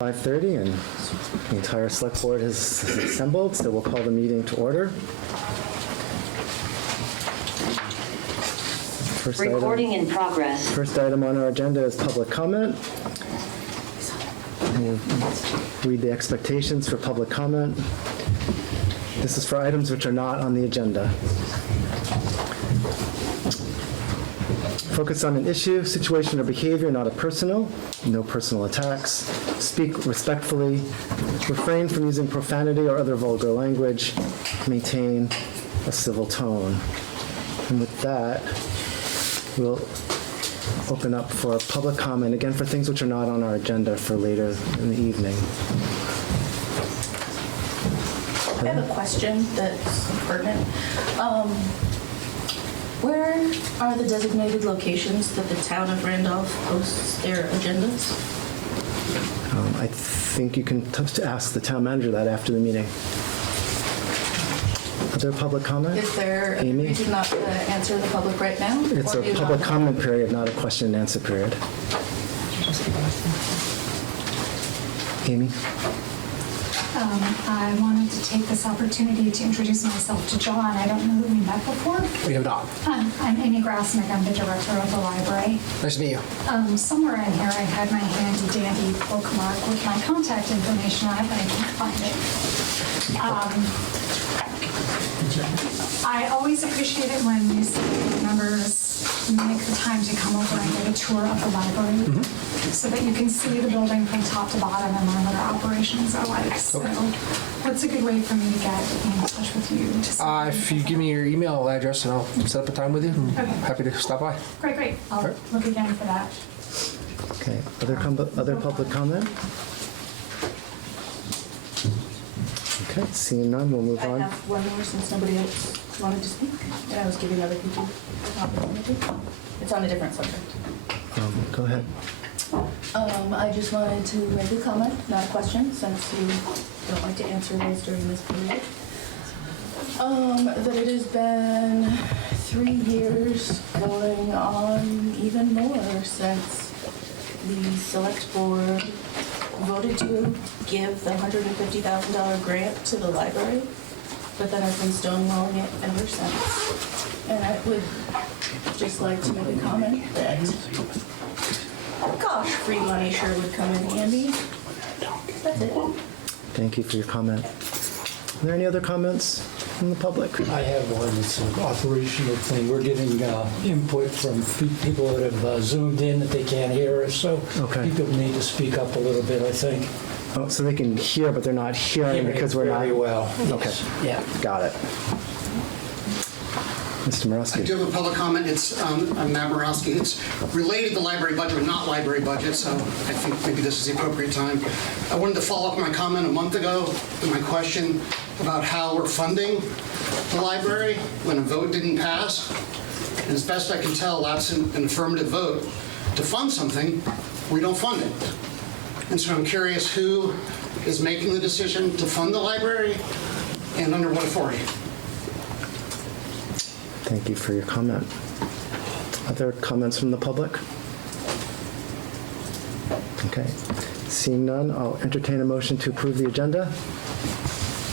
5:30 and the entire select board has assembled, so we'll call the meeting to order. Recording in progress. First item on our agenda is public comment. And we'll read the expectations for public comment. This is for items which are not on the agenda. Focus on an issue, situation, or behavior, not a personal. No personal attacks. Speak respectfully. Refrain from using profanity or other vulgar language. Maintain a civil tone. And with that, we'll open up for public comment, again, for things which are not on our agenda for later in the evening. I have a question that's pertinent. Where are the designated locations that the town of Randolph posts their agendas? I think you can ask the town manager that after the meeting. Other public comment? Is there a Amy? reason not to answer the public right now? It's Or a do you public not- comment period, not a question and answer period. Amy? I wanted to take this opportunity to introduce myself to John. I don't know that we met before. We have not. I'm Amy Grassnick. I'm the director of the library. Nice to meet you. Somewhere in here I had my handy dandy bookmark with my contact information on it, but I can't find it. I always appreciate it when these members make the time to come over and get a tour of the library so that you can see the building from top to bottom and learn what our operations are like. So what's a good way for me to get in touch with you? To see If you give me your email address and I'll set up a time with you, I'm Okay. happy to stop by. Great. I'll look again for that. Okay, other public comment? Okay, seeing none, we'll move I on. have one more since nobody else wanted to speak, and I was giving other people an opportunity. It's on a different subject. Go ahead. I just wanted to make a comment, not a question, since you don't like to answer those during this period. That it has been 3 years, going on even more, since the select board voted to give the $150,000 grant to the library, but then I've been stonewalling it ever since. And I would just like to make a comment that, gosh, free money sure would come in handy. That's it. Thank you for your comment. Are there any other comments from the public? I have one. It's an operational thing. We're getting input from people that have zoomed in that they can't hear us, so Okay. people need to speak up a little bit, I think. Oh, so they can hear, but they're not hearing because we're not... Very well. Okay. Yeah. Got it. Mr. I Morosky. do have a public comment. It's I'm Matt Morosky. It's related to library budget, but not library budget, so I think maybe this is the appropriate time. I wanted to follow up my comment a month ago with my question about how we're funding the library when a vote didn't pass. And as best I can tell, that's an affirmative vote. To fund something, we don't fund it. And so I'm curious who is making the decision to fund the library and under what authority? Thank you for your comment. Other comments from the public? Okay. Seeing none, I'll entertain a motion to approve the agenda.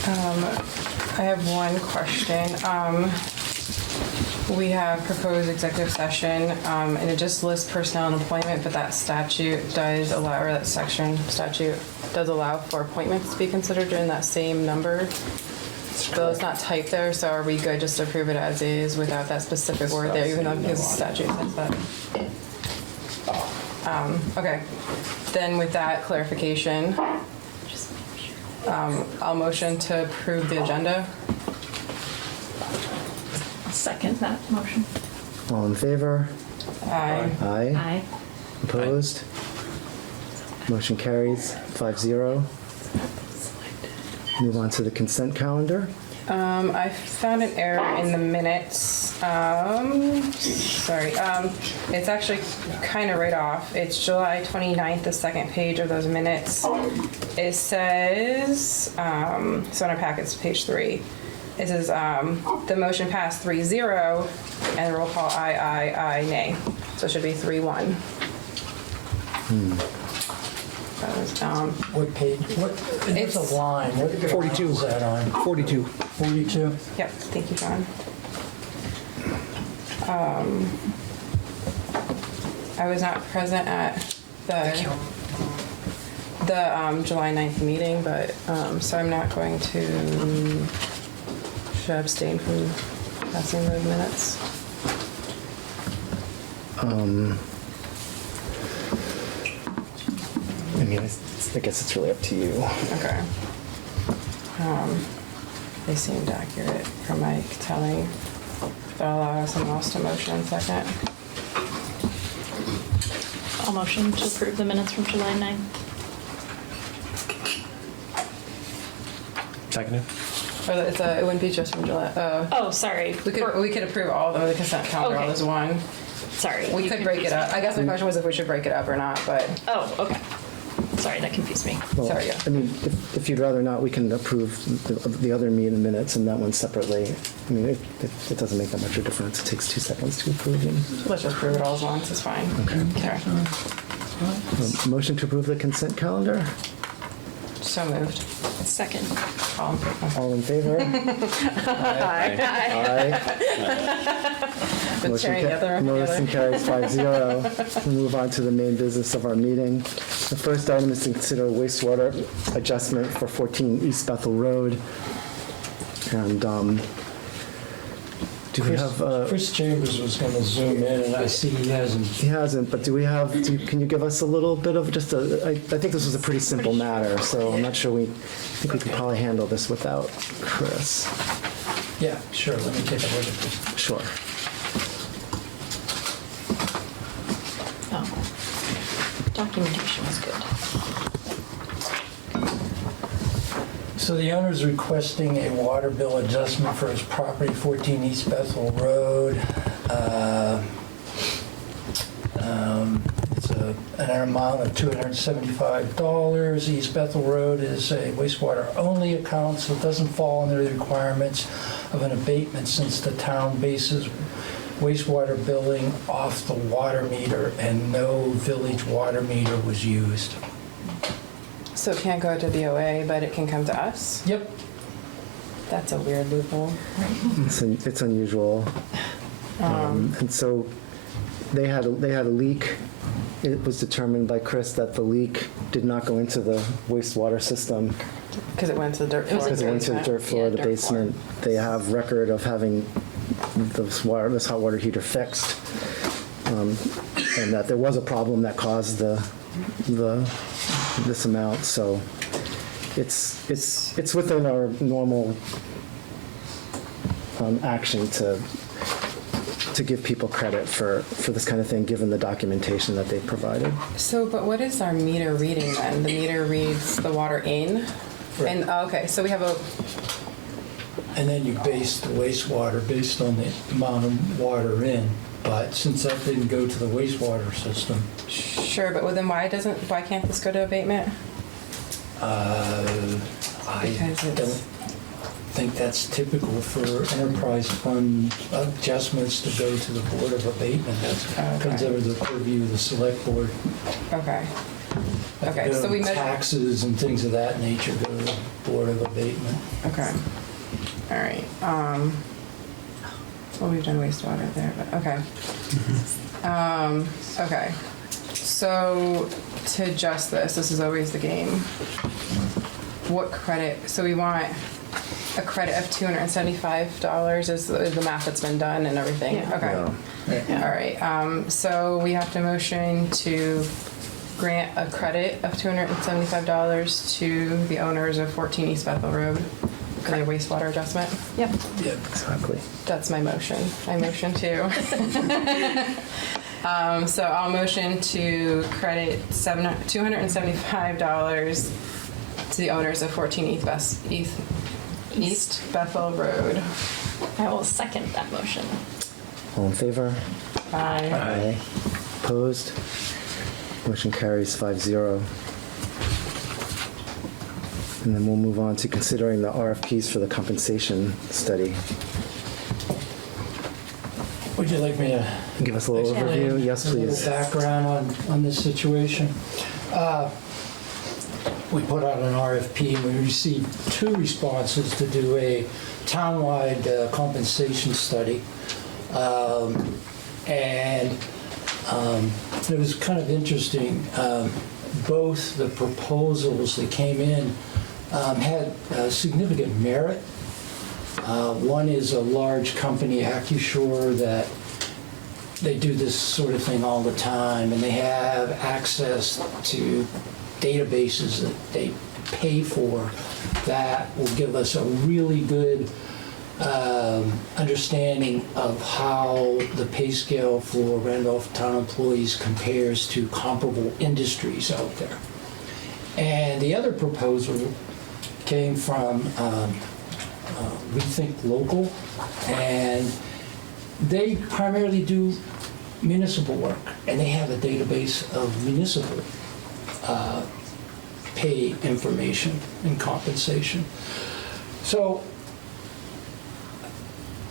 I have one question. We have proposed executive session, and it just lists personnel and employment, but that statute does allow, or that section statute does allow for appointments to be considered during that same number. Though it's not typed there, so are we good just to approve it as is without that specific word there, even though because the statute says that? Okay, then with that clarification, I'll motion to approve the agenda. I'll second that motion. All in favor? Aye. Aye. Aye. Opposed? Motion carries 5-0. Move on to the consent calendar. I found an error in the minutes. Sorry. It's actually kind of right off. It's July 29th, the second page of those minutes. It says, so on our packets, page 3, it says the motion passed 3-0 and roll call aye, nay. So it should be 3-1. What page, it's It's- a line, what 42. line is that on? 42. 42? Yep, thank you, John. I was not present at the July 9th meeting, but, so I'm not going to, should I abstain from passing those minutes? I mean, I guess it's really up to you. Okay. They seemed accurate from my telling. But I'll allow someone else to motion second. I'll motion to approve the minutes from July 9th. Seconded. Or it wouldn't be just from July. Oh, sorry. We could approve all of them, the consent calendar all Okay. as one. Sorry. We you could break it confused up. I guess my question was if we should break it up or not, but me. Oh, okay. Sorry, that confused me. Well, Sorry, yeah. I mean, if you'd rather not, we can approve the other meeting minutes and that one separately. I mean, it doesn't make that much of a difference. It takes 2 seconds to approve them. let's just approve it all at once, it's fine. Okay. Motion to approve the consent calendar? So moved. Second. All in favor? Aye. Been sharing the other. Motion carries 5-0. We'll move on to the main business of our meeting. The first item is to consider wastewater adjustment for 14 East Bethel Road. And do we have, Chris Chambers was going to zoom in, and I see he hasn't. he hasn't, but do we have, can you give us a little bit of just I think this was a pretty simple matter, so I'm not sure I think we can probably handle this without Chris. Yeah, sure, let me take a look at this. Sure. Oh. Documentation is good. So the owner is requesting a water bill adjustment for his property, 14 East Bethel Road. It's an amount of $275. East Bethel Road is a wastewater-only account, so it doesn't fall under the requirements of an abatement since the town bases wastewater billing off the water meter and no village water meter was used. So it can't go to the OA, but it can come to us? Yep. That's a weird loophole. It's unusual. And so they had a leak. It was determined by Chris that the leak did not go into the wastewater system Because it went to the dirt floor. because it went to the dirt floor of the Yeah, dirt basement. They have record of having this hot water heater fixed, and that there was a problem that caused this amount. So it's within our normal action to give people credit for this kind of thing, given the documentation that they provided. So, but what is our meter reading then? The meter reads the water in? Right. And, okay, so we have a, And then you base the wastewater based on the amount of water in. But since that didn't go to the wastewater system, sure, but then why can't this go to abatement? I Because it's- don't think that's typical for enterprise fund adjustments to go to the Board of Abatement. That comes Okay. under the purview of the Selectboard. Okay. Okay, so we measure, Taxes and things of that nature go to the Board of Abatement. okay. All right, well, we've done wastewater there, but, okay. Okay, so to adjust this is always the game. What credit, so we want a credit of $275 is the math that's been done and everything? Yeah. Okay. Yeah. All right, so we have to motion to grant a credit of $275 to the owners of 14 East Bethel Road for their wastewater adjustment. Yep. Exactly. That's my motion. I motion to. So I'll motion to credit $275 to the owners of 14 East Bethel Road. I will second that motion. All in favor? Aye. Aye. Opposed? Motion carries 5-0. And then we'll move on to considering the RFPs for the compensation study. Would you like me to Give us a little overview? Yes, a little please. background on this situation? we put out an RFP, and we received 2 responses to do a townwide compensation study. And it was kind of interesting. Both the proposals that came in had significant merit. One is a large company, AccuSure, that they do this sort of thing all the time, and they have access to databases that they pay for that will give us a really good understanding of how the pay scale for Randolph town employees compares to comparable industries out there. And the other proposal came from Rethink Local, and they primarily do municipal work, and they have a database of municipal pay information and compensation. So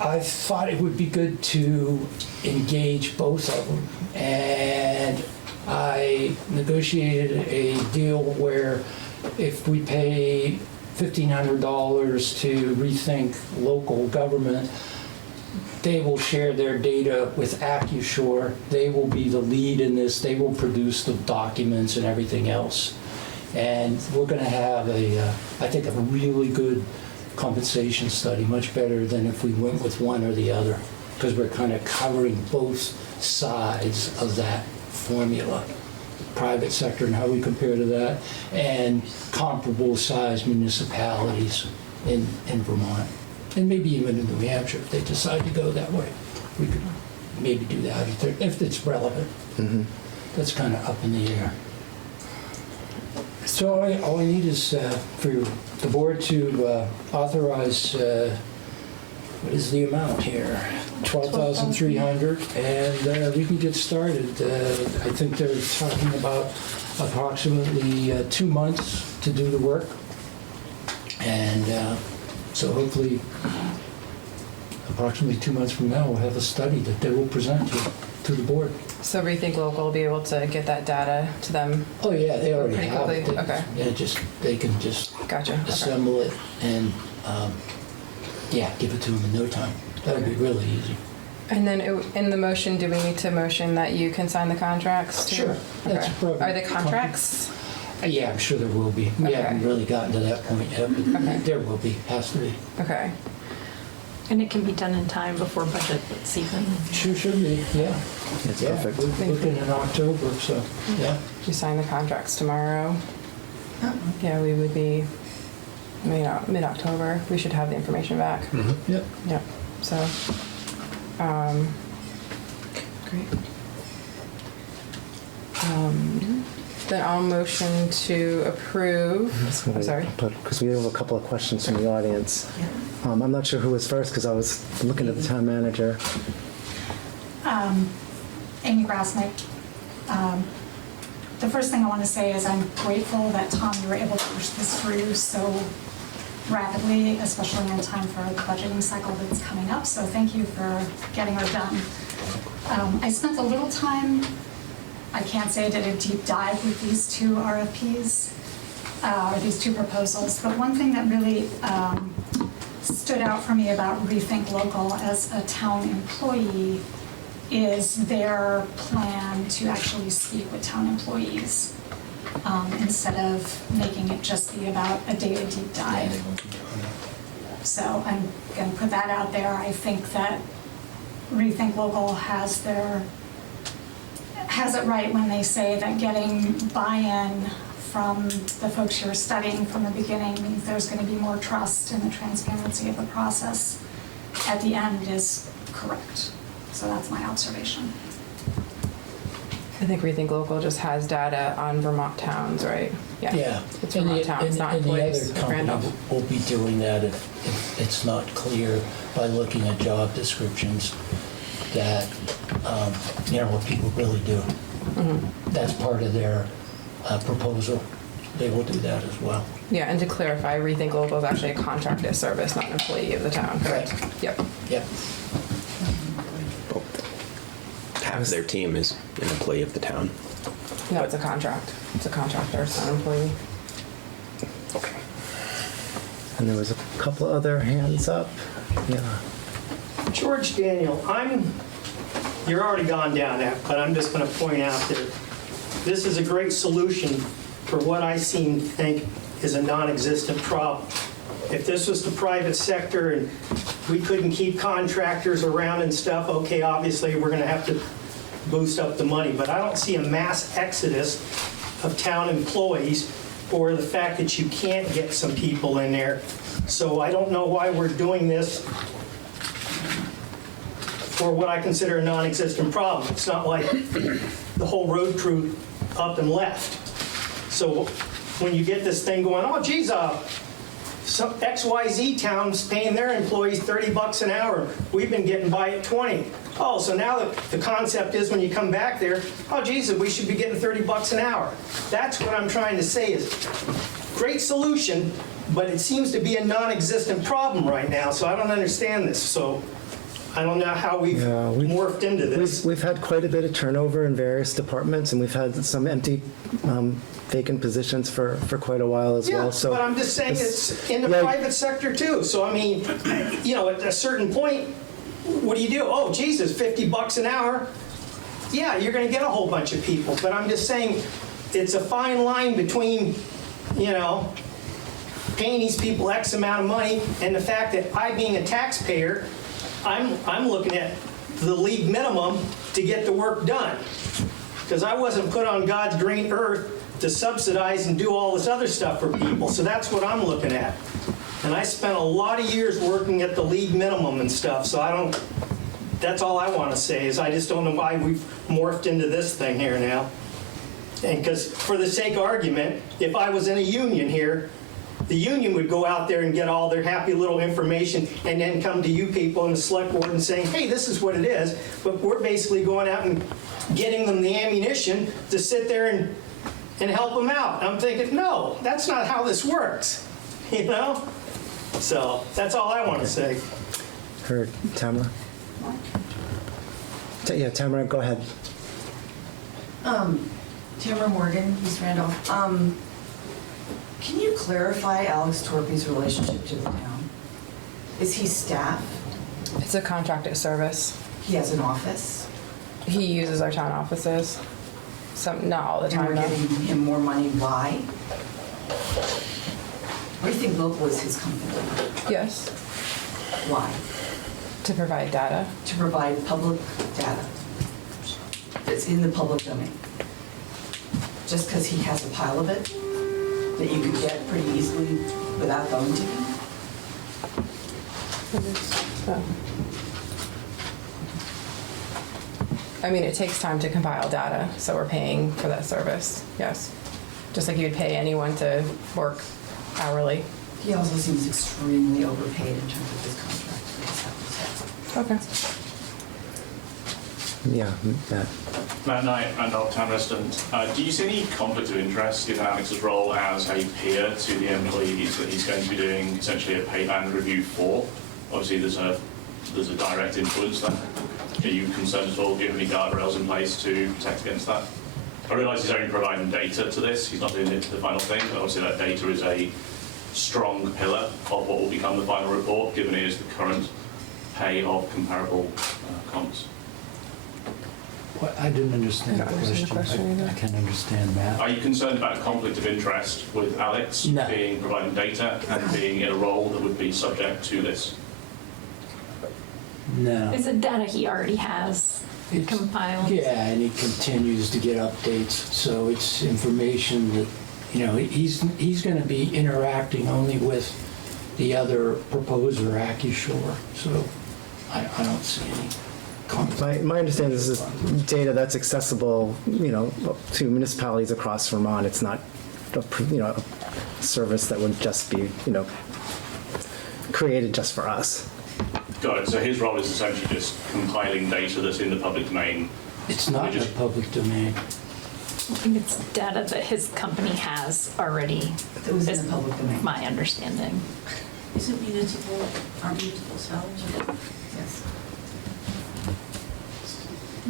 I thought it would be good to engage both of them, and I negotiated a deal where if we pay $1,500 to Rethink Local Government, they will share their data with AccuSure. They will be the lead in this. They will produce the documents and everything else. And we're going to have I think, a really good compensation study, much better than if we went with one or the other, because we're kind of covering both sides of that formula. Private sector and how we compare to that, and comparable sized municipalities in Vermont, and maybe even in New Hampshire if they decide to go that way. We could maybe do that if it's relevant. Mm-hmm. That's kind of up in the air. So all I need is for the board to authorize, what is the amount here? $12,300, and we can get started. I think they're talking about approximately 2 months to do the work. And so hopefully, approximately 2 months from now, we'll have a study that they will present to the board. So Rethink Local will be able to get that data to them? Oh yeah, they already Pretty have it. quickly? Okay. Yeah, they can just Gotcha. Okay. assemble it and give it to them in no time. That would be really easy. And then in the motion, do we need to motion that you can sign the contracts too? Sure. That's Okay. probably- Are they contracts? Yeah, I'm sure there will be. We Okay. haven't really gotten to that point yet, but Okay. there will be, has to be. Okay. And it can be done in time before budget season. Sure should be, yeah. It's Yeah, perfect. we're looking in October, so, yeah. You sign the contracts tomorrow? Yeah, we would be mid-October. We should have the information back. Yep. Yep. So, great. Then I'll motion to approve. I'm sorry. Because we have a couple of questions from the audience. I'm not sure who was first because I was looking at the town manager. Amy Grasnick. The first thing I want to say is I'm grateful that, Tom, you were able to push this through so rapidly, especially in time for the budgeting cycle that's coming up. So thank you for getting her done. I spent a little time, I can't say I did a deep dive with these 2 RFPs, or these 2 proposals, but one thing that really stood out for me about Rethink Local as a town employee is their plan to actually speak with town employees instead of making it just be about a data deep dive. So I'm going to put that out there. I think that Rethink Local has it right when they say that getting buy-in from the folks you're studying from the beginning means there's going to be more trust in the transparency of the process at the end is correct. So that's my observation. I think Rethink Local just has data on Vermont towns, right? Yeah. It's Vermont towns, not employees And the of other Randolph. company will be doing that if it's not clear by looking at job descriptions that, what people really do. That's part of their proposal. They will do that as well. Yeah, and to clarify, Rethink Local is actually a contracted service, not an employee of the town, correct? Right. Yep. Yep. Half of their team is an employee of the town. No, it's a contract. It's a contractor, it's not an employee. And there was a couple other hands up. Yeah. George Daniel, you're already gone down that, but I'm just going to point out that this is a great solution for what I think is a non-existent problem. If this was the private sector and we couldn't keep contractors around and stuff, okay, obviously we're going to have to boost up the money, but I don't see a mass exodus of town employees or the fact that you can't get some people in there. So I don't know why we're doing this for what I consider a non-existent problem. It's not like the whole road crew up and left. So when you get this thing going, oh geez, some XYZ town's paying their employees $30 an hour. We've been getting by at 20. Oh, so now the concept is when you come back there, oh geez, we should be getting $30 an hour. That's what I'm trying to say is, great solution, but it seems to be a non-existent problem right now, so I don't understand this. So I don't know how we've morphed into this. We've had quite a bit of turnover in various departments, and we've had some empty vacant positions for quite a while as well. So but I'm just saying it's in the private sector too. So I mean, at a certain point, what do? Oh, Jesus, $50 an hour. Yeah, you're going to get a whole bunch of people. But I'm just saying, it's a fine line between, paying these people X amount of money and the fact that I, being a taxpayer, I'm looking at the league minimum to get the work done. Because I wasn't put on God's green earth to subsidize and do all this other stuff for people. So that's what I'm looking at. And I spent a lot of years working at the league minimum and stuff. So that's all I want to say is I just don't know why we've morphed into this thing here now. And because for the sake of argument, if I was in a union here, the union would go out there and get all their happy little information and then come to you people in the select board and saying, hey, this is what it is. But we're basically going out and getting them the ammunition to sit there and help them out. I'm thinking, no, that's not how this works, So that's all I want to say. Heard Tamara. Yeah, Tamara, go ahead. Tamara Morgan, East Randolph. Can you clarify Alex Torpy's relationship to the town? Is he staff? It's a contracted service. He has an office? He uses our town offices. Not all the time. And we're giving him more money. Why? Everything Local is his company. Yes. Why? To provide data. To provide public data. It's in the public domain. Just because he has a pile of it that you could get pretty easily without going to him? I mean, it takes time to compile data, so we're paying for that service, yes. Just like you'd pay anyone to work hourly. He also seems extremely overpaid in terms of his contract. Okay. Yeah, Matt. Matt Knight, Randolph town resident. Do you see any conflict of interest given Alex's role as a peer to the employees that he's going to be doing essentially a pay band review for? Obviously, there's a direct influence there. Are you concerned at all? Do you have any guardrails in place to protect against that? I realise he's only providing data to this. He's not doing it to the final thing, but obviously that data is a strong pillar of what will become the final report, given it is the current pay of comparable comps. I didn't understand the question. I can't understand that. Are you concerned about a conflict of interest with Alex providing data and being in a role that would be subject to this? No. Is it data he already has compiled? Yeah, and he continues to get updates, so it's information that, he's going to be interacting only with the other proposer, AccuSure, so I don't see any conflict. My understanding is this is data that's accessible, to municipalities across Vermont. It's not, a service that would just be, created just for us. Got it. So his role is essentially just compiling data that's in the public domain. It's not in the public domain. I think it's data that his company has already. It was in the public domain. My understanding. Isn't municipal, aren't municipal salaries? Yes.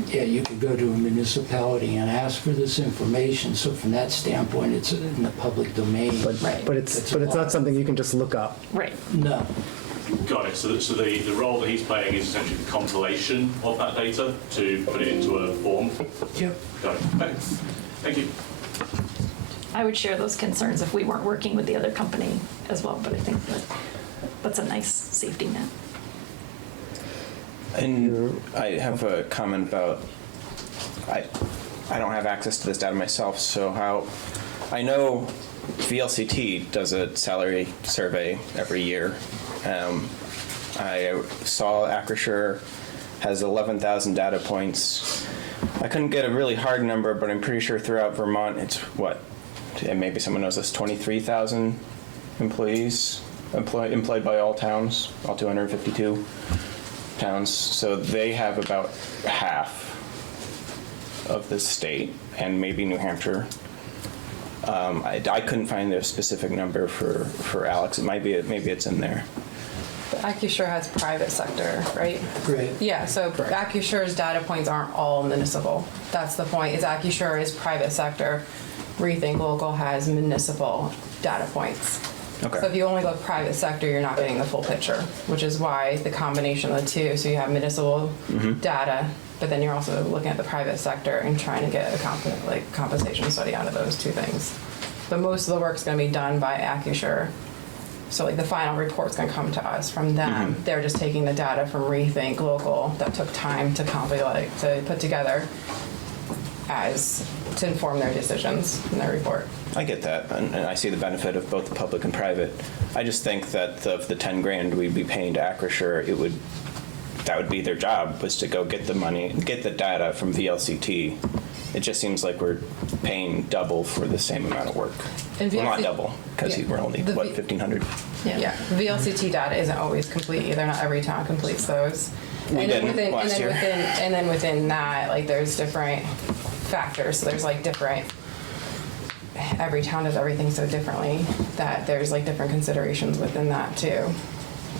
Yeah, you could go to a municipality and ask for this information, so from that standpoint, it's in the public domain. But it's not something you can just look up. Right. No. Got it. So the role that he's playing is essentially the compilation of that data to put it into a form? Yep. Got it. Okay. Thank you. I would share those concerns if we weren't working with the other company as well, but I think that's a nice safety net. And I have a comment about, I don't have access to this data myself, so how, I know VLCT does a salary survey every year. I saw Acrisure has 11,000 data points. I couldn't get a really hard number, but I'm pretty sure throughout Vermont it's what, and maybe someone knows this, 23,000 employees employed by all towns, all 252 towns. So they have about half of the state, and maybe New Hampshire. I couldn't find a specific number for Alex. It might be, maybe it's in there. Acrisure has private sector, right? Great. Yeah, so Acrisure's data points aren't all municipal. That's the point, is Acrisure is private sector. Rethink Local has municipal data points. Okay. So if you only go private sector, you're not getting the full picture, which is why the combination of the two, so you have municipal data, but then you're also looking at the private sector and trying to get a compensation study out of those two things. But most of the work's gonna be done by Acrisure. So like the final report's gonna come to us from them. They're just taking the data from Rethink Local that took time to compilate, to put together to inform their decisions in their report. I get that, and I see the benefit of both the public and private. I just think that of the 10 grand we'd be paying to Acrisure, that would be their job, was to go get the money, get the data from VLCT. It just seems like we're paying double for the same amount of work. And Well, not VLCT double, because we're only, what, 1,500? Yeah, VLCT data isn't always complete either. Not every town completes those. We didn't last year. And then within that, like there's different factors. So there's like different. Every town does everything so differently that there's like different considerations within that too,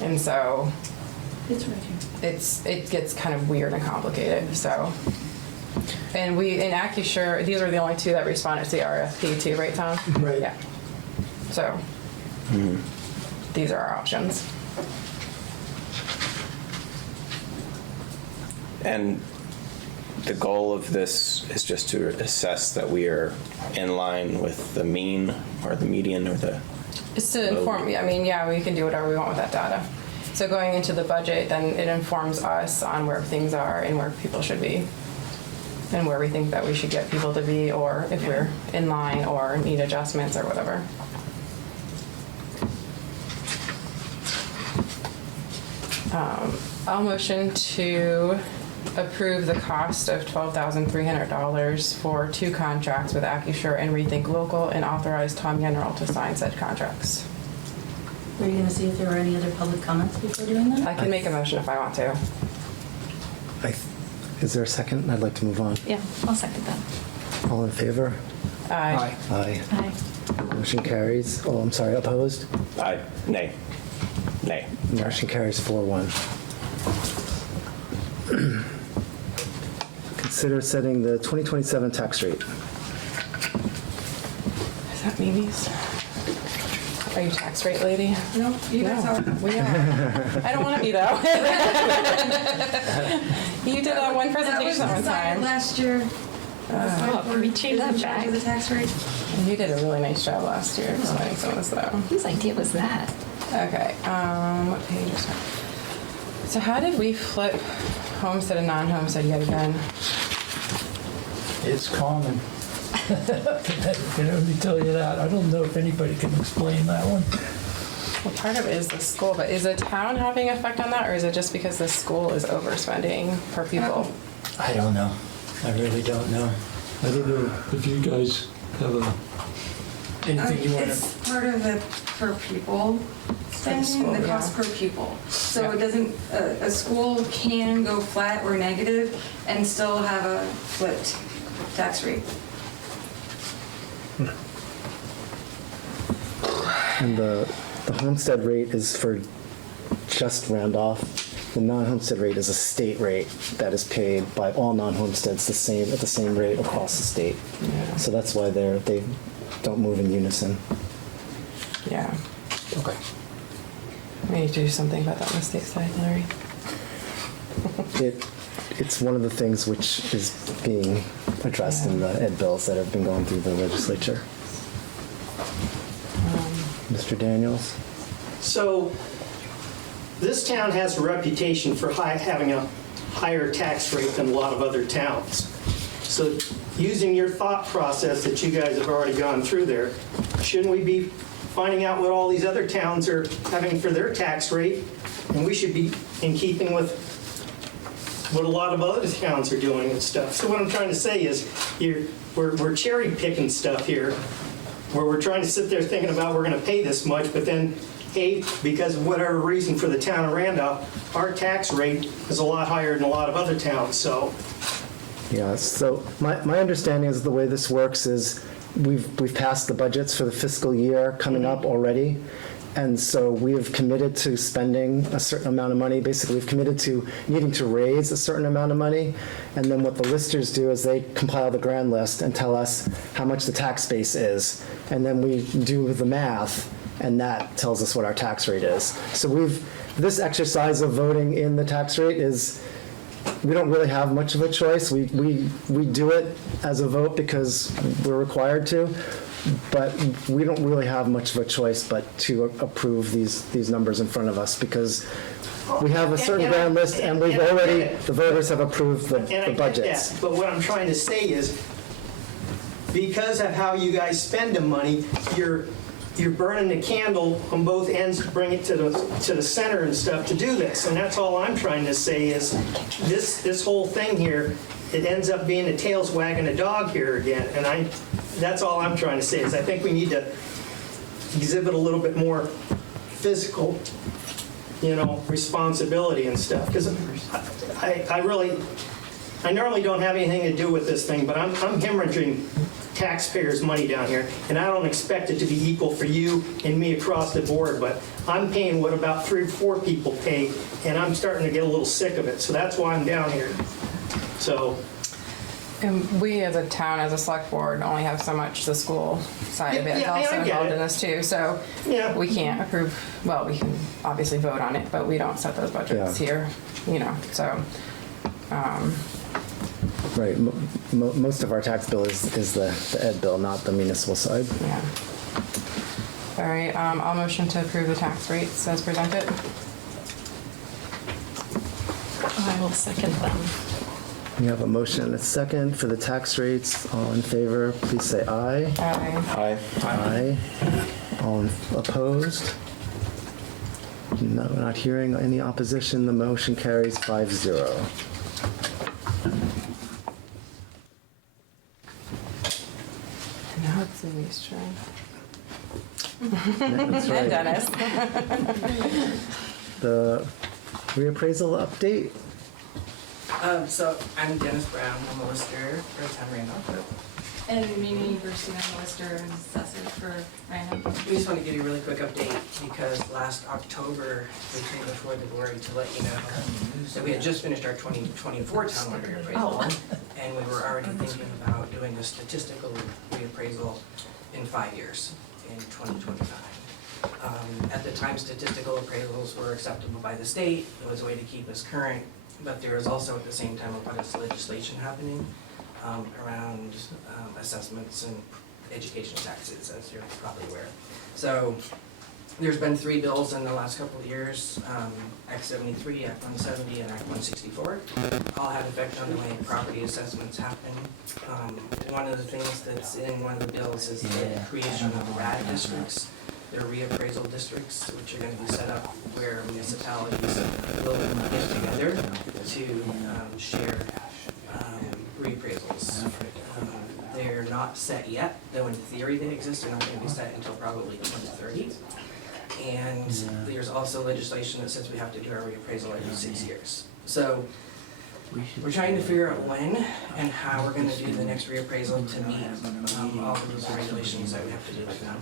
and so It's right here. it gets kind of weird and complicated. So. And we, in Acrisure, these are the only two that responded to the RFP too, right, Tom? Right. Yeah. So, these are our options. And the goal of this is just to assess that we are in line with the mean or the median or the... It's to inform, I mean, yeah, we can do whatever we want with that data. So going into the budget, then it informs us on where things are and where people should be. And where we think that we should get people to be, or if we're in line or need adjustments or whatever. I'll motion to approve the cost of $12,300 for 2 contracts with Acrisure and Rethink Local, and authorize Tom General to sign said contracts. Were you gonna see if there were any other public comments before doing that? I can make a motion if I want to. Is there a second? I'd like to move on. Yeah, I'll second that. All in favor? Aye. Aye. Aye. Motion carries. Oh, I'm sorry, opposed? Aye. Nay. Nay. Motion carries 4-1. Consider setting the 2027 tax rate. Is that Mimi's? Are you tax rate lady? No, you guys are. We are. I don't want to be though. You did one presentation at one time. Last year. Oh, can we change that back? The tax rate? You did a really nice job last year explaining some of this though. Whose idea was that? Okay, what page is that? So how did we flip homestead and non-homestead yet again? It's common. I can only tell you that. I don't know if anybody can explain that one. Well, part of it is the school, but is the town having an effect on that, or is it just because the school is overspending per pupil? I don't know. I really don't know. I don't know if you guys have anything you want to... It's part of the per pupil spending, the cost per pupil. So it doesn't, a school can go flat or negative and still have a flipped tax rate. And the homestead rate is for just Randolph. The non-homestead rate is a state rate that is paid by all non-homesteads at the same rate across the state. So that's why they don't move in unison. Yeah. Okay. We need to do something about that on the state side, Larry. It's one of the things which is being addressed in the ed bills that have been going through the legislature. Mr. Daniels? So this town has a reputation for having a higher tax rate than a lot of other towns. So using your thought process that you guys have already gone through there, shouldn't we be finding out what all these other towns are having for their tax rate? And we should be in keeping with what a lot of other towns are doing and stuff. So what I'm trying to say is we're cherry picking stuff here, where we're trying to sit there thinking about we're going to pay this much, but then, hey, because of whatever reason for the town of Randolph, our tax rate is a lot higher than a lot of other towns, so. Yeah, so my understanding is the way this works is we've passed the budgets for the fiscal year coming up already. And so we have committed to spending a certain amount of money. Basically, we've committed to needing to raise a certain amount of money. And then what the listers do is they compile the grand list and tell us how much the tax base is. And then we do the math, and that tells us what our tax rate is. So this exercise of voting in the tax rate is, we don't really have much of a choice. We do it as a vote because we're required to. But we don't really have much of a choice but to approve these numbers in front of us because we have a certain grand list and we've already, the voters have approved the budgets. That. But what I'm trying to say is, because of how you guys spend the money, you're burning the candle on both ends to bring it to the center and stuff to do this. And that's all I'm trying to say is this whole thing here, it ends up being the tails wagging the dog here again. And that's all I'm trying to say is I think we need to exhibit a little bit more physical, responsibility and stuff. Because I normally don't have anything to do with this thing, but I'm hemorrhaging taxpayers' money down here, and I don't expect it to be equal for you and me across the board, but I'm paying what about 3 or 4 people pay, and I'm starting to get a little sick of it. So that's why I'm down here. So. And we as a town, as a select board, only have so much the school side of it is also involved in this too. So we can't approve, well, we can obviously vote on it, but we don't set those budgets here, so. Right, most of our tax bill is the ed bill, not the municipal side. Yeah. All right, I'll motion to approve the tax rates as presented. I will second them. We have a motion and a second for the tax rates. All in favor, please say aye. Aye. Aye. Aye. All opposed? No, not hearing any opposition. The motion carries 5-0. Now it's Louise's turn. That's right. And Dennis. The reappraisal update. So I'm Dennis Brown. I'm a lister for the town of Randolph. And Mimi University, I'm a lister and assessor for Randolph. We just want to give you a really quick update because last October we came before the board to let you know that we had just finished our 2024 townwide reappraisal, and we were already thinking about doing a statistical reappraisal in 5 years, in 2025. At the time, statistical appraisals were acceptable by the state. It was a way to keep us current, but there was also at the same time a lot of legislation happening around assessments and education taxes, as you're probably aware. So there's been 3 bills in the last couple of years, Act 73, Act 170, and Act 164, all have effect on the way property assessments happen. One of the things that's in one of the bills is the creation of RAD districts. They're reappraisal districts, which are going to be set up where municipalities will get together to share reappraisals. They're not set yet, though in theory they exist. They're not going to be set until probably 2030. And there's also legislation that says we have to do our reappraisal every 6 years. So we're trying to figure out when and how we're going to do the next reappraisal to meet all the rules and regulations that we have to do with them.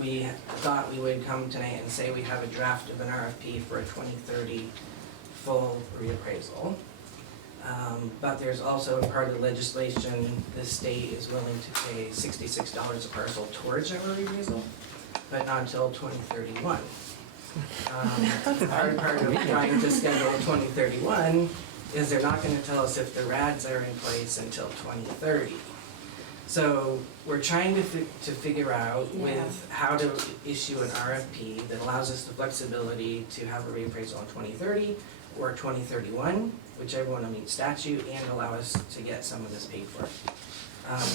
We thought we would come tonight and say we have a draft of an RFP for a 2030 full reappraisal. But there's also part of the legislation, the state is willing to pay $66 a parcel towards our reappraisal, but not until 2031. Our part of trying to schedule 2031 is they're not gonna tell us if the RADs are in place until 2030. So we're trying to figure out with how to issue an RFP that allows us the flexibility to have a reappraisal in 2030 or 2031, whichever one will meet statute and allow us to get some of this paid for.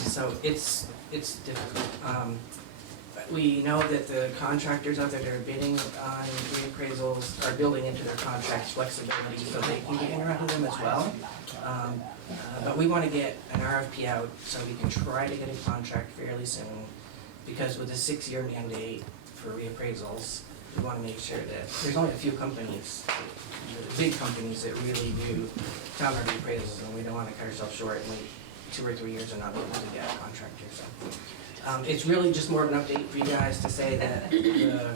So it's difficult. We know that the contractors out there that are bidding on reappraisals are building into their contracts flexibility so they can get in around them as well. But we want to get an RFP out so we can try to get a contract fairly soon, because with a 6-year mandate for reappraisals, we want to make sure that there's only a few companies, the big companies that really do town reappraisals, and we don't want to cut ourselves short and wait 2 or 3 years and not be able to get a contractor. So it's really just more of an update for you guys to say that the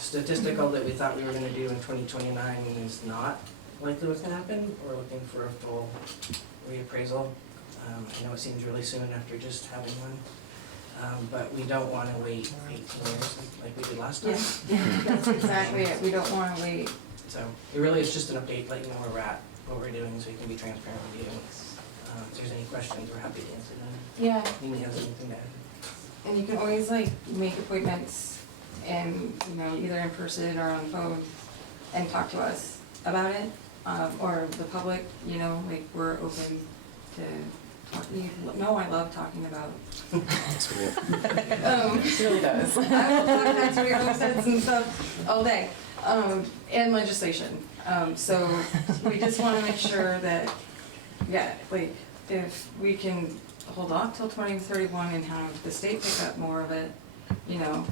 statistical that we thought we were going to do in 2029 is not likely what's going to happen. We're looking for a full reappraisal. I know it seems really soon after just having one, but we don't want to wait 18 years like we did last time. Yeah, that's exactly it. We don't want to wait. So it really is just an update, letting you know where we're at, what we're doing, so we can be transparent with you. If there's any questions, we're happy to answer them. Yeah. Mimi has anything to add? And you can always like make appointments and, you know, either in person or on phone and talk to us about it, or the public, you know, like we're open to talk. You know, I love talking about. It really does. I will talk about your homesteads and stuff all day, and legislation. So we just want to make sure that, yeah, like if we can hold off till 2031 and have the state pick up more of it, you know,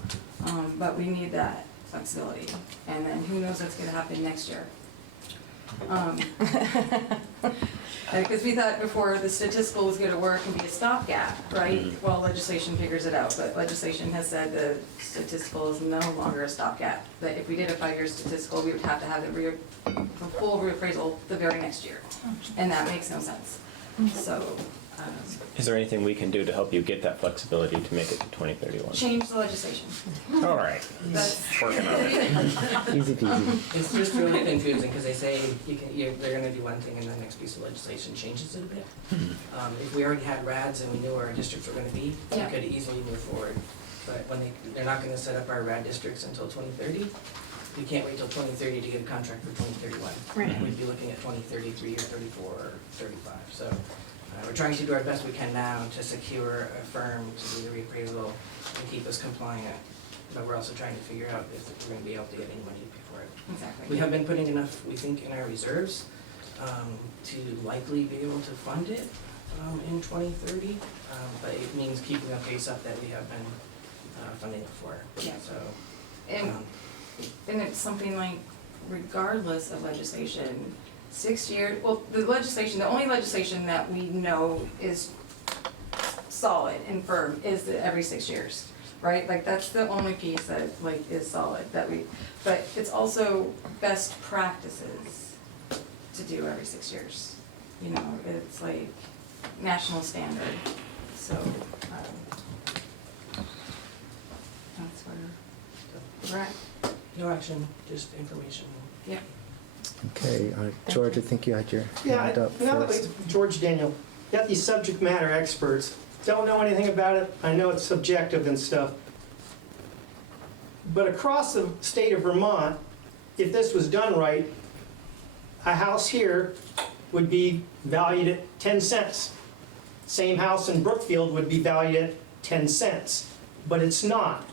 but we need that flexibility. And then who knows what's gonna happen next year. Because we thought before the statistical was gonna work and be a stopgap, right? Well, legislation figures it out, but legislation has said the statistical is no longer a stopgap. That if we did a 5-year statistical, we would have to have the full reappraisal the very next year. And that makes no sense. So, Is there anything we can do to help you get that flexibility to make it to 2031? change the legislation. All right. That's Working on it. Easy peasy. It's just really confusing because they say they're going to do one thing and the next piece of legislation changes it a bit. If we already had RADs and we knew where our districts were going to be, we could easily move forward. But when they're not going to set up our RAD districts until 2030, we can't wait till 2030 to get a contract for 2031. Right. We'd be looking at 2033 or 34 or 35. So we're trying to do our best we can now to secure a firm to do the reappraisal and keep us compliant. But we're also trying to figure out if we're going to be able to get any money before it. Exactly. We have been putting enough, we think, in our reserves to likely be able to fund it in 2030. But it means keeping a pace up that we have been funding before. Yeah. So, And it's something like, regardless of legislation, 6 years, well, the only legislation that we know is solid and firm is the every 6 years, right? Like, that's the only piece that, like, is solid that but it's also best practices to do every 6 years. You know, it's like national standard, so, that's where we're at. no action, just information. Yeah. Okay, George, I think you had your Yeah, hand up now that first. George Daniel, got these subject matter experts, don't know anything about it, I know it's subjective and stuff. But across the state of Vermont, if this was done right, a house here would be valued at 10 cents. Same house in Brookfield would be valued at 10 cents, but it's not.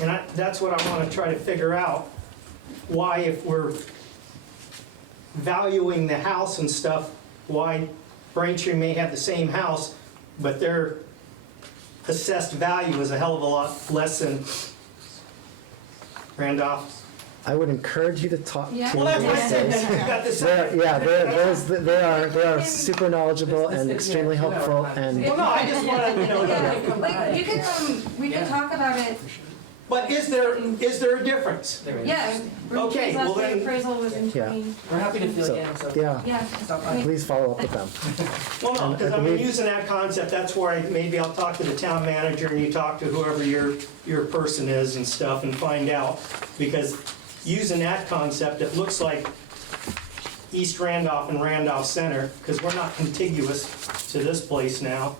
And that's what I want to try to figure out, why if we're valuing the house and stuff, why Braintree may have the same house, but their assessed value is a hell of a lot less than Randolph. I would encourage you to talk to Yeah. Well, that's what I said, those. you got this. They are super knowledgeable and extremely helpful, and Well, no, I just want to, Like, you can, we can talk about it But is there a difference? There it is. Yeah. Okay, well Last then- appraisal was in Yeah. between. We're happy to fill So, you in, so. yeah, Yeah. Stop by. please follow up with them. Well, no, because I I mean, believe- using that concept, that's where maybe I'll talk to the town manager and you talk to whoever your person is and stuff and find out. Because using that concept, it looks like East Randolph and Randolph Center, because we're not contiguous to this place now,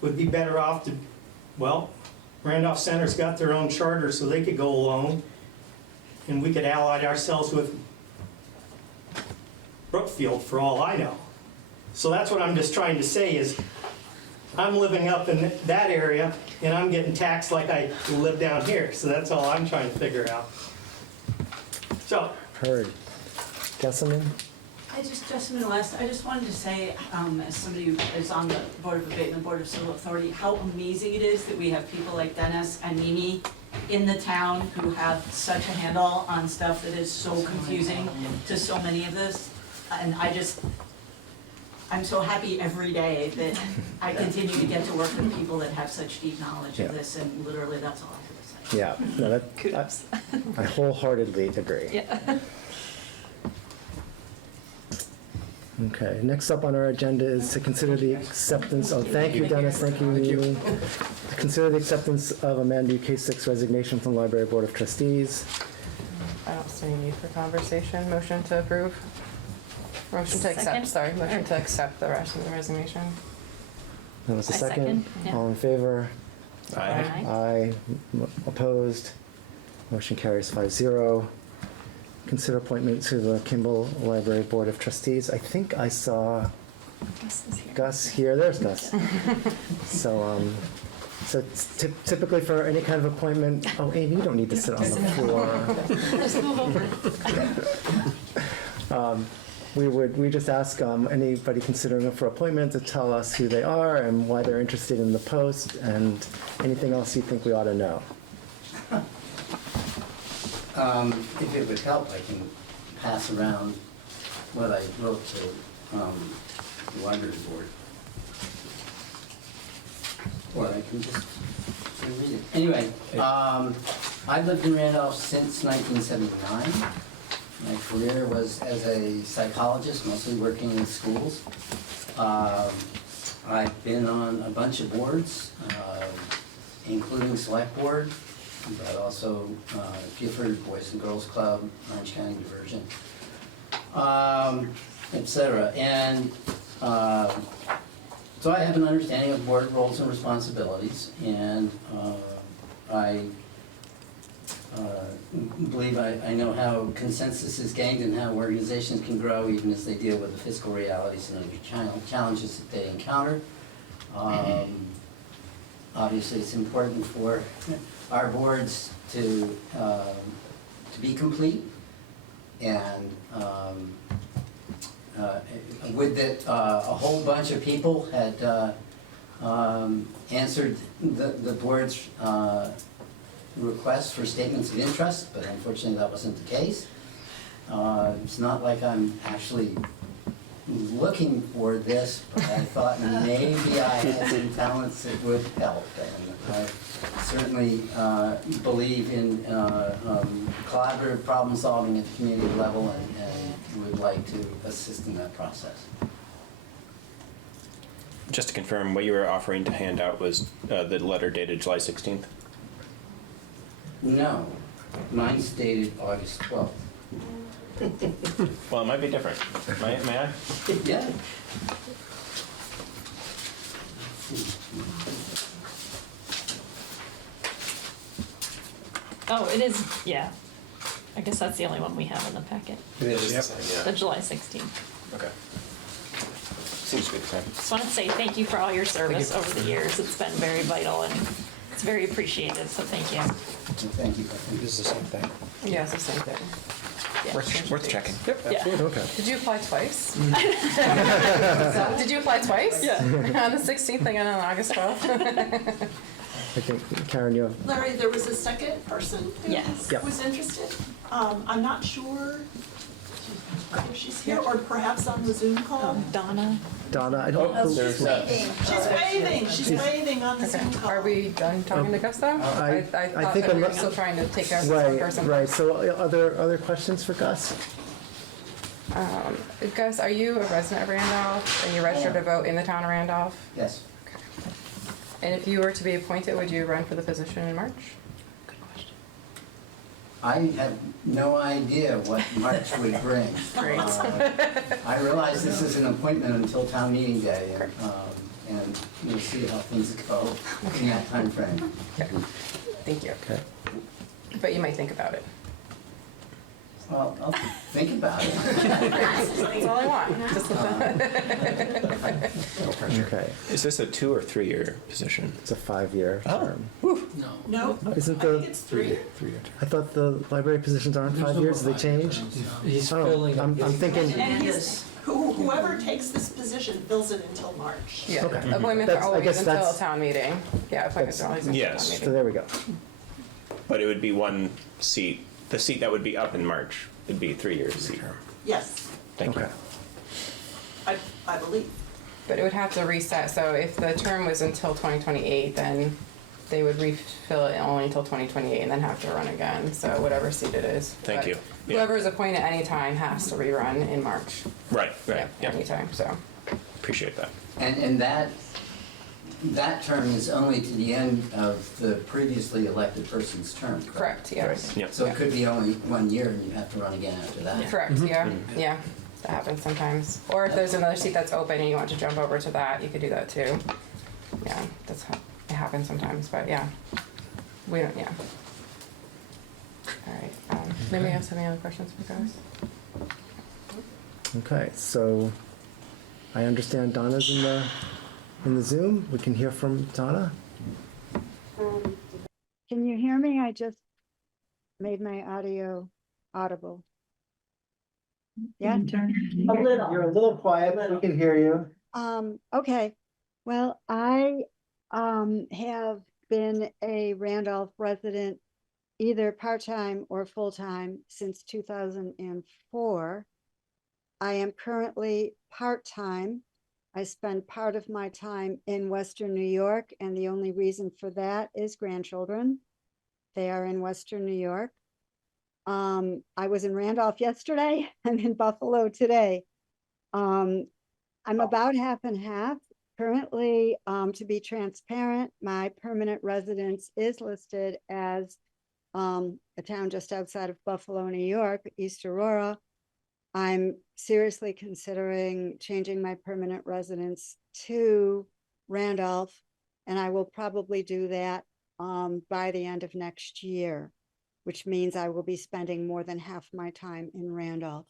would be better off to, well, Randolph Center's got their own charter, so they could go alone. And we could ally ourselves with Brookfield for all I know. So that's what I'm just trying to say is, I'm living up in that area and I'm getting taxed like I live down here. So that's all I'm trying to figure out. So, Heard. Jessamine? Jessamine West, I just wanted to say, as somebody who is on the Board of Abatement, Board of Civil Authority, how amazing it is that we have people like Dennis and Mimi in the town who have such a handle on stuff that is so confusing to so many of us. And I'm so happy every day that I continue to get to work with people that have such deep knowledge of Yeah. this, and literally that's all I have to say. Yeah, no, Kudos. I wholeheartedly agree. Yeah. Okay, next up on our agenda is to consider the acceptance, thank you, Dennis, thank you, Mimi. To consider the acceptance of Amanda K6 resignation from Library Board of Trustees. I don't see any need for conversation. Motion to approve? Motion to accept, Second. sorry. Motion to accept the resignation. That was the I second. second, yeah. All in favor? Aye. Aye. Opposed? Motion carries 5-0. Consider appointment to the Kimball Library Board of Trustees. I think I saw Gus is here. Gus here. There's Gus. So it's typically for any kind of appointment, oh, Amy, you don't need to sit on the floor. Just move over. We just ask anybody considering it for appointment to tell us who they are and why they're interested in the post and anything else you think we ought to know. If it would help, I can pass around what I wrote to the library board. Or I can just read it. Anyway, I've lived in Randolph since 1979. My career was as a psychologist, mostly working in schools. I've been on a bunch of boards, including Selectboard, but also Gifford Boys and Girls Club, Orange County Diversion, etc. And so I have an understanding of board roles and responsibilities, and I believe I know how consensus is gained and how organizations can grow even as they deal with the fiscal realities and other challenges that they encounter. Obviously, it's important for our boards to be complete, and with that, a whole bunch of people had answered the board's request for statements of interest, but unfortunately that wasn't the case. It's not like I'm actually looking for this, but I thought maybe I had some talents that would help. And I certainly believe in collaborative problem solving at the community level, and would like to assist in that process. Just to confirm, what you were offering to hand out was the letter dated July 16th? No, mine's dated August 12th. Well, it might be different. May I? Yeah. Oh, it is, yeah. I guess that's the only one we have in the packet. It is, yep. The July 16th. Okay. Seems to be the same. Just want to say thank you for all your service over the years. It's been very vital and it's very appreciated, so thank you. Thank you. This is the same thing. Yeah, it's the same thing. Yeah. Worth checking. Yep, Yeah. absolutely. Okay. Did you apply twice? Did you apply twice? Yeah. On the 16th and on August 12th? I think, Karen, you have, Larry, there was a second person who Yes. Yep. was interested. I'm not sure Whether she's here or perhaps on the Zoom call. Donna. Donna, I don't believe. She's waving. She's waving on the Zoom call. Are we done talking to Gus though? I I thought think that we were I'm- still trying to take care of this one Right, person. right. So other questions for Gus? Gus, are you a resident of Randolph and you registered to vote in the town of Randolph? Yes. And if you were to be appointed, would you run for the position in March? I have no idea what March would bring. Great. I realize this is an appointment until town meeting day, and we'll see how things go in that timeframe. Thank you. Okay. But you might think about it. Well, I'll think about it. That's all I want. Just Okay. Is this a 2 or 3 year position? It's a 5-year term. No, Isn't I think it's 3. 3-year term. I thought the library positions aren't 5 years. They change. He's Oh, filling. I'm thinking. And whoever takes this position fills it until March. Yeah, Okay. appointments That's- are I always guess until that's- a town meeting. Yeah, appointments are always until a town Yes. So meeting. there we go. But it would be one seat. The seat that would be up in March would be 3 years seat. Yes, Thank Okay. you. I believe. But it would have to reset, so if the term was until 2028, then they would refill it only until 2028 and then have to run again, so whatever seat it is. Thank But you. Yeah. Whoever is appointed at any time has to rerun in March. Right, right. Yeah, Yeah. anytime, so. Appreciate that. And that term is only to the end of the previously elected person's term, correct? Correct, yes. Yeah. So it could be only 1 year and you have to run again after that. Correct, yeah, yeah, that happens sometimes. Or if there's another seat that's open and you want to jump over to that, you could do that too. Yeah, it happens sometimes, but yeah, we don't, yeah. All right, anybody else have any other questions for guys? Okay. So I understand Donna's in the Zoom. We can hear from Donna. Can you hear me? I just made my audio audible. Yeah. A little. You're a little quiet. We can hear you. Okay. Well, I have been a Randolph resident either part-time or full-time since 2004. I am currently part-time. I spend part of my time in Western New York, and the only reason for that is grandchildren. They are in Western New York. I was in Randolph yesterday. I'm in Buffalo today. I'm about half and half. Currently, to be transparent, my permanent residence is listed as a town just outside of Buffalo, New York, East Aurora. I'm seriously considering changing my permanent residence to Randolph, and I will probably do that by the end of next year, which means I will be spending more than half my time in Randolph.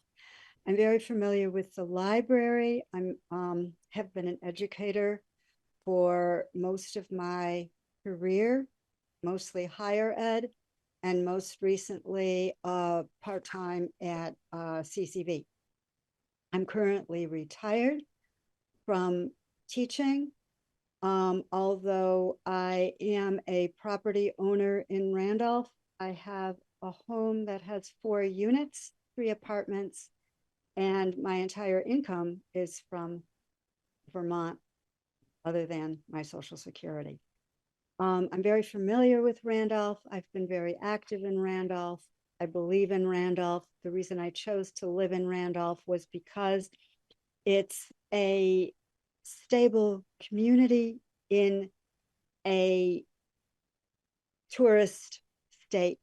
I'm very familiar with the library. I'm have been an educator for most of my career, mostly higher ed, and most recently part-time at CCV. I'm currently retired from teaching, although I am a property owner in Randolph. I have a home that has 4 units, 3 apartments, and my entire income is from Vermont, other than my Social Security. I'm very familiar with Randolph. I've been very active in Randolph. I believe in Randolph. The reason I chose to live in Randolph was because it's a stable community in a tourist state.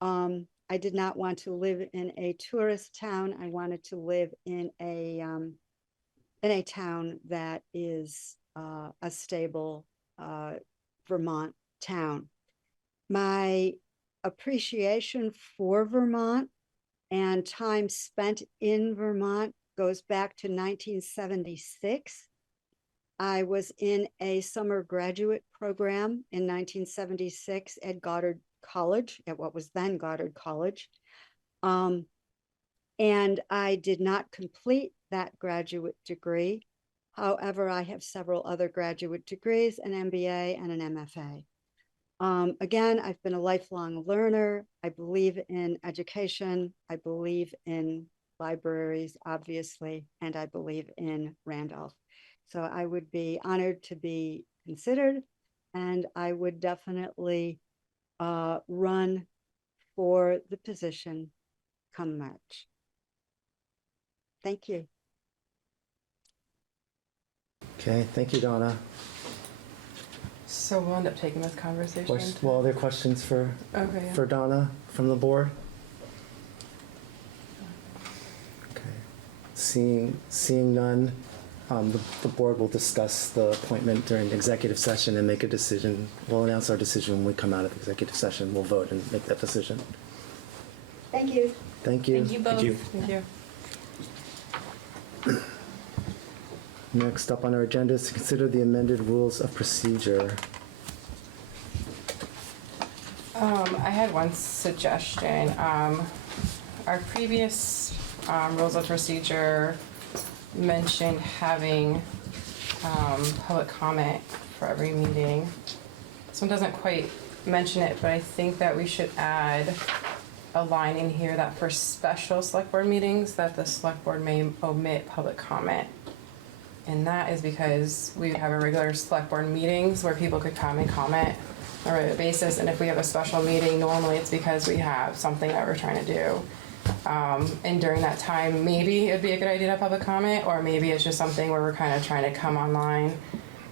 I did not want to live in a tourist town. I wanted to live in a town that is a stable Vermont town. My appreciation for Vermont and time spent in Vermont goes back to 1976. I was in a summer graduate program in 1976 at Goddard College, at what was then Goddard College. And I did not complete that graduate degree. However, I have several other graduate degrees, an MBA and an MFA. Again, I've been a lifelong learner. I believe in education. I believe in libraries, obviously, and I believe in Randolph. So I would be honored to be considered, and I would definitely run for the position come March. Thank you. Okay, thank you, Donna. So we'll end up taking this conversation. Well, are there questions for Okay. for Donna from the board? Okay, seeing none, the board will discuss the appointment during executive session and make a decision. We'll announce our decision when we come out of executive session. We'll vote and make that decision. Thank you. Thank you. Thank you both. Thank you. Next up on our agenda is to consider the amended rules of procedure. I had one suggestion. Our previous rules of procedure mentioned having public comment for every meeting. This one doesn't quite mention it, but I think that we should add a line in here that for special select board meetings, that the select board may omit public comment. And that is because we have a regular select board meetings where people could come and comment on a regular basis. And if we have a special meeting, normally it's because we have something that we're trying to do. And during that time, maybe it'd be a good idea to have public comment, or maybe it's just something where we're kind of trying to come online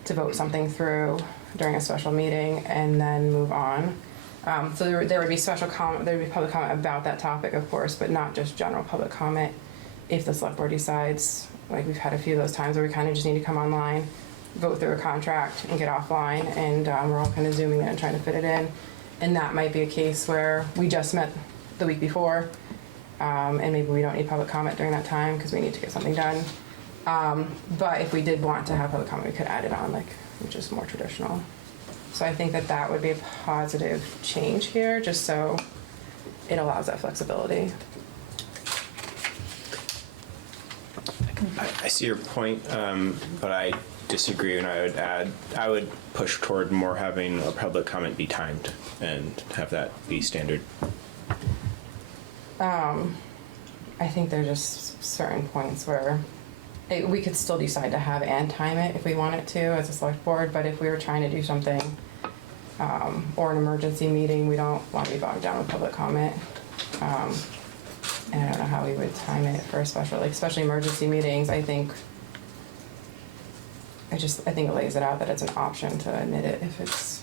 to vote something through during a special meeting and then move on. So there would be special comment, there would be public comment about that topic, of course, but not just general public comment if the select board decides, like we've had a few of those times where we kind of just need to come online, vote through a contract and get offline, and we're all kind of zooming in and trying to fit it in. And that might be a case where we just met the week before, and maybe we don't need public comment during that time because we need to get something done. But if we did want to have public comment, we could add it on, like, which is more traditional. So I think that that would be a positive change here, just so it allows that flexibility. I see your point, but I disagree, and I would push toward more having a public comment be timed and have that be standard. I think there's just certain points where we could still decide to have and time it if we wanted to as a select board, but if we were trying to do something or an emergency meeting, we don't want to be bogged down with public comment. And I don't know how we would time it for a special, like especially emergency meetings. I think it lays it out that it's an option to admit it if it's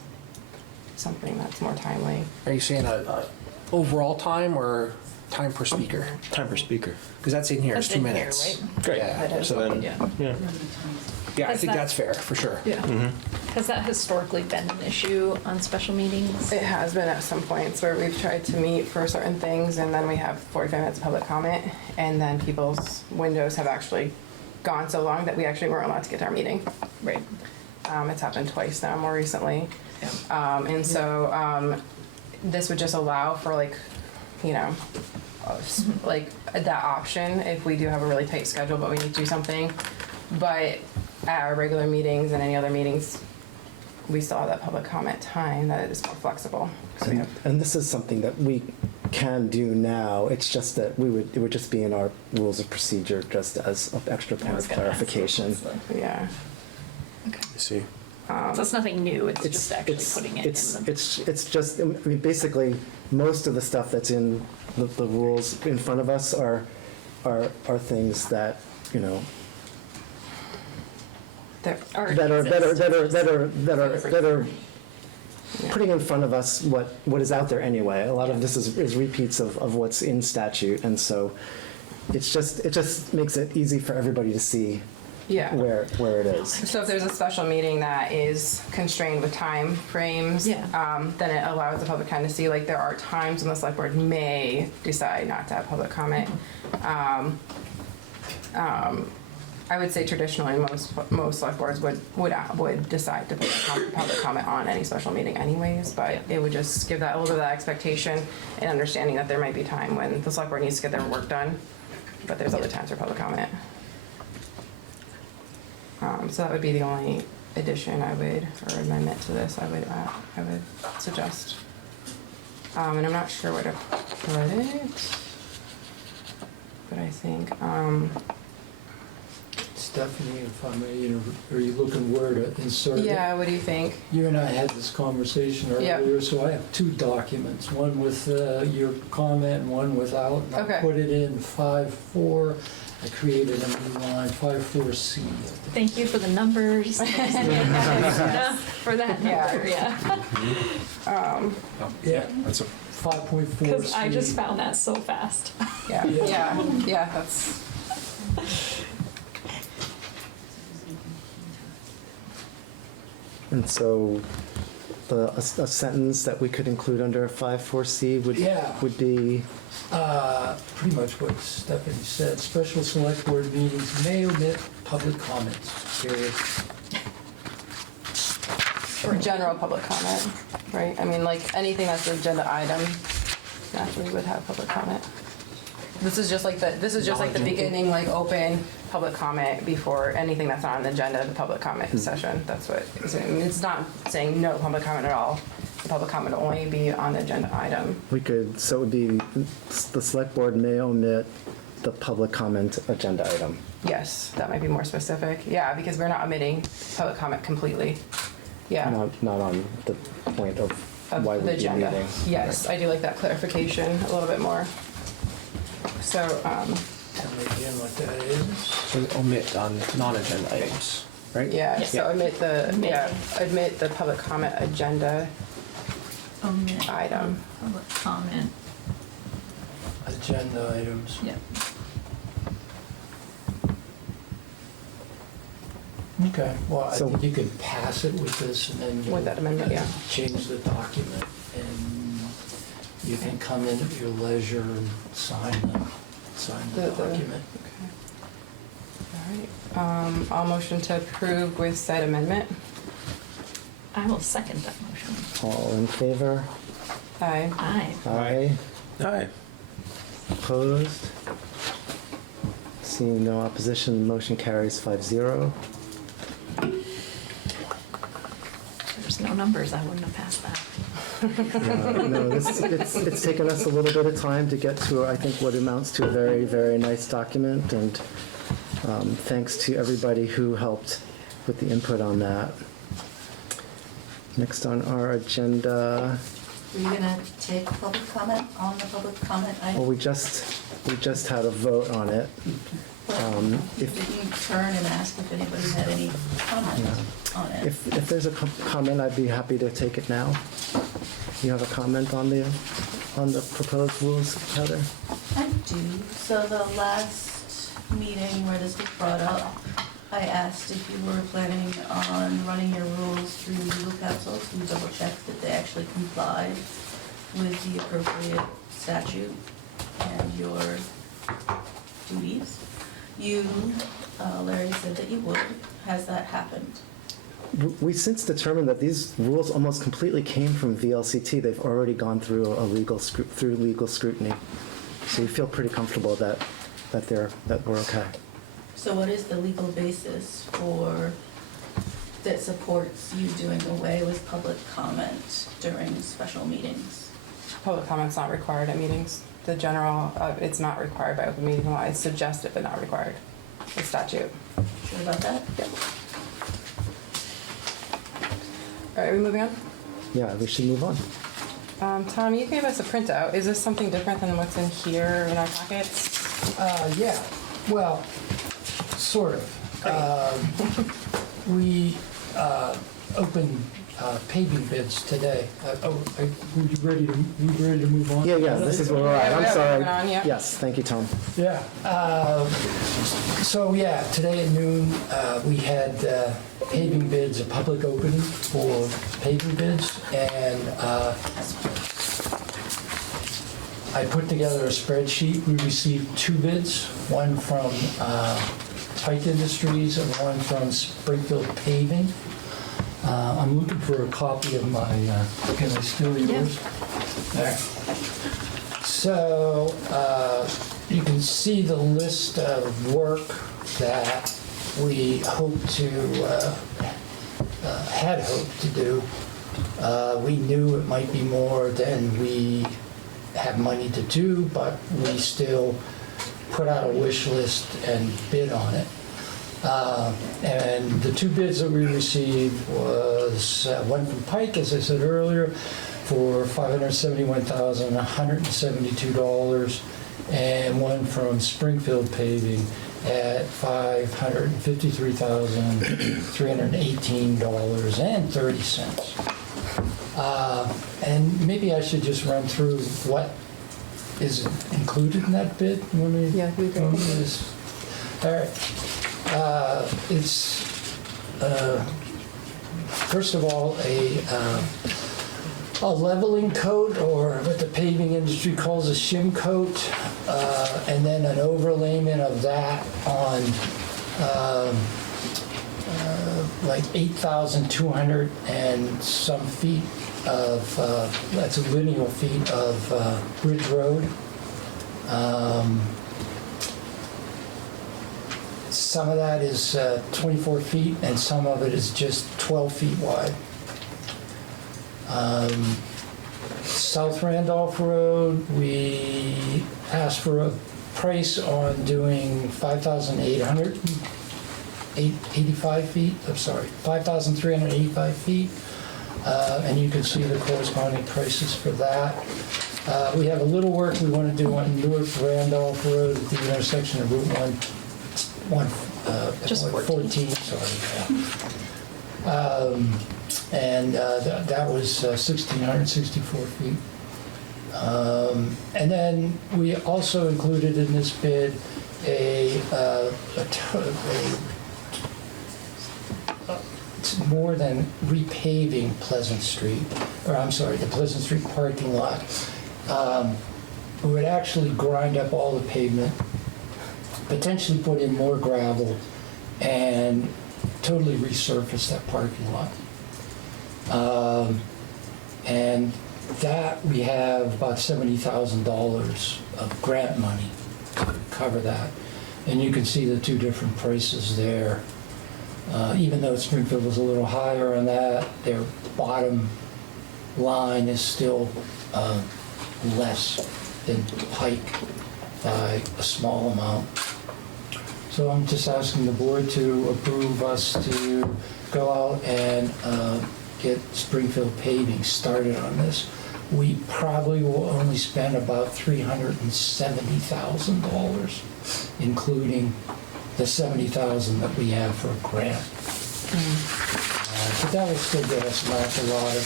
something that's more timely. Are you saying a overall time or time per speaker? Time per speaker. Because that's in here, it's That's 2 in here, minutes. right? Great. Yeah. So then, Yeah. Yeah, I Has think that- that's fair, for sure. Yeah. Has that historically been an issue on special meetings? It has been at some points where we've tried to meet for certain things and then we have 45 minutes of public comment, and then people's windows have actually gone so long that we actually weren't allowed to get to our meeting. Right. It's happened twice now, more recently. And so this would just allow for like that option if we do have a really tight schedule but we need to do something. But at our regular meetings and any other meetings, we still have that public comment time that is more flexible. So we have, And this is something that we can do now. It's just that it would just be in our rules of procedure just as an extra point of clarification. yeah. Okay. I see. So it's nothing new, it's just actually putting it in the... It's just, I mean, basically, most of the stuff that's in the rules in front of us are things that, that are putting in front of us what is out there anyway. A lot of this is repeats of what's in statute, and so it just makes it easy for everybody to see where it is. So if there's a special meeting that is constrained with time frames, then it allows the public kind of see, like, there are times when the select board may decide not to have public comment. I would say traditionally most select boards would decide to put public comment on any special meeting anyways, but it would just give that a little bit of that expectation and understanding that there might be time when the select board needs to get their work done, but there's other times for public comment. So that would be the only addition or amendment to this I would suggest. And I'm not sure where to put it, but I think think. Stephanie, if I may, are you looking where to insert it? Yeah, what do you think? You and I had this conversation Yep. earlier, so I have two documents, one with your comment and one without. And Okay. I put it in 5.4. I created a new line, 5.4C. Thank you for the numbers. For that number, yeah. Yeah, That's a 5.4C. Because I just found that so fast. Yeah, Yeah. yeah, that's, And so a sentence that we could include under 5.4C Yeah. would be, Pretty much what Stephanie said. Special select board meetings may omit public comments, period. or general public comment, right? I mean, like, anything that's an agenda item, naturally would have public comment. This is just like the beginning, like, open public comment before anything that's not on the agenda, the public comment session. That's what, it's not saying no public comment at all. The public comment will only be on the agenda item. so it would be, the select board may omit the public comment agenda item. Yes, that might be more specific. Yeah, because we're not omitting public comment completely. Yeah. Not on the point of why Of we'd the be agenda. meeting. Yes, I do like that clarification a little bit more. So, Tell me again what that is. So omit on non-agenda items, right? yeah, so omit the public comment agenda Omit item. public comment. Agenda items. Yeah. Okay, well, I So- think you can pass it with this and then With that amendment, yeah. change the document and you can come in at your leisure and sign the document. All right. I'll motion to approve with said amendment. I will second that motion. All in favor? Aye. Aye. Aye. Aye. Opposed? Seeing no opposition, motion carries 5-0. There's no numbers, I wouldn't have passed that. No, it's taken us a little bit of time to get to, I think, what amounts to a very, very nice document, and thanks to everybody who helped with the input on that. Next on our agenda, Were you gonna take public comment on the public comment item? well, we just had a vote on it. You didn't turn and ask if anybody had any comment on it. If there's a comment, I'd be happy to take it now. You have a comment on the proposed rules, Heather? I do. So the last meeting where this was brought up, I asked if you were planning on running your rules through legal counsel to double check that they actually comply with the appropriate statute and your duties. You, Larry, said that you would. Has that happened? We since determined that these rules almost completely came from VLCT. They've already gone through legal scrutiny. So we feel pretty comfortable that we're okay. So what is the legal basis that supports you doing away with public comment during special meetings? Public comment's not required at meetings. The general, it's not required by open meeting law. It's suggested but not required. The statute. Sure about that? Yep. All right, are we moving on? Yeah, we should move on. Tom, you gave us a printout. Is this something different than what's in here in our packets? Yeah, well, sort of. We opened paving bids today. Were you ready to move on? Yeah, this is where we're at. I'm Yeah, sorry. moving on, yeah. Yes, thank you, Tom. Yeah. So yeah, today at noon, we had paving bids, a public opening for paving bids, and I put together a spreadsheet. We received 2 bids, one from Pike Industries and one from Springfield Paving. I'm looking for a copy of my, can I steal yours? There. So you can see the list of work that we hope to, had hoped to do. We knew it might be more than we have money to do, but we still put out a wish list and bid on it. And the two bids that we received was one from Pike, as I said earlier, for $571,172, and one from Springfield Paving at $553,318.30. And maybe I should just run through what is included in that bid. Yeah, we agree. All right. It's, first of all, a leveling coat, or what the paving industry calls a shim coat, and then an overlayment of that on like 8,200 and some feet of, that's a lineal feet of Bridge Road. Some of that is 24 feet, and some of it is just 12 feet wide. South Randolph Road, we asked for a price on doing 5,385 feet, I'm sorry, 5,385 feet. And you can see the corresponding prices for that. We have a little work we want to do on North Randolph Road at the intersection of Route 14, sorry. Yeah. And that was 1,664 feet. And then we also included in this bid it's more than repaving Pleasant Street, or I'm sorry, the Pleasant Street parking lot. We would actually grind up all the pavement, potentially put in more gravel, and totally resurface that parking lot. And that, we have about $70,000 of grant money to cover that. And you can see the two different prices there. Even though Springfield was a little higher on that, their bottom line is still less than Pike by a small amount. So I'm just asking the board to approve us to go out and get Springfield Paving started on this. We probably will only spend about $370,000, including the $70,000 that we have for a grant. But that will still get us an awful lot of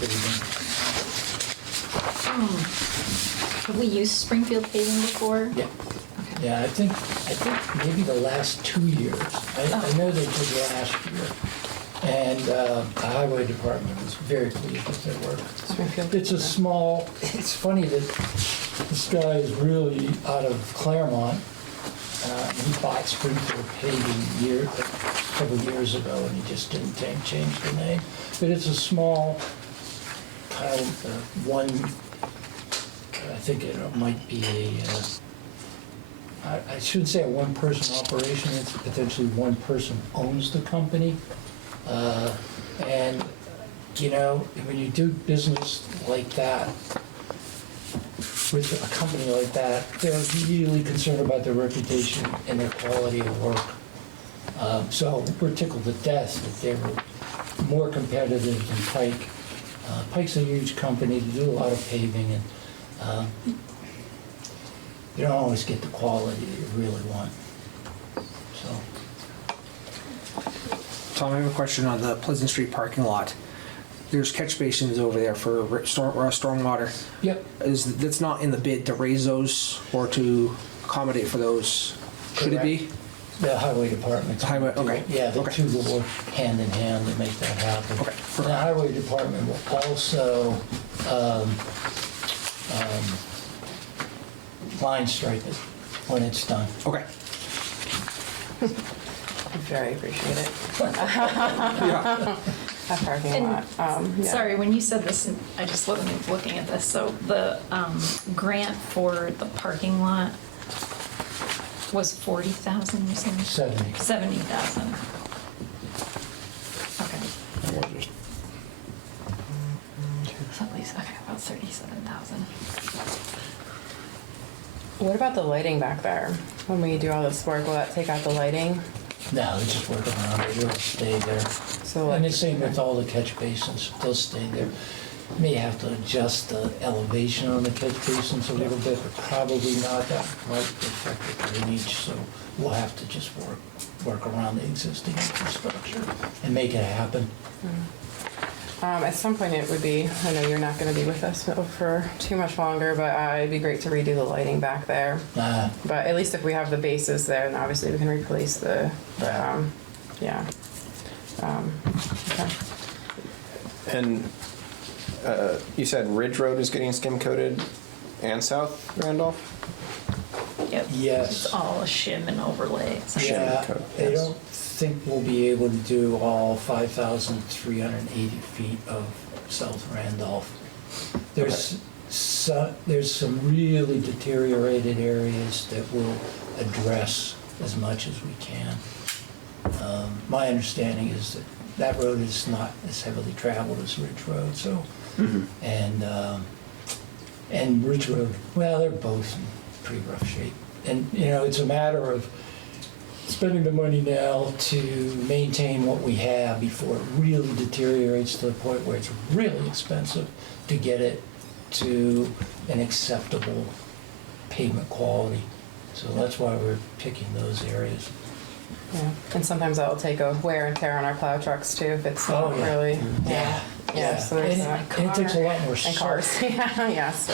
paving. Have we used Springfield paving before? Yeah. Yeah, I think maybe the last 2 years. I know they did last year. And the highway department was very pleased with their work. It's a small, it's funny that this guy is really out of Claremont. He bought Springfield Paving a couple years ago, and he just didn't change the name. But it's a small, kind of one, I think it might be I shouldn't say a one-person operation. It's potentially one person owns the company. And, you know, when you do business like that, with a company like that, they're really concerned about their reputation and their quality of work. So we're tickled to death that they were more competitive than Pike. Pike's a huge company, they do a lot of paving, and you don't always get the quality that you really want. So. Tom, I have a question on the Pleasant Street parking lot. There's catch basins over there for stormwater. Yep. That's not in the bid to raise those or to accommodate for those. Should it be? The highway department. Highway, okay. Yeah, the okay. two will work hand in hand to make that happen. Okay. The highway department will also line stripe it when it's done. Okay. Very appreciate it. Yeah. That parking And lot. Yeah. sorry, when you said this, and I just wasn't looking at this. So the grant for the parking lot was 40,000. You said 70. 70,000. Okay. So at least about 37,000. What about the lighting back there? When we do all this work, will that take out the lighting? No, they just work around it, it'll stay there. So And the same with all the catch basins, they'll stay there. May have to adjust the elevation on the catch basins a little bit, but probably not. That might affect the drainage, so we'll have to just work around the existing infrastructure and make it happen. At some point it would be, I know you're not going to be with us for too much longer, but it'd be great to redo the lighting back there. But at least if we have the bases there, then obviously we can replace the yeah. Okay. And you said Ridge Road is getting skim coated and South Randolph? Yep. Yes. It's all a shim and overlay. Yeah, I don't think we'll be able to do all 5,380 feet of South Randolph. There's some really deteriorated areas that we'll address as much as we can. My understanding is that that road is not as heavily traveled as Ridge Road, so, and Ridge Road, well, they're both in pretty rough shape. And, you know, it's a matter of spending the money now to maintain what we have before it really deteriorates to the point where it's really expensive to get it to an acceptable pavement quality. So that's why we're picking those areas. Yeah, and sometimes that'll take a wear and tear on our plow trucks too if it's not really. Yeah. So there's and it takes a lot more and salt. cars. Yes.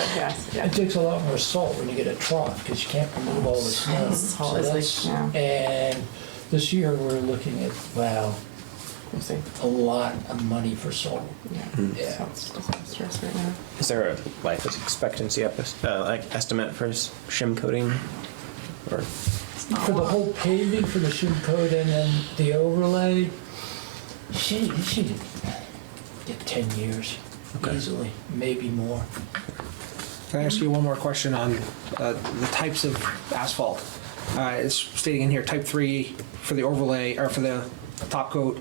It takes a lot more salt when you get a trough because you can't remove all the snow. Salt is like, And this year we're looking at, wow, we'll see. A lot of money for salt. Yeah. Salt's disastrous right now. Is there a life expectancy estimate for shim coating? Or for the whole paving, for the shim coat and then the overlay, she get 10 years easily, maybe more. Can I ask you one more question on the types of asphalt? It's stating in here type 3 for the overlay or for the top coat,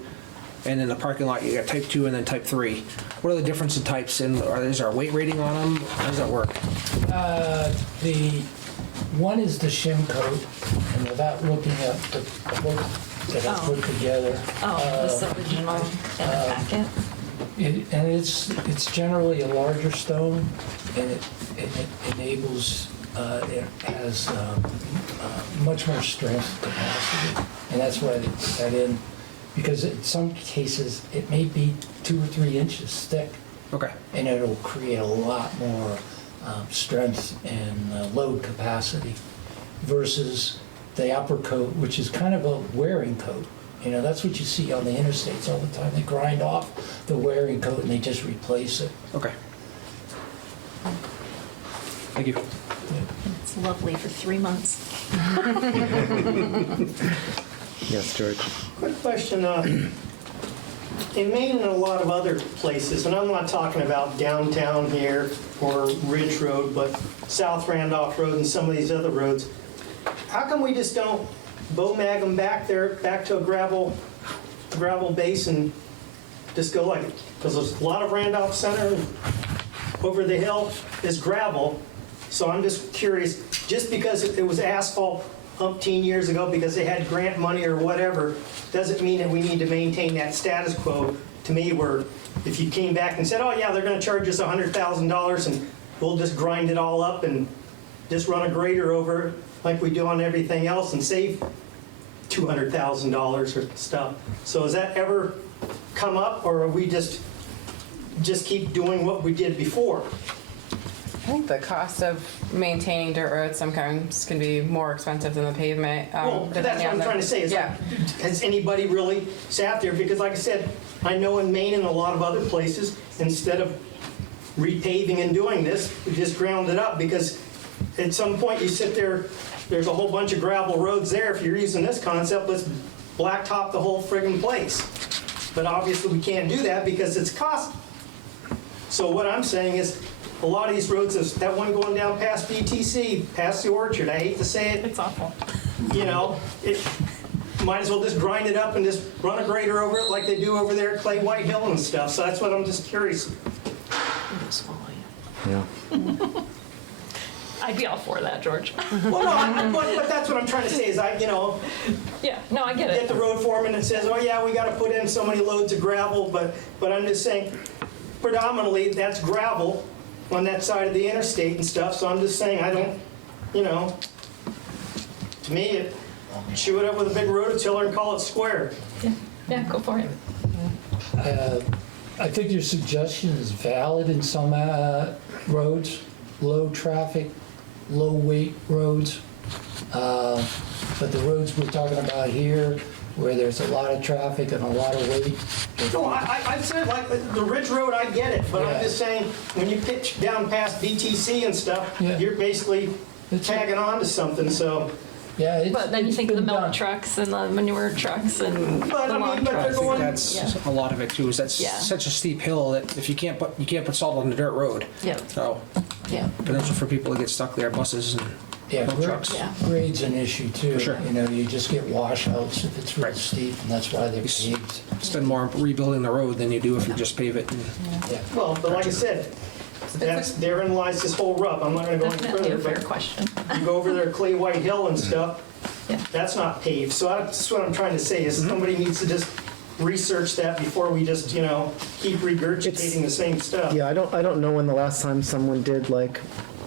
and in the parking lot you got type 2 and then type 3. What are the difference in types, and is there a weight rating on them? How does that work? The one is the shim coat, and without looking at the book that I put together. This original in the packet? And it's generally a larger stone, and it enables, it has much more strength capacity, and that's why they put that in, because in some cases it may be 2 or 3 inches thick. Okay. And it'll create a lot more strength and load capacity versus the upper coat, which is kind of a wearing coat. You know, that's what you see on the interstates all the time. They grind off the wearing coat and they just replace it. Okay. Thank you. It's lovely for 3 months. Yes, George. Quick question. In Maine and a lot of other places, and I'm not talking about downtown here or Ridge Road, but South Randolph Road and some of these other roads, how come we just don't mag them back there, back to a gravel base and just go like it? Because there's a lot of Randolph Center over the hill is gravel. So I'm just curious, just because it was asphalt umpteen years ago because they had grant money or whatever, doesn't mean that we need to maintain that status quo. To me, where if you came back and said, oh yeah, they're gonna charge us $100,000 and we'll just grind it all up and just run a grader over it like we do on everything else and save $200,000 or stuff. So has that ever come up, or are we just keep doing what we did before? I think the cost of maintaining dirt roads sometimes can be more expensive than the pavement. Well, that's what I'm trying to say. Is like, has anybody really sat there? Because like I said, I know in Maine and a lot of other places, instead of repaving and doing this, we just ground it up because at some point you sit there, there's a whole bunch of gravel roads there. If you're using this concept, let's blacktop the whole friggin' place. But obviously we can't do that because it's costly. So what I'm saying is, a lot of these roads, that one going down past BTC, past the orchard, I hate to say it. It's awful. You know, it might as well just grind it up and just run a grader over it like they do over there at Clay White Hill and stuff. So that's what I'm just curious. Yeah. I'd be all for that, George. Well, no, but that's what I'm trying to say is Yeah, no, I get get it. the road foreman that says, oh yeah, we gotta put in so many loads of gravel, but I'm just saying, predominantly, that's gravel on that side of the interstate and stuff, so I'm just saying, I don't, to me, chew it up with a big rototiller and call it square. Yeah, go for it. I think your suggestion is valid in some roads, low traffic, low weight roads. But the roads we're talking about here, where there's a lot of traffic and a lot of weight. No, I'd say like the Ridge Road, I get it, but I'm just saying, when you pitch down past BTC and stuff, you're basically tagging on to something, so. Yeah, But then you think of the milk trucks and the manure trucks and the lawn I trucks. think that's a lot of it too. Is that's Yeah. such a steep hill that if you can't put salt on the dirt road. Yeah. So Yeah. potential for people to get stuck there, buses and milk trucks. Grade's an issue too. For sure. You just get washouts if it's real steep, and that's why they're paved. Spend more rebuilding the road than you do if you just pave it. Well, but like I said, therein lies this whole rub. I'm not gonna go any Definitely a further, fair but question. you go over there, Clay White Hill and stuff, that's not paved. So that's what I'm trying to say, is somebody needs to just research that before we just, keep regurgitating the same stuff. Yeah, I don't know when the last time someone did like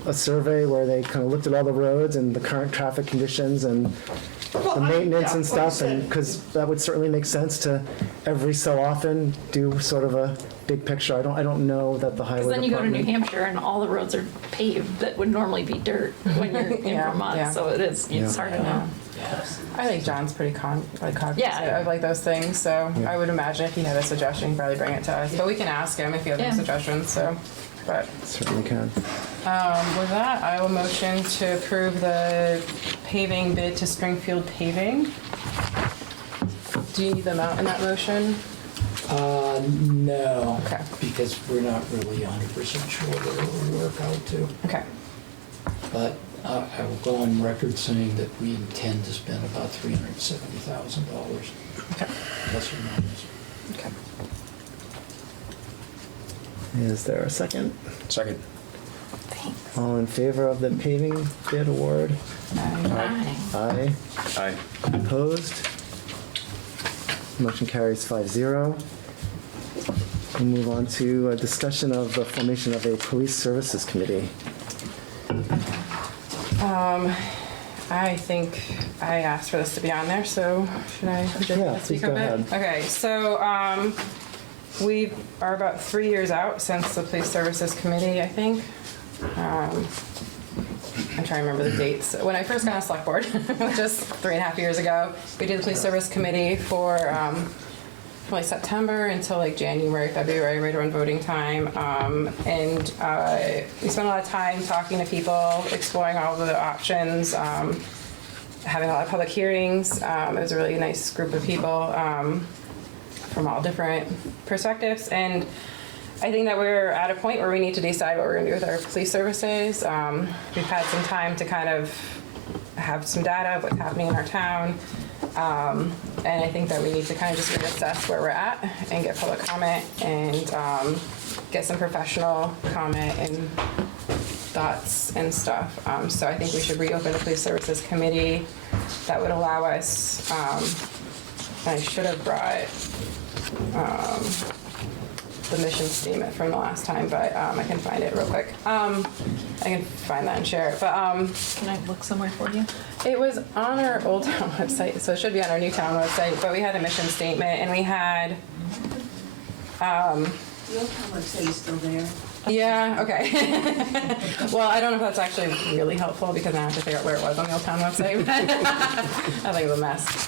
a survey where they kind of looked at all the roads and the current traffic conditions and the maintenance and stuff, and because that would certainly make sense to every so often do sort of a big picture. I don't know that the highway Because then you go to New department. Hampshire and all the roads are paved that would normally be dirt when you're in Vermont, so it's hard to know. I think John's pretty cognizant Yeah. of like those things, so I would imagine if he had a suggestion, he'd probably bring it to us. But we can ask him if he has any suggestions, so. But Certainly can. with that, I will motion to approve the paving bid to Springfield Paving. Do you need them out in that motion? No. Okay. Because we're not really 100% sure what it will work out to. Okay. But I will go on record saying that we intend to spend about $370,000. Okay. Plus or minus. Okay. Is there a second? Second. All in favor of the paving bid award? Aye. Aye. Opposed? Motion carries 5-0. We'll move on to a discussion of the formation of a police services committee. I think I asked for this to be on there, so should I Yeah, speak please a go bit? ahead. Okay, so we are about 3 years out since the Police Services Committee, I think. I'm trying to remember the dates. When I first got on select board, just 3.5 years ago, we did the Police Service Committee for from like September until like January, February, right around voting time. And we spent a lot of time talking to people, exploring all the options, having a lot of public hearings. It was a really nice group of people from all different perspectives. And I think that we're at a point where we need to decide what we're going to do with our police services. We've had some time to kind of have some data of what's happening in our town. And I think that we need to kind of just reassess where we're at and get public comment and get some professional comment and thoughts and stuff. So I think we should reopen the Police Services Committee. That would allow us, I should have brought the mission statement from the last time, but I can find it real quick. I can find that and share it. But can I look somewhere for you? It was on our old town website, so it should be on our new town website. But we had a mission statement, and we had. The old town website is still there. Yeah. Okay. Well, I don't know if that's actually really helpful because I have to figure out where it was on the old town website. I think it's a mess.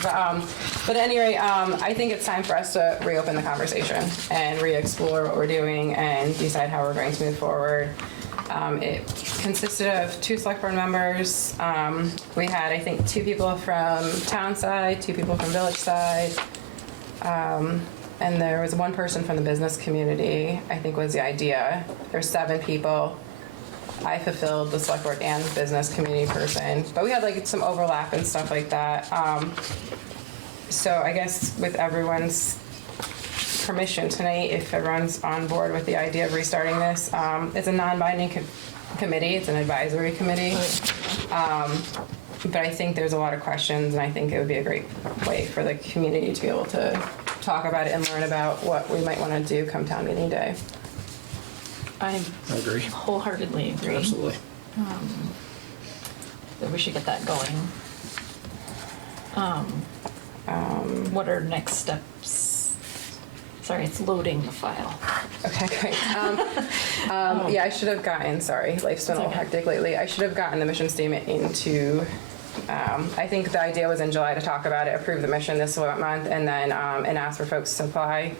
But at any rate, I think it's time for us to reopen the conversation and re-explore what we're doing and decide how we're going to move forward. It consisted of 2 select board members. We had, I think, 2 people from town side, 2 people from village side. And there was 1 person from the business community, I think was the idea. There's 7 people. I fulfilled the select board and business community person, but we had like some overlap and stuff like that. So I guess with everyone's permission tonight, if everyone's on board with the idea of restarting this, it's a non-binding committee, it's an advisory committee. But I think there's a lot of questions, and I think it would be a great way for the community to be able to talk about it and learn about what we might want to do come town meeting day. I agree. Wholeheartedly agree. Absolutely. That we should get that going. What are next steps? Sorry, it's loading the file. Okay, great. Yeah, I should have gotten, sorry, life's been a little hectic lately. I should have gotten the mission statement into, I think the idea was in July to talk about it, approve the mission this month, and then, and ask for folks to apply.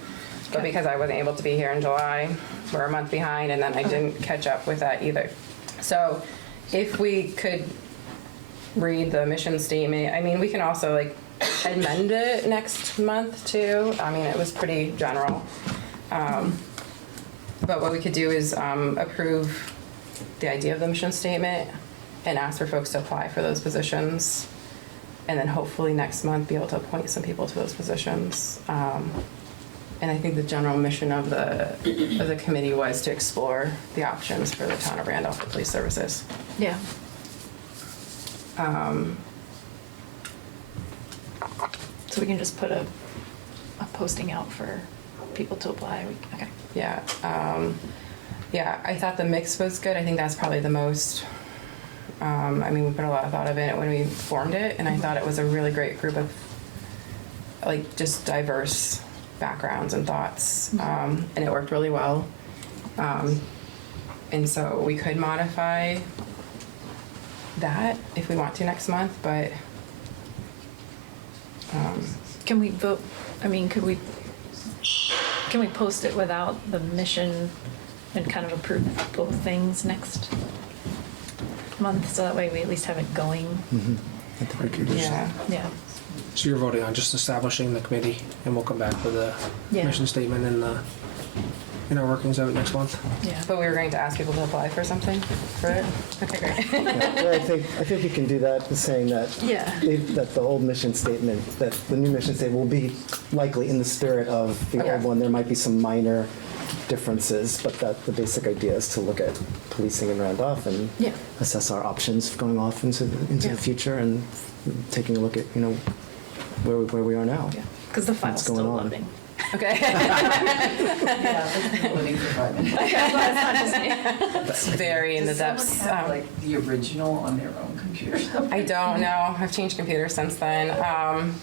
But because I wasn't able to be here in July, we're a month behind, and then I didn't catch up with that either. So if we could read the mission statement, I mean, we can also like amend it next month too. I mean, it was pretty general. But what we could do is approve the idea of the mission statement and ask for folks to apply for those positions. And then hopefully next month be able to appoint some people to those positions. And I think the general mission of the committee was to explore the options for the town of Randolph for police services. Yeah. So we can just put a posting out for people to apply. Okay. Yeah. Yeah, I thought the mix was good. I think that's probably the most, I mean, we put a lot of thought of it when we formed it, and I thought it was a really great group of, like, just diverse backgrounds and thoughts, and it worked really well. And so we could modify that if we want to next month, but can we vote? I mean, can we post it without the mission and kind of approve both things next month, so that way we at least have it going? I think we could just- Yeah. So you're voting on just establishing the committee, and we'll come back with a mission statement in our workings out next month. Yeah. But we were going to ask people to apply for something for it? Okay, great. Well, I think we can do that, saying that that the old mission statement, that the new mission statement will be likely in the spirit of the old one. There might be some minor differences, but that the basic idea is to look at policing in Randolph and assess our options going off into the future, and taking a look at where we are now. Yeah, because the file's still loading. Okay. It's very in the depths. Does someone have like the original on their own computer? I don't know. I've changed computers since then.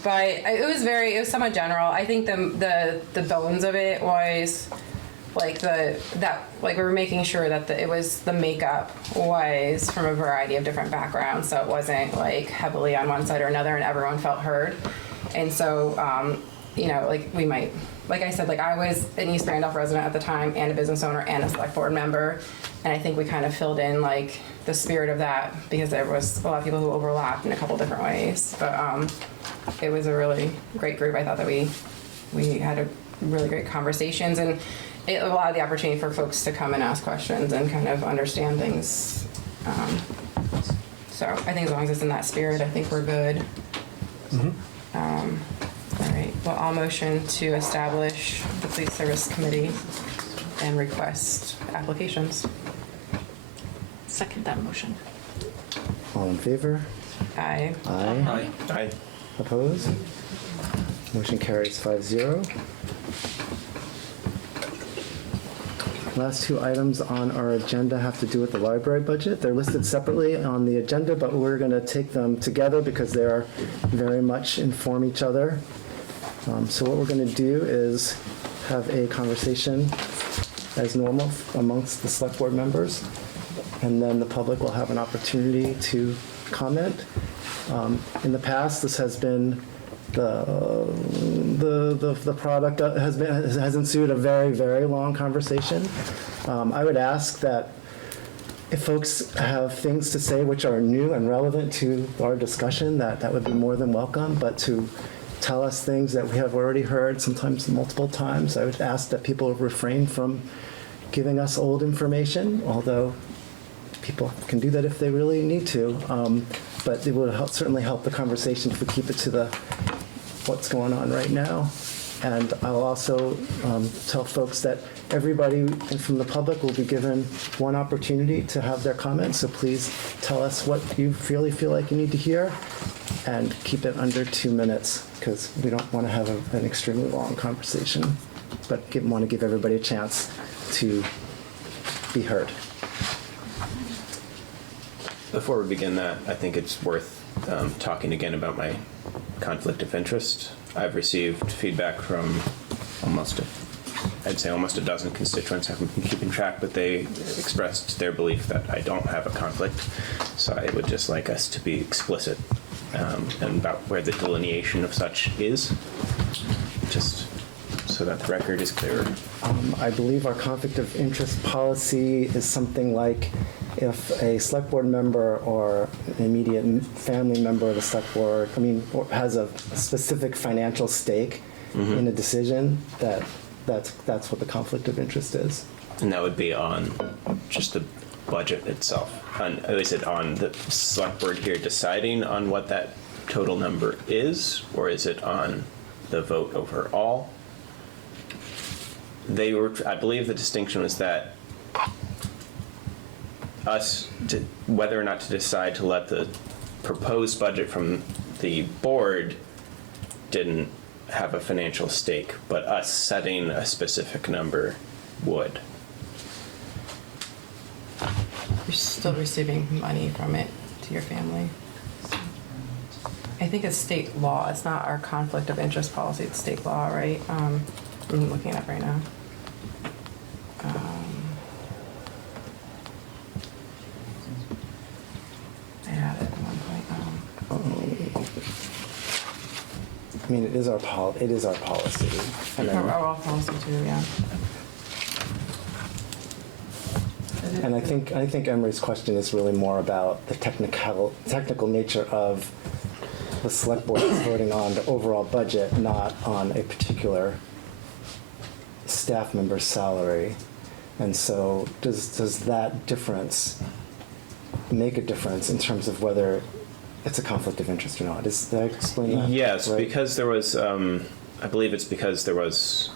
But it was somewhat general. I think the bones of it was like we were making sure that it was the makeup was from a variety of different backgrounds, so it wasn't like heavily on one side or another, and everyone felt heard. And so we might, like I said, like I was an East Randolph resident at the time, and a business owner, and a select board member, and I think we kind of filled in like the spirit of that, because there was a lot of people who overlapped in a couple different ways. But it was a really great group. I thought that we had a really great conversations, and it allowed the opportunity for folks to come and ask questions and kind of understand things. So I think as long as it's in that spirit, I think we're good. All right, well, I'll motion to establish the police service committee and request applications. Second that motion. All in favor? Aye. Aye. Aye. Opposed? Motion carries 5-0. Last two items on our agenda have to do with the library budget. They're listed separately on the agenda, but we're going to take them together because they are very much inform each other. So what we're going to do is have a conversation as normal amongst the select board members, and then the public will have an opportunity to comment. In the past, this has been the product has ensued a very, very long conversation. I would ask that if folks have things to say which are new and relevant to our discussion, that would be more than welcome. But to tell us things that we have already heard, sometimes multiple times, I would ask that people refrain from giving us old information, although people can do that if they really need to. But it would certainly help the conversation if we keep it to what's going on right now. And I'll also tell folks that everybody from the public will be given one opportunity to have their comments, so please tell us what you really feel like you need to hear, and keep it under 2 minutes, because we don't want to have an extremely long conversation, but want to give everybody a chance to be heard. Before we begin that, I think it's worth talking again about my conflict of interest. I've received feedback from almost a dozen constituents. I haven't been keeping track, but they expressed their belief that I don't have a conflict. So I would just like us to be explicit and about where the delineation of such is, just so that the record is clearer. I believe our conflict of interest policy is something like if a select board member or an immediate family member of the select board, or has a specific financial stake in a decision, that's what the conflict of interest is. And that would be on just the budget itself. Is it on the select board here deciding on what that total number is, or is it on the vote overall? I believe the distinction was that whether or not to decide to let the proposed budget from the board didn't have a financial stake, but us setting a specific number would. You're still receiving money from it to your family. I think it's state law. It's not our conflict of interest policy. It's state law, right? I'm looking it up right now. I had it at one point. It is our policy. Our policy too, yeah. And I think Emery's question is really more about the technical nature of the select board voting on the overall budget, not on a particular staff member's salary. And so does that difference make a difference in terms of whether it's a conflict of interest or not? Did I explain that? Yes, right? because there was, I believe it's because there was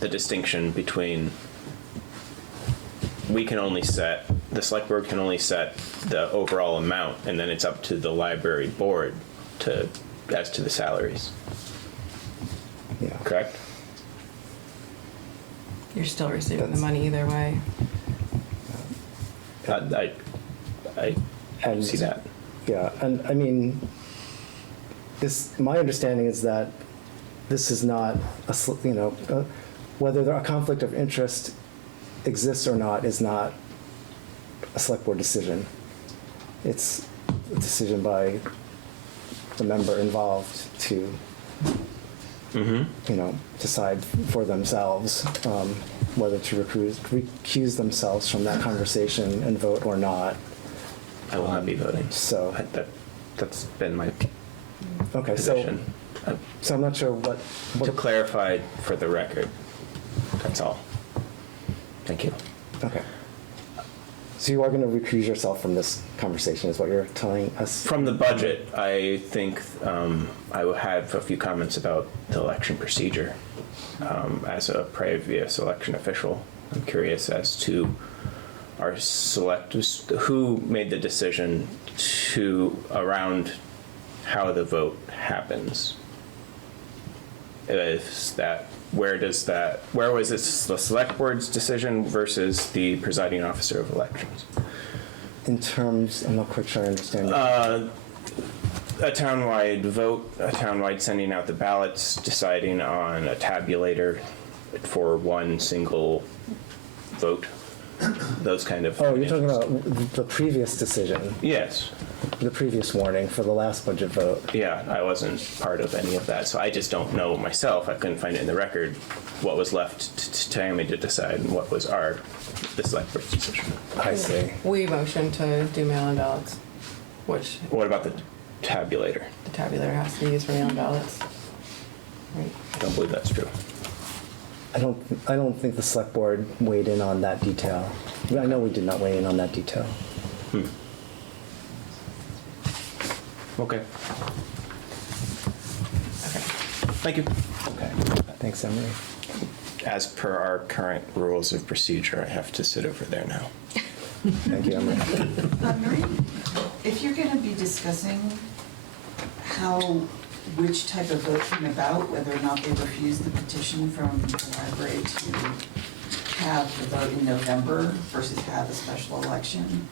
the distinction between the select board can only set the overall amount, and then it's up to the library board as to the salaries. Yeah. Correct? You're still receiving the money either way. I see that. Yeah, and my understanding is that this is not whether a conflict of interest exists or not is not a select board decision. It's a decision by the member involved to decide for themselves whether to recuse themselves from that conversation and vote or not. I will not be voting. So that's been my position. So I'm not sure what to clarify for the record. That's all. Thank you. Okay. So you are going to recuse yourself from this conversation, is what you're telling us? From the budget, I think I will have a few comments about the election procedure. As a previous election official, I'm curious as to who made the decision around how the vote happens. Where was this the select board's decision versus the presiding officer of elections? In terms, I'm not quite sure I understand. A townwide vote, a townwide sending out the ballots, deciding on a tabulator for one single vote, those kind of. Oh, you're talking about the previous decision? Yes. The previous warning for the last budget vote? Yeah, I wasn't part of any of that, so I just don't know myself. I couldn't find it in the record what was left to Tammy to decide and what was the select board's decision. I see. We motioned to do mail-in ballots, which. What about the tabulator? The tabulator has to be used for mail-in ballots. Right. I don't believe that's true. I don't think the select board weighed in on that detail. I know we did not weigh in on that detail. Okay. Okay. Thank you. Okay. Thanks, Emery. As per our current rules of procedure, I have to sit over there now. Thank you, Emery. Marie, if you're going to be discussing which type of vote came about, whether or not they refused the petition from the library to have the vote in November versus have a special election,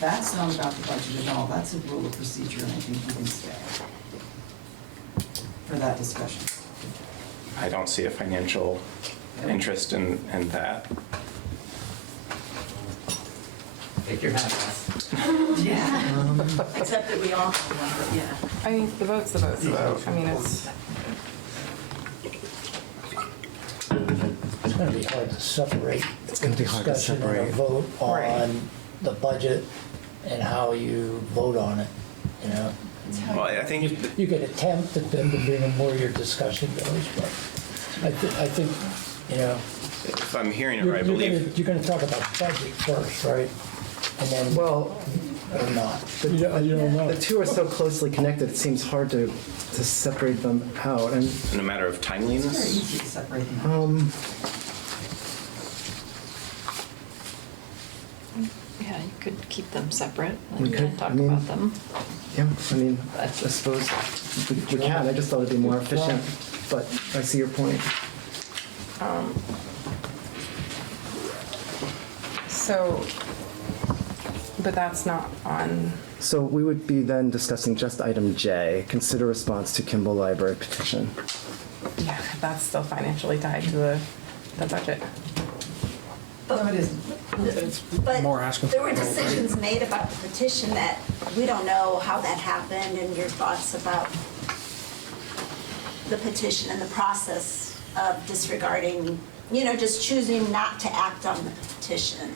that's not about the budget at all. That's a rule of procedure, and I think you can stay for that discussion. I don't see a financial interest in that. Take your hat off. Yeah. Except that we all have one, but yeah. I mean, the vote's the vote's the vote. I mean, it's, It's gonna be hard to separate. It's gonna be hard to discussion and separate. a vote Right. on the budget and how you vote on it, you know? Well, I think You can attempt to depending on where your discussion goes, but I think, you know. if I'm hearing it You're right, I you're believe. gonna, you're gonna talk about budget first, right? And then, Well, or not? You don't know. the two are so closely connected, it seems hard to separate them out. And In a matter of It's very timeliness, easy to separate them. Yeah, you could keep them separate We and could, talk I mean- about them. yeah, I mean, I suppose we can. I just thought it'd be more efficient, but I see your point. so, but that's not on, So we would be then discussing just item J, consider response to Kimball Library petition. yeah, that's still financially tied to the budget. No, it isn't. More But asking there for were a vote, right? decisions made about the petition that we don't know how that happened, and your thoughts about the petition and the process of disregarding, just choosing not to act on the petition.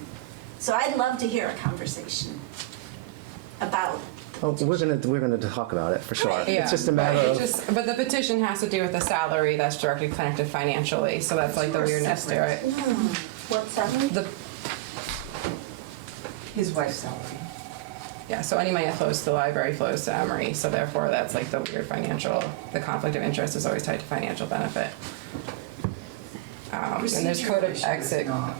So I'd love to hear a conversation about. Oh, we're gonna talk about it for sure. Yeah, It's just a matter but of, but the petition has to do with the salary that's directly connected financially, so that's like the weirdness to it. What's that? His wife's salary. Yeah, so any money that flows to the library flows to Emory, so therefore that's like the weird the conflict of interest is always tied to financial benefit. And there's code of Procedure exit. is not.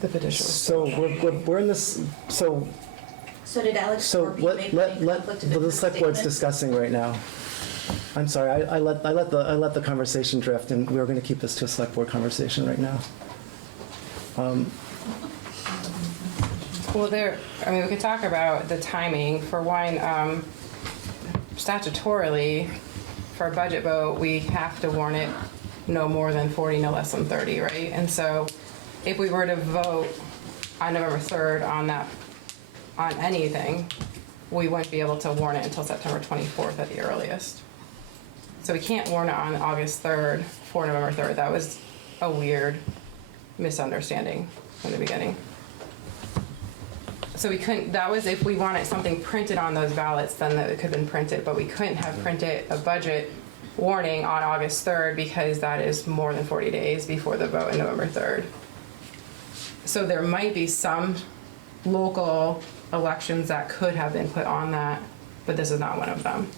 The petition was. so we're in this, so So did Alex Scorpio let make let a conflict of the interest select board's statement? discussing right now. I'm sorry, I let the conversation drift, and we were gonna keep this to a select board conversation right now. Well, we could talk about the timing. For one, statutorily, for a budget vote, we have to warn it no more than 40, no less than 30, right? And so if we were to vote on November 3rd on anything, we wouldn't be able to warn it until September 24th at the earliest. So we can't warn it on August 3rd for November 3rd. That was a weird misunderstanding from the beginning. So we couldn't, that was if we wanted something printed on those ballots, then that it could have been printed, but we couldn't have printed a budget warning on August 3rd because that is more than 40 days before the vote on November 3rd. So there might be some local elections that could have been put on that, but this is not one of them.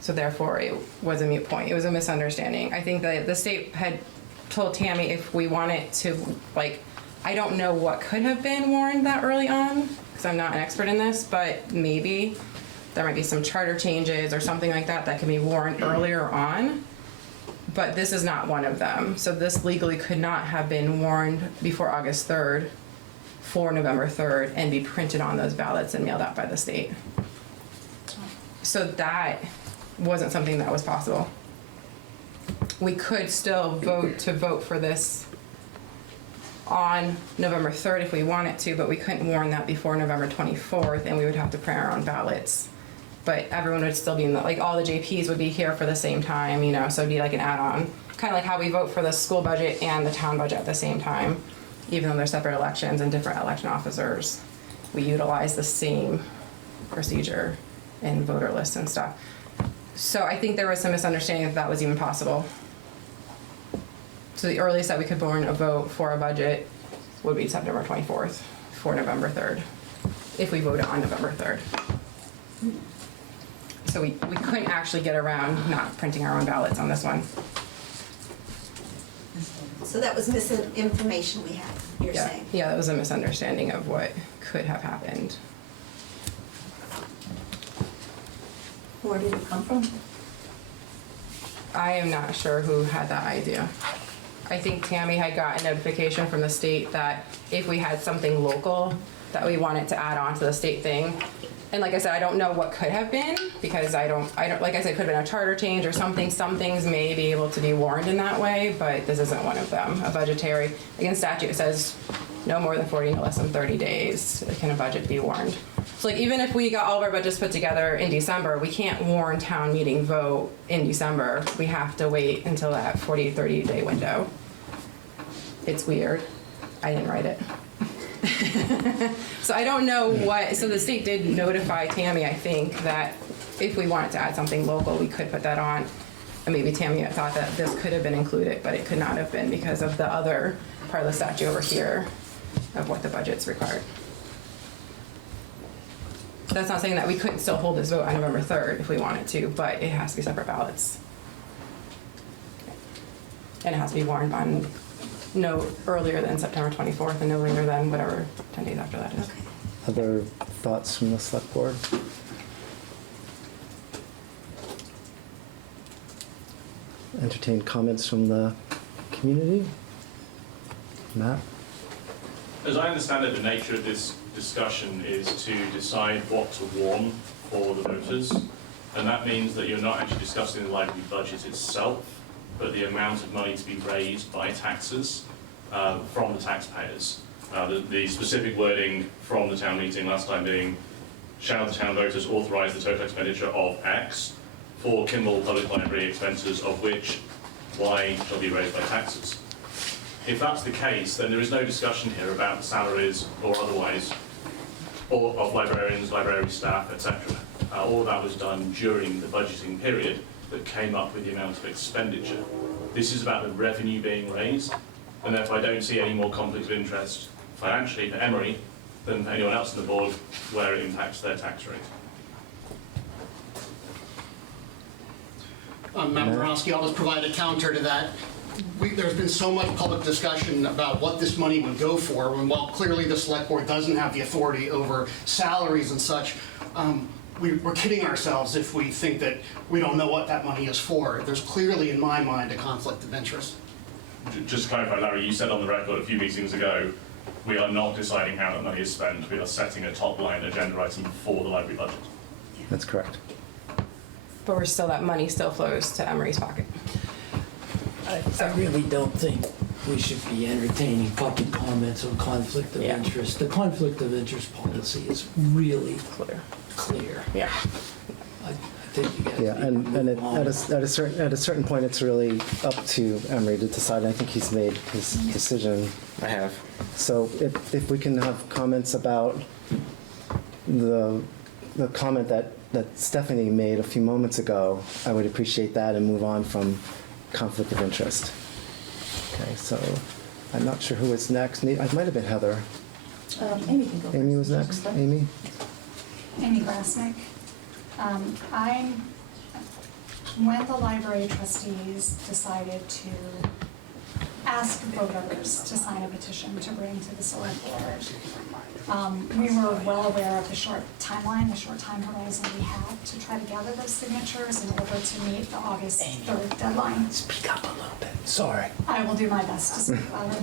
So therefore, it was a moot point. It was a misunderstanding. I think that the state had told Tammy if we wanted to, I don't know what could have been warned that early on, because I'm not an expert in this, but maybe there might be some charter changes or something like that that can be warned earlier on. But this is not one of them. So this legally could not have been warned before August 3rd for November 3rd and be printed on those ballots and mailed out by the state. So that wasn't something that was possible. We could still vote for this on November 3rd if we wanted to, but we couldn't warn that before November 24th, and we would have to print our own ballots. But everyone would still be in all the JPs would be here for the same time, so it'd be like an add-on. Kind of like how we vote for the school budget and the town budget at the same time, even though they're separate elections and different election officers. We utilize the same procedure in voter lists and stuff. So I think there was some misunderstanding that was even possible. So the earliest that we could warn a vote for a budget would be September 24th for November 3rd, if we voted on November 3rd. So we couldn't actually get around not printing our own ballots on this one. So that was misinformation we had, you're Yeah. saying? Yeah, that was a misunderstanding of what could have happened. Where did it come from? I am not sure who had that idea. I think Tammy had gotten notification from the state that if we had something local, that we wanted to add on to the state thing. And like I said, I don't know what could have been, because I don't, like I said, it could have been a charter change or something. Some things may be able to be warned in that way, but this isn't one of them. A budgetary, again, statute says no more than 40, no less than 30 days can a budget be warned. So like, even if we got all of our budgets put together in December, we can't warn town meeting vote in December. We have to wait until that 40, 30-day window. It's weird. I didn't write it. So I don't know what, so the state did notify Tammy, I think, that if we wanted to add something local, we could put that on. And maybe Tammy thought that this could have been included, but it could not have been because of the other part of the statute over here of what the budget's required. That's not saying that we couldn't still hold this vote on November 3rd if we wanted to, but it has to be separate ballots. And it has to be warned on no earlier than September 24th and no later than whatever 10 days after that is. Other thoughts from the select board? Entertain comments from the community? Matt? As I understand it, the nature of this discussion is to decide what to warn for the voters, and that means that you're not actually discussing the library budget itself, but the amount of money to be raised by taxes from the taxpayers. The specific wording from the town meeting last time being, shall the town voters authorise the total expenditure of X for Kimball Public Library expenses, of which Y shall be raised by taxes. If that's the case, then there is no discussion here about salaries or otherwise, or of librarians, library staff, etc. All of that was done during the budgeting period that came up with the amount of expenditure. This is about the revenue being raised, and therefore I don't see any more conflict of interest financially for Emory than anyone else on the board where it impacts their tax rate. Matt Borowski, I'll just provide a counter to that. There's been so much public discussion about what this money would go for, and while clearly the select board doesn't have the authority over salaries and such, we're kidding ourselves if we think that we don't know what that money is for. There's clearly, in my mind, a conflict of interest. Just to clarify, Larry, you said on the record a few meetings ago, we are not deciding how that money is spent. We are setting a top-line agenda item for the library budget. That's correct. But we're still, that money still flows to Emory's pocket. I really don't think we should be entertaining public comments on conflict of interest. The conflict of interest policy is really clear. Yeah. I think you guys Yeah, and at a certain point, it's really up to Emery to decide. I think he's made his decision. I have. So if we can have comments about the comment that Stephanie made a few moments ago, I would appreciate that and move on from conflict of interest. Okay, so I'm not sure who was next. It might have been Heather. Amy can go first. Amy was next. Amy? Amy Grasnick. When the library trustees decided to ask voters to sign a petition to bring to the select board, we were well aware of the short timeline, the short time horizon we had to try to gather those signatures in order to meet the August 3rd deadline. Speak up a little bit. Sorry. I will do my best to speak louder.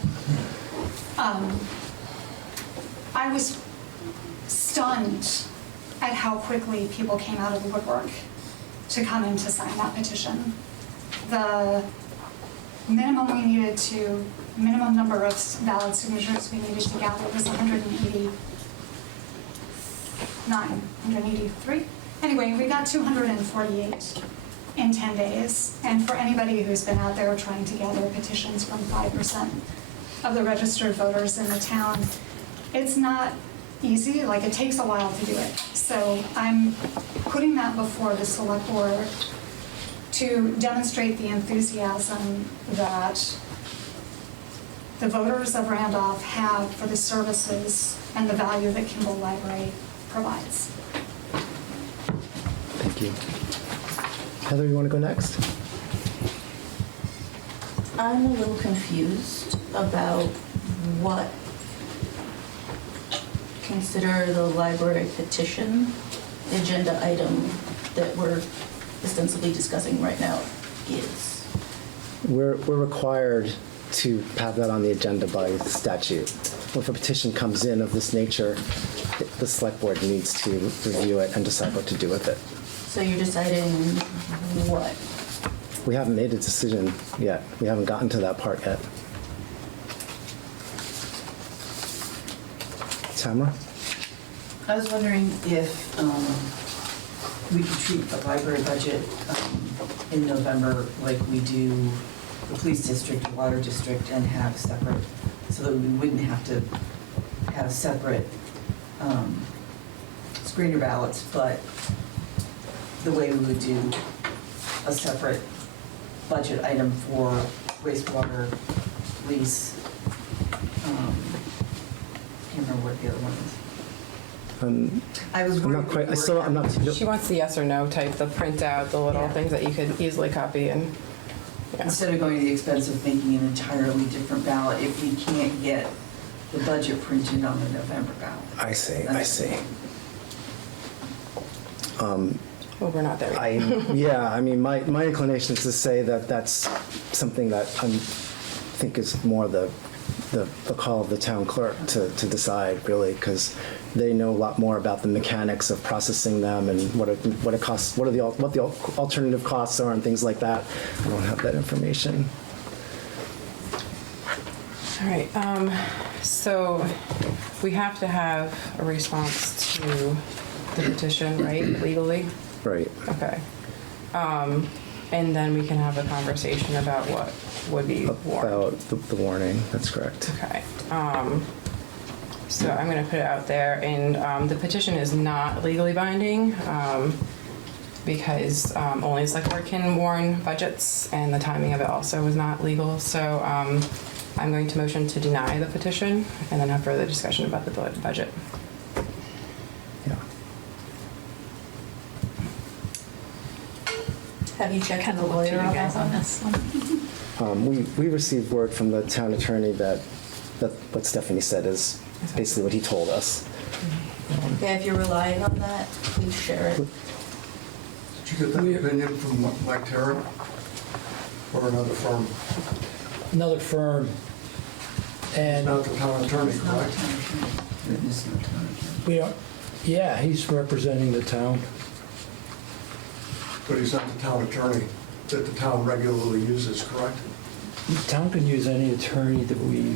I was stunned at how quickly people came out of the woodwork to come in to sign that petition. The minimum number of valid signatures we needed to gather was 183. Anyway, we got 248 in 10 days. And for anybody who's been out there trying to gather petitions from 5% of the registered voters in the town, it's not easy, like it takes a while to do it. So I'm putting that before the select board to demonstrate the enthusiasm that the voters of Randolph have for the services and the value that Kimball Library provides. Thank Thank you. Heather, you want to go next? I'm a little confused about what consider the library petition agenda item that we're ostensibly discussing right now is. We're required to have that on the agenda by statute. If a petition comes in of this nature, the select board needs to review it and decide what to do with it. So you're deciding what? We haven't made a decision yet. We haven't gotten to that part yet. Tamara? I was wondering if we could treat the library budget in November like we do the police district, the water district, and have separate, so that we wouldn't have to have separate screener ballots, but the way we would do a separate budget item for wastewater, police, can't remember what the other one is. I was I'm not quite, I'm not. She wants the yes or no type, the printout, the little things that you could easily copy and. Yeah. Instead of going to the expense of making an entirely different ballot if we can't get the budget printed on the November ballot. I see. Well, we're not there yet. Yeah, I mean, my inclination is to say that that's something that I think is more the call of the town clerk to decide, really, because they know a lot more about the mechanics of processing them and what it costs, what the alternative costs are and things like that. I don't have that information. All right, so we have to have a response to the petition, right, legally? Right. Okay. And then we can have a conversation about what would be warned. About the warning, that's correct. Okay. So I'm going to put it out there, and the petition is not legally binding because only the select board can warn budgets, and the timing of it also was not legal. So I'm going to motion to deny the petition and then have further discussion about the budget. Yeah. Have you checked the lawyer on this? We received word from the town attorney that what Stephanie said is basically what he told us. Yeah, if you're relying on that, please share it. Did you get that opinion from Mike Tarrant or another firm? Another firm. And not the town attorney, correct? We don't, yeah, he's representing the town. But he's not the town attorney that the town regularly uses, correct? The town can use any attorney that we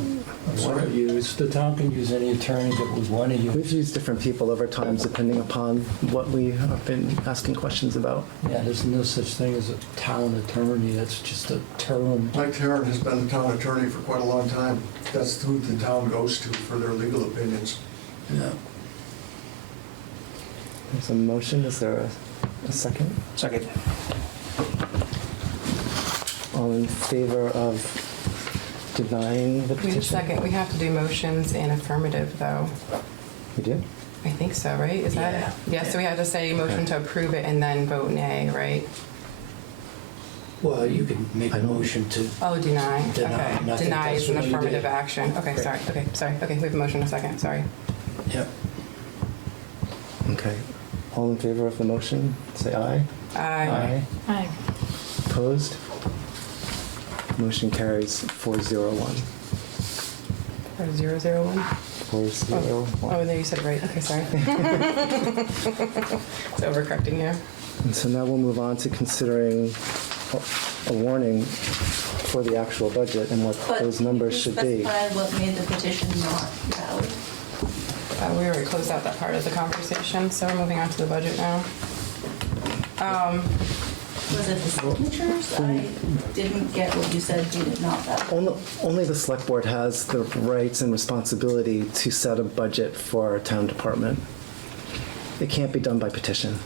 want to use. The town can use any attorney that we want to use. We've used different people over time depending upon what we have been asking questions about. Yeah, there's no such thing as a town attorney. That's just a term. Mike Tarrant has been the town attorney for quite a long time. That's who the town goes to for their legal opinions. Yeah. There's a motion. Is there a second? Second. All in favor of denying the Wait a petition? second, we have to do motions in affirmative, though. We do? I think so, right? Is that it? Yeah, so we have to say motion to approve it and then vote nay, right? Well, you can make a motion to. Oh, deny. Deny, and I Okay. think Deny that's is an what you affirmative did. action. Okay, Right. sorry. Okay, sorry. Okay, we have a motion in a second. Sorry. Yep. Okay. All in favor of the motion, say aye. Aye. Aye. Opposed? Motion carries 401. 001? 401. Oh, there you said it right. Okay, sorry. It's overcorrecting here. And so now we'll move on to considering a warning for the actual budget and what those numbers should be. Specify what made the petition not valid. We already closed out that part of the conversation, so we're moving on to the budget now. Was it the signatures? I didn't get what you said made it not valid. Only the select board has the rights and responsibility to set a budget for a town department. It can't be done by petition.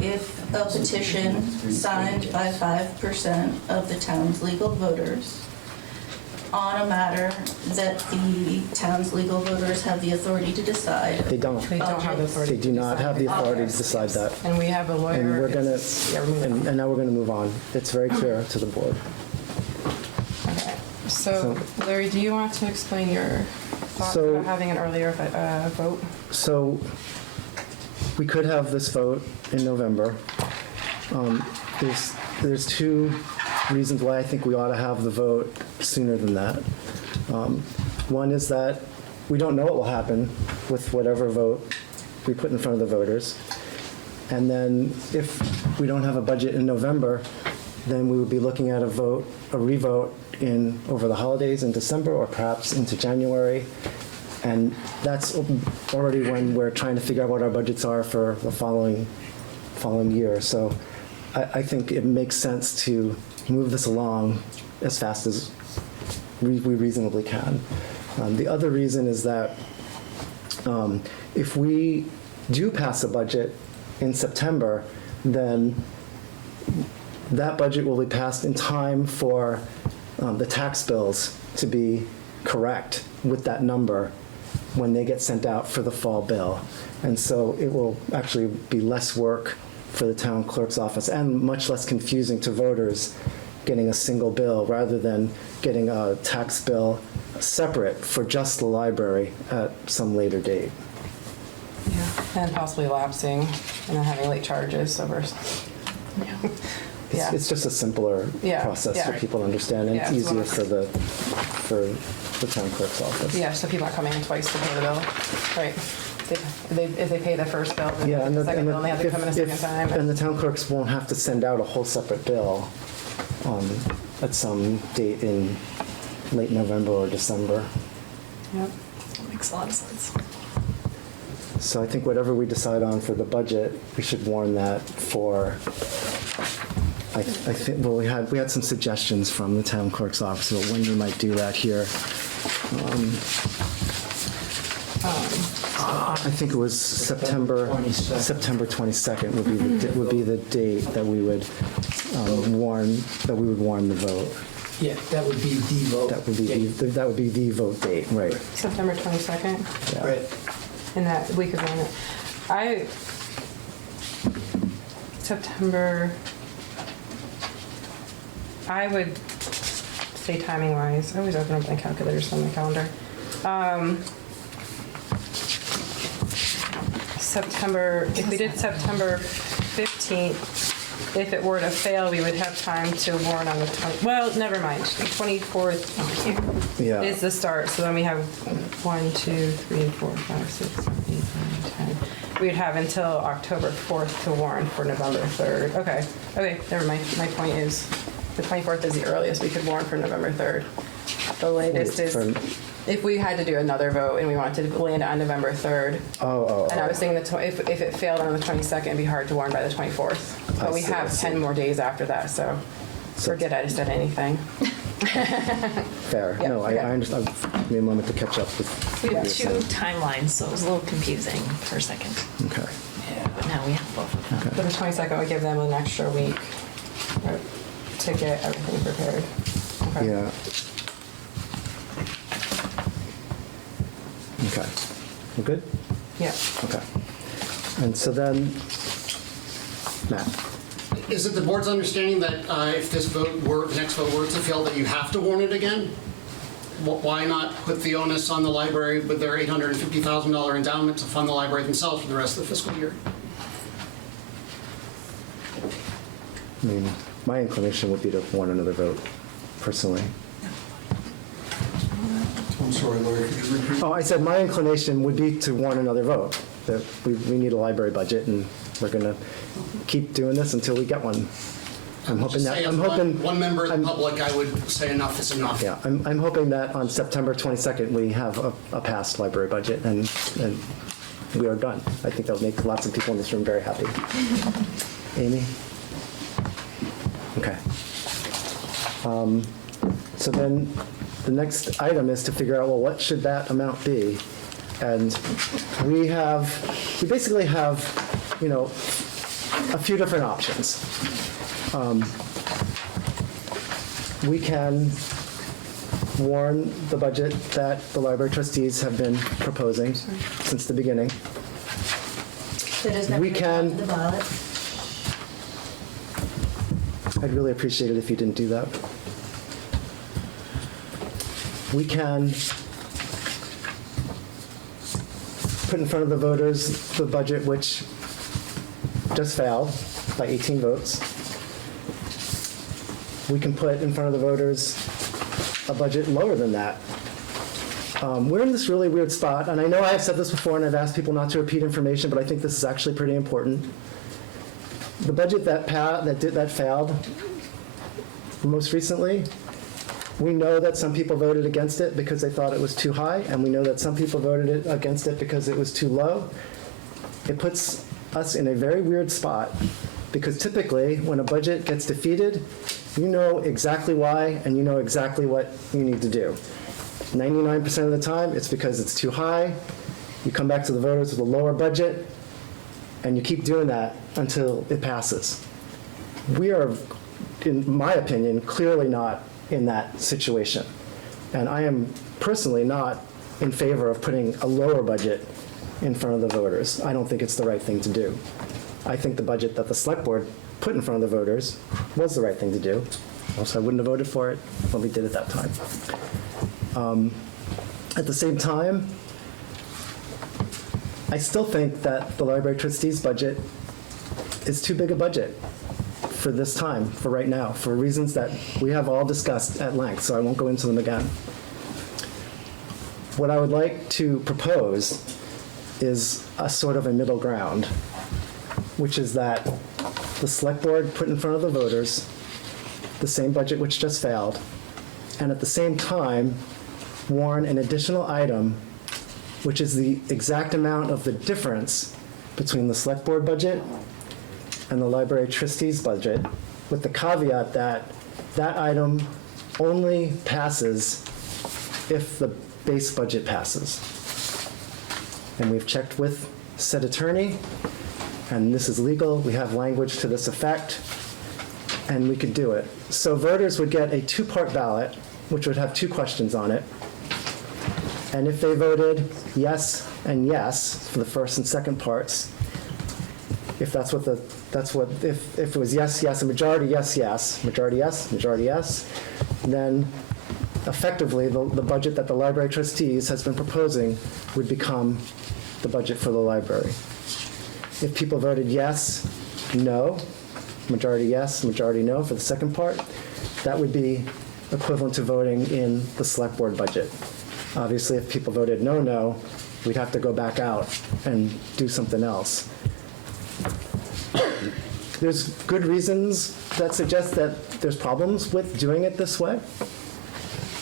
If a petition signed by 5% of the town's legal voters on a matter that the town's legal voters have the authority to decide. They don't. They don't have the authority. They do not have the authority to decide that. And we have a lawyer. And we're gonna, It's- yeah, we're moving on. and now we're gonna move on. It's very clear to the board. Okay. So Larry, do you want to explain your thoughts So- about having an earlier vote? So we could have this vote in November. There's two reasons why I think we ought to have the vote sooner than that. One is that we don't know what will happen with whatever vote we put in front of the voters. And then if we don't have a budget in November, then we would be looking at a revote over the holidays in December or perhaps into January. And that's already when we're trying to figure out what our budgets are for the following year. So I think it makes sense to move this along as fast as we reasonably can. The other reason is that if we do pass a budget in September, then that budget will be passed in time for the tax bills to be correct with that number when they get sent out for the fall bill. And so it will actually be less work for the town clerk's office and much less confusing to voters getting a single bill rather than getting a tax bill separate for just the library at some later date. Yeah. And possibly lapsing and then having late charges over. Yeah. It's just a simpler Yeah, process yeah. for people to understand, and Yeah, it's it's easier more- for the town clerk's office. Yeah, so people aren't coming in twice to pay the bill, right? If they pay the first bill, then Yeah, and the second bill, and they have to come in a second time. and the town clerks won't have to send out a whole separate bill at some date in late November or December. Yep. Makes a lot of sense. So I think whatever we decide on for the budget, we should warn that for, I think, well, we had some suggestions from the town clerk's office about when we might do that here. I think it was September 22nd would be the date that we would warn the vote. Yeah, that would be the vote. That would be the vote date, right? September 22nd. Yeah. Right. In that week of it. I would say timing wise, I always open up my calculators on my calendar. If we did September 15th, if it were to fail, we would have time to warn on the 20th. Well, never mind. The 24th Yeah. is the start. So then we have 1, 2, 3, 4, 5, 6, 7, 8, 9, 10. We'd have until October 4th to warn for November 3rd. Okay, never mind. My point is the 24th is the earliest we could warn for November 3rd. The latest is if we had to do another vote and we wanted to land it on November 3rd. And I was thinking if it failed on the 22nd, it'd be hard to warn by the 24th. But we have 10 more days after that, so forget I just said anything. Fair. Yeah, No, okay. I understand. Give me a moment to catch up with. We what have you're two saying. timelines, so it was a little confusing for a second. Okay. But now we have both of them. But the 22nd would give them an extra week to get everything prepared. Okay. Yeah. Okay. We're good? Yeah. Okay. And so then, Matt, Is it the board's understanding that if this next vote were to fail, that you have to warn it again? Why not put the onus on the library with their $850,000 endowment to fund the library themselves for the rest of the fiscal year? I mean, my inclination would be to warn another vote, personally. I'm sorry, Larry, could you repeat? Oh, I said my inclination would be to warn another vote, that we need a library budget, and we're going to keep doing this until we get one. I'm hoping that, I'm hoping. One member of the public, I would say enough is enough. Yeah, I'm hoping that on September 22nd, we have a passed library budget, and we are done. I think that'll make lots of people in this room very happy. Amy? Okay. So then the next item is to figure out, well, what should that amount be? And we basically have, a few different options. We can warn the budget that the library trustees have been proposing since the beginning. We can, The ballot. I'd really appreciate it if you didn't do that. We can put in front of the voters the budget which just failed by 18 votes. We can put in front of the voters a budget lower than that. We're in this really weird spot, and I know I've said this before and I've asked people not to repeat information, but I think this is actually pretty important. The budget that failed most recently, we know that some people voted against it because they thought it was too high, and we know that some people voted against it because it was too low. It puts us in a very weird spot, because typically when a budget gets defeated, you know exactly why and you know exactly what you need to do. 99% of the time, it's because it's too high. You come back to the voters with a lower budget, and you keep doing that until it passes. We are, in my opinion, clearly not in that situation. And I am personally not in favor of putting a lower budget in front of the voters. I don't think it's the right thing to do. I think the budget that the select board put in front of the voters was the right thing to do. Also, I wouldn't have voted for it when we did it that time. At the same time, I still think that the library trustees budget is too big a budget for this time, for right now, for reasons that we have all discussed at length, so I won't go into them again. What I would like to propose is a sort of a middle ground, which is that the select board put in front of the voters the same budget which just failed, and at the same time warn an additional item which is the exact amount of the difference between the select board budget and the library trustees budget, with the caveat that that item only passes if the base budget passes. And we've checked with said attorney, and this is legal, we have language to this effect, and we could do it. So voters would get a two-part ballot, which would have two questions on it. And if they voted yes and yes for the first and second parts, if it was yes, yes, a majority yes, yes, majority yes, majority yes, then effectively the budget that the library trustees has been proposing would become the budget for the library. If people voted yes, no, majority yes, majority no for the second part, that would be equivalent to voting in the select board budget. Obviously, if people voted no, no, we'd have to go back out and do something else. There's good reasons that suggest that there's problems with doing it this way.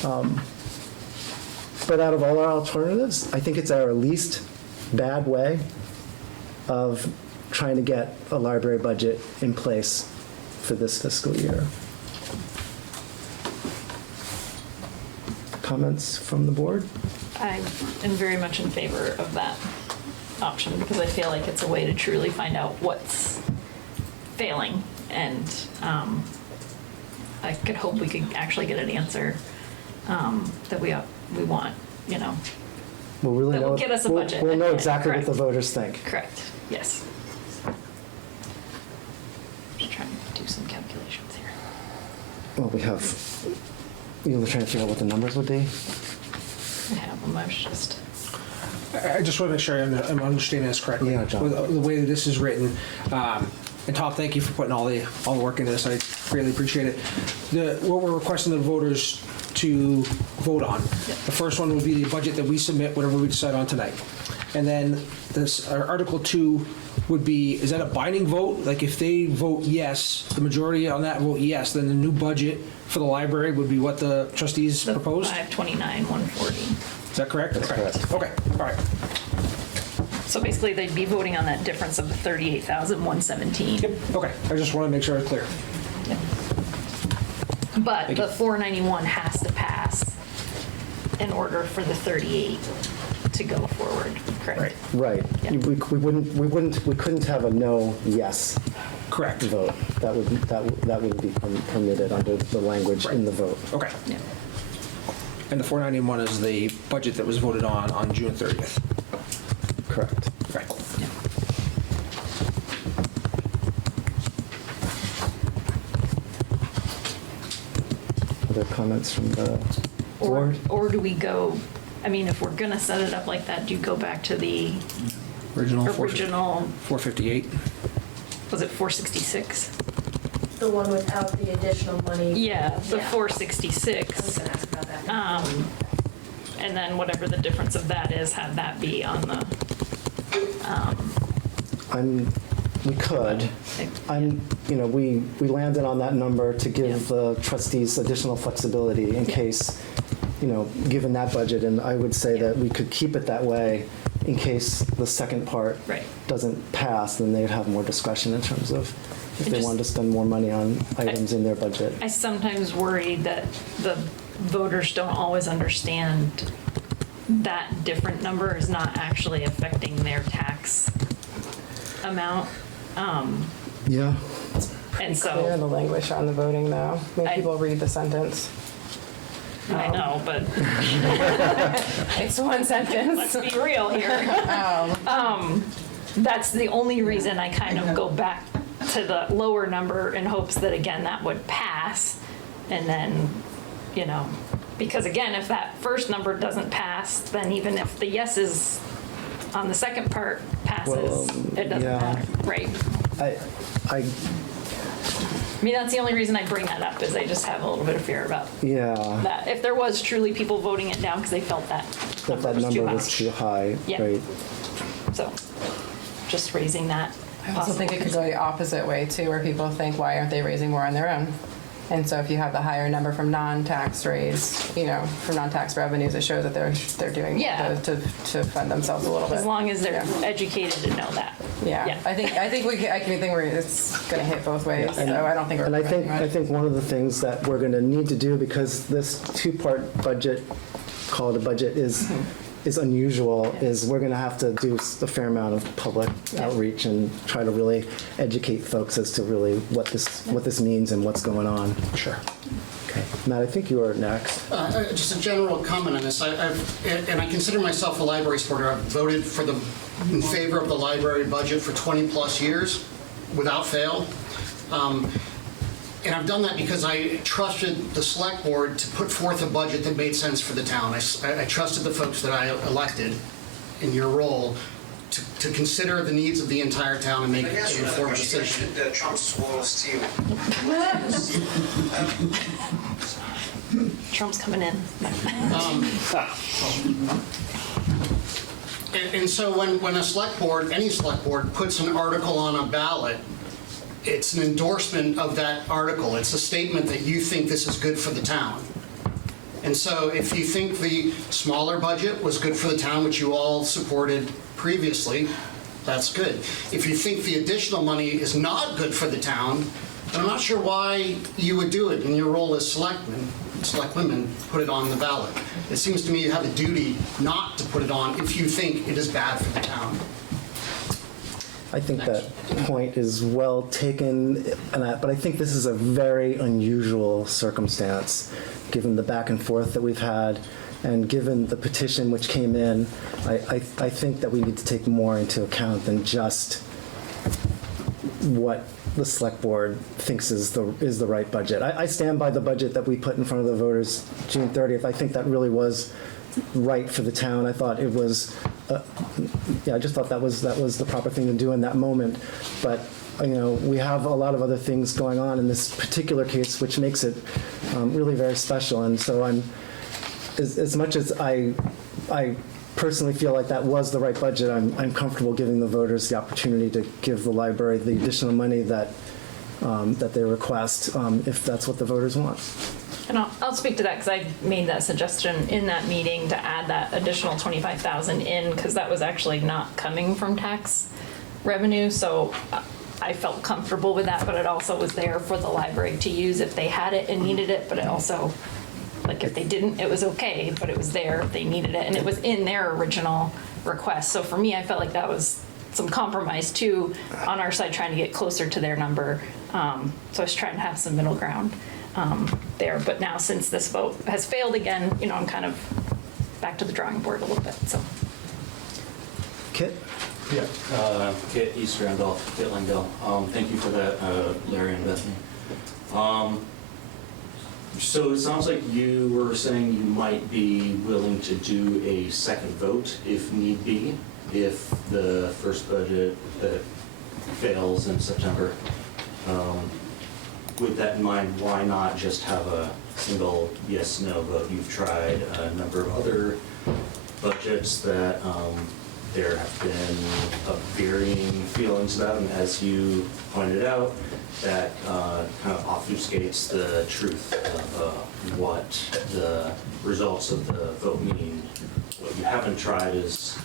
But out of all our alternatives, I think it's our least bad way of trying to get a library budget in place for this fiscal year. Comments from the board? I am very much in favor of that option because I feel like it's a way to truly find out what's failing, and I could hope we could actually get an answer that we want, you know. We'll really That know. will get us a budget. We'll know exactly what Correct. the voters think. Correct, yes. Just trying to do some calculations here. Well, we have, you were trying to figure out what the numbers would be? I have them, I was just. I just want to make sure I'm understanding this correctly. Yeah, John. With the way that this is written. And Tom, thank you for putting all the work into this. I greatly appreciate it. What we're requesting the voters to vote on. The first one will be the budget that we submit, whatever we decide on tonight. And then this Article 2 would be, is that a binding vote? Like if they vote yes, the majority on that vote yes, then the new budget for the library would be what the trustees proposed? 529, 140. Is that correct? That's correct. Okay, all right. So basically, they'd be voting on that difference of the 38,117. Yep, okay. I just want to make sure it's clear. But the 491 has to pass in order for the 38 to go forward, correct? Right. Yeah. We couldn't have a no, yes. Correct. Vote. That would be permitted under the language in the vote. Okay. Yeah. And the 491 is the budget that was voted on June 30th. Correct. Right. Other comments from the board? Or do we go, I mean, if we're gonna set it up like that, do you go back to the Original original, 458. was it 466? The one without the additional money. Yeah, the Yeah. 466. I was gonna ask about that. And then whatever the difference of that is, have that be on the, We could. We landed on that number to give the trustees additional flexibility in case, given that budget, and I would say that we could keep it that way in case the second part doesn't pass, then they'd have more discretion in terms of if they wanted to spend more money on items in their budget. I sometimes worry that the voters don't always understand that different number is not actually affecting their tax amount. Yeah. And so. Clear the language on the voting though. Make people read the sentence. I know, but. It's one sentence. Let's be real here. That's the only reason I kind of go back to the lower number in hopes that, again, that would pass. And then, because again, if that first number doesn't pass, then even if the yeses on the second part passes, it doesn't matter, right? I mean, that's the only reason I bring that up, is I just have a little bit of fear about that. If there was truly people voting it down because they felt that that number was too high, Yeah. right? So, just raising that. I also think it could go the opposite way too, where people think, why aren't they raising more on their own? And so if you have the higher number from non-tax raise, from non-tax revenues, it shows that they're doing to fund themselves a little bit. As long as they're educated to know that. Yeah. I think it's going to hit both ways. So I don't think we're. And I think one of the things that we're going to need to do, because this two-part budget, call it a budget, is unusual, is we're going to have to do a fair amount of public outreach and try to really educate folks as to really what this means and what's going on. Sure. Okay. Matt, I think you are next. Just a general comment on this. And I consider myself a library supporter. I've voted in favor of the library budget for 20 plus years without fail. And I've done that because I trusted the select board to put forth a budget that made sense for the town. I trusted the folks that I elected in your role to consider the needs of the entire town and make an informed decision. Trump's coming in. And so when a select board, any select board, puts an article on a ballot, it's an endorsement of that article. It's a statement that you think this is good for the town. And so if you think the smaller budget was good for the town, which you all supported previously, that's good. If you think the additional money is not good for the town, then I'm not sure why you would do it in your role as selectwomen, put it on the ballot. It seems to me you have a duty not to put it on if you think it is bad for the town. I think that point is well taken, but I think this is a very unusual circumstance, given the back and forth that we've had, and given the petition which came in. I think that we need to take more into account than just what the select board thinks is the right budget. I stand by the budget that we put in front of the voters June 30th. I think that really was right for the town. I thought it was, I just thought that was the proper thing to do in that moment. But we have a lot of other things going on in this particular case, which makes it really very special. And so as much as I personally feel like that was the right budget, I'm comfortable giving the voters the opportunity to give the library the additional money that they request, if that's what the voters want. And I'll speak to that because I made that suggestion in that meeting to add that additional $25,000 in, because that was actually not coming from tax revenue. So I felt comfortable with that, but it also was there for the library to use if they had it and needed it. But it also, like, if they didn't, it was okay, but it was there if they needed it, and it was in their original request. So for me, I felt like that was some compromise too on our side, trying to get closer to their number. So I was trying to have some middle ground. there. But now, since this vote has failed again, I'm kind of back to the drawing board a little bit, so. Kit? Yeah. Kit, East Randolph, Kit Langdell. Thank you for that, Larry and Bethany. So it sounds like you were saying you might be willing to do a second vote if need be, if the first budget fails in September. With that in mind, why not just have a single yes/no vote? You've tried a number of other budgets that there have been varying feelings about, and as you pointed out, that kind of obfuscates the truth of what the results of the vote mean. What you haven't tried is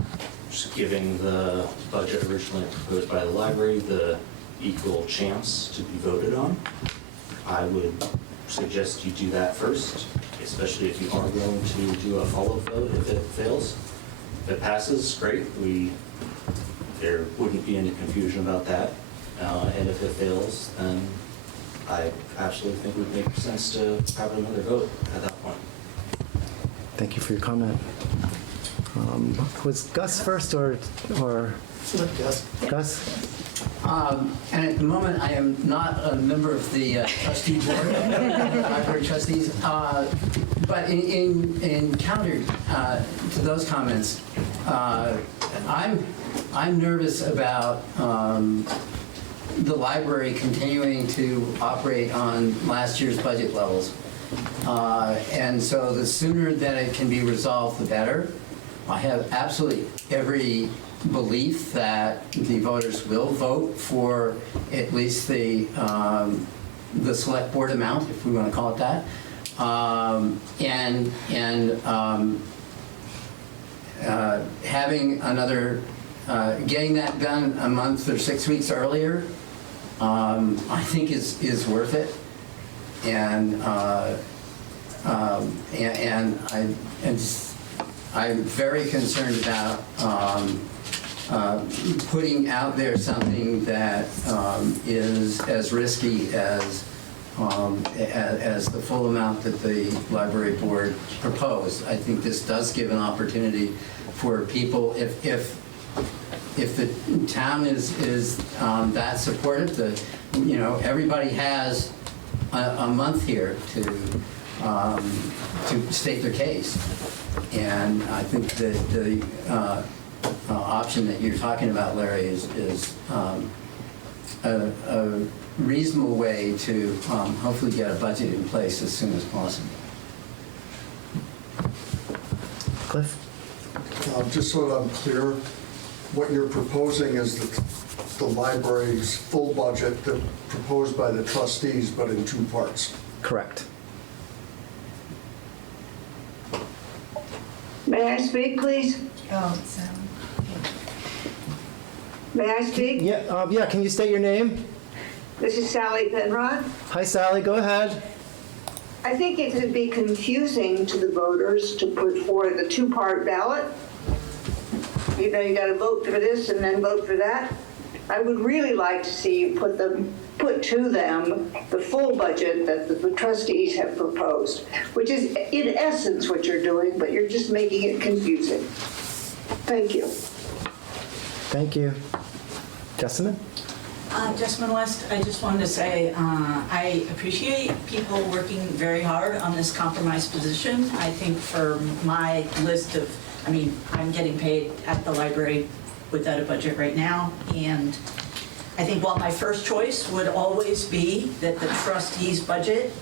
just giving the budget originally proposed by the library the equal chance to be voted on. I would suggest you do that first, especially if you are willing to do a follow vote if it fails. If it passes, great. There wouldn't be any confusion about that. And if it fails, then I absolutely think it would make sense to have another vote at that point. Thank you for your comment. Was Gus first or Gus? Gus? And at the moment, I am not a member of the trustee board, library trustees. But in counter to those comments, I'm nervous about the library continuing to operate on last year's budget levels. And so the sooner that it can be resolved, the better. I have absolutely every belief that the voters will vote for at least the select board amount, if we want to call it that. Having another, getting that done a month or 6 weeks earlier, I think is worth it. And I'm very concerned about putting out there something that is as risky as the full amount that the library board proposed. I think this does give an opportunity for people, if the town is that supportive, everybody has a month here to state their case. And I think that the option that you're talking about, Larry, is a reasonable way to hopefully get a budget in place as soon as possible. Cliff? Just so that I'm clear, what you're proposing is the library's full budget proposed by the trustees, but in two parts. Correct. May I speak, please? Oh, so. May I speak? Yeah, can you state your name? This is Sally Penrod. Hi, Sally, go ahead. I think it could be confusing to the voters to put forward the two-part ballot. You got to vote for this and then vote for that. I would really like to see you put to them the full budget that the trustees have proposed, which is in essence what you're doing, but you're just making it confusing. Thank you. Thank you. Jessamine? Jessamine West, I just wanted to say I appreciate people working very hard on this compromise position. I think for my list of, I'm getting paid at the library without a budget right now, and I think while my first choice would always be that the trustees' budget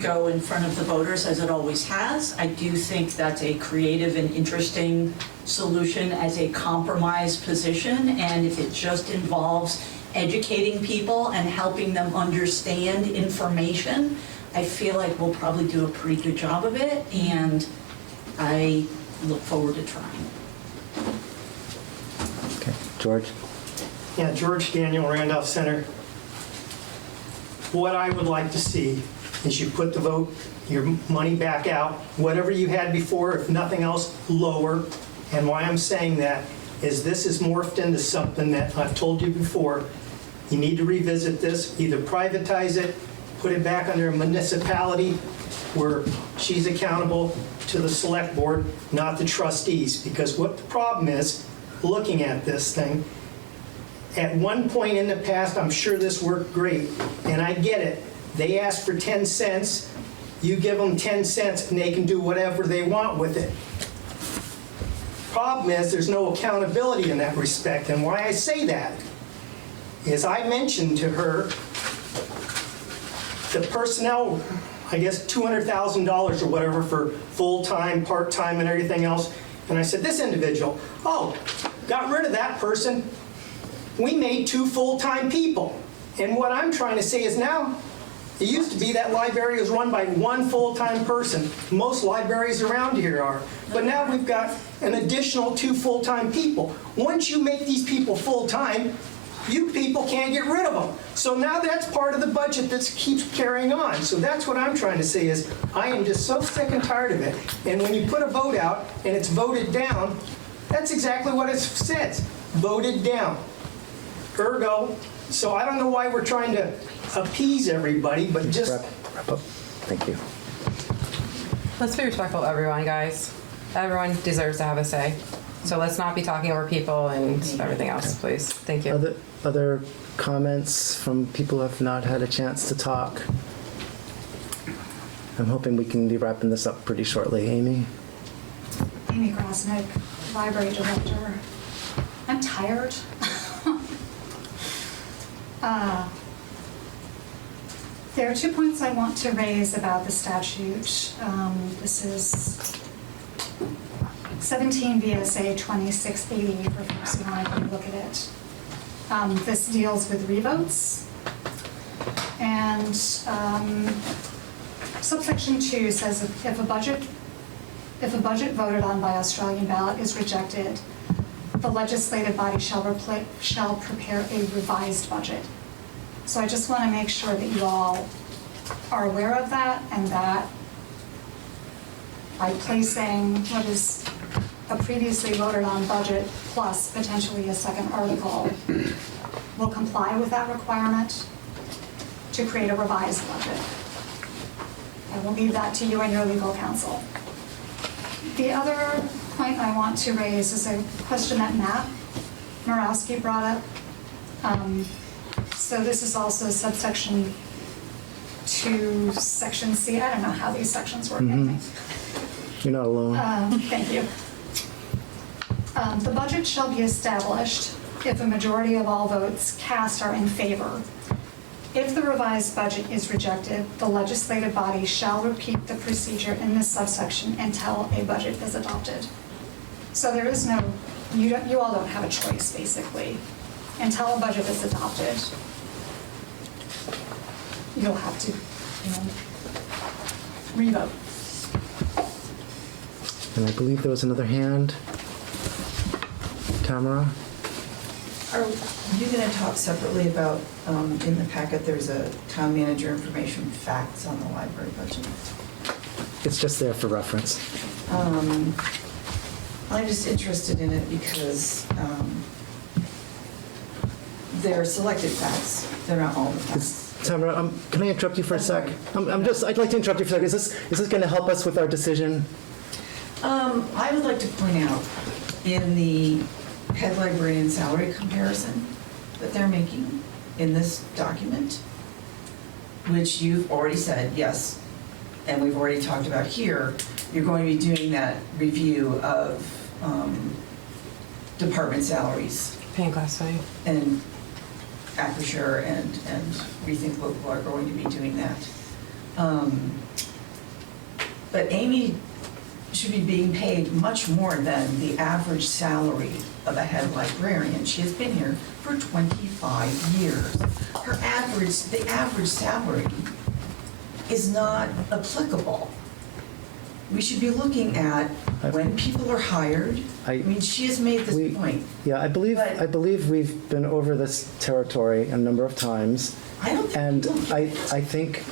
go in front of the voters as it always has, I do think that's a creative and interesting solution as a compromise position, and if it just involves educating people and helping them understand information, I feel like we'll probably do a pretty good job of it, and I look forward to trying. Okay, George? Yeah, George Daniel, Randolph Center. What I would like to see is you put the vote, your money back out, whatever you had before, if nothing else, lower. And why I'm saying that is this is morphed into something that I've told you before. You need to revisit this, either privatize it, put it back under a municipality where she's accountable to the select board, not the trustees. Because what the problem is, looking at this thing, at one point in the past, I'm sure this worked great, and I get it. They ask for 10 cents, you give them 10 cents, and they can do whatever they want with it. Problem is, there's no accountability in that respect, and why I say that is I mentioned to her the personnel, I guess $200,000 or whatever for full-time, part-time, and everything else, and I said, this individual, oh, got rid of that person, we made 2 full-time people. And what I'm trying to say is now, it used to be that library was run by 1 full-time person. Most libraries around here are. But now we've got an additional 2 full-time people. Once you make these people full-time, you people can't get rid of them. So now that's part of the budget that keeps carrying on. So that's what I'm trying to say is, I am just so sick and tired of it. And when you put a vote out and it's voted down, that's exactly what it says, voted down. Ergo, so I don't know why we're trying to appease everybody, but just... Wrap up. Thank you. Let's be respectful of everyone, guys. Everyone deserves to have a say. So let's not be talking over people and everything else, please. Thank you. Other comments from people who have not had a chance to talk? I'm hoping we can be wrapping this up pretty shortly. Amy? Amy Grosnick, Library Director. I'm tired. There are 2 points I want to raise about the statute. This is 17 VSA 2680 for folks who want to look at it. This deals with revotes. And subsection 2 says if a budget voted on by Australian ballot is rejected, the legislative body shall prepare a revised budget. So I just want to make sure that you all are aware of that, and that by placing what is a previously voted on budget plus potentially a second article will comply with that requirement to create a revised budget. I will leave that to you and your legal counsel. The other point I want to raise is a question that Matt Morawski brought up. So this is also subsection 2, section C. I don't know how these sections work. You're not alone. Thank you. The budget shall be established if a majority of all votes cast are in favor. If the revised budget is rejected, the legislative body shall repeat the procedure in this subsection until a budget is adopted. So there is no, you all don't have a choice, basically. Until a budget is adopted, you'll have to, revote. And I believe there was another hand. Tamara? Are you going to talk separately about, in the packet, there's a town manager information facts on the library budget? It's just there for reference. I'm just interested in it because they're selected facts. They're not all the facts. Tamara, can I interrupt you for a sec? I'd like to interrupt you for a sec. Is this going to help us with our decision? I would like to point out in the head librarian salary comparison that they're making in this document, which you've already said, yes, and we've already talked about here, you're going to be doing that review of department salaries. Pane glass study. And Acrisure and Rethink Local are going to be doing that. But Amy should be being paid much more than the average salary of a head librarian. She has been here for 25 years. The average salary is not applicable. We should be looking at when people are hired. I mean, she has made this point. Yeah, I believe we've been over this territory a number of times. I don't think I think,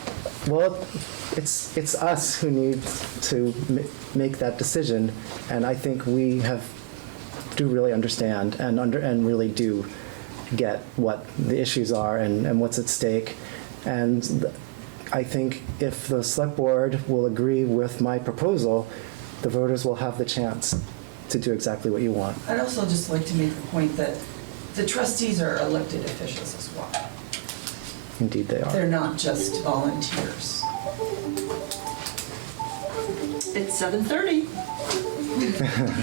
well, it's us who need to make that decision, and I think we do really understand and really do get what the issues are and what's at stake. And I think if the select board will agree with my proposal, the voters will have the chance to do exactly what you want. I'd also just like to make the point that the trustees are elected officials as well. Indeed they are. They're not just volunteers. It's 7:30.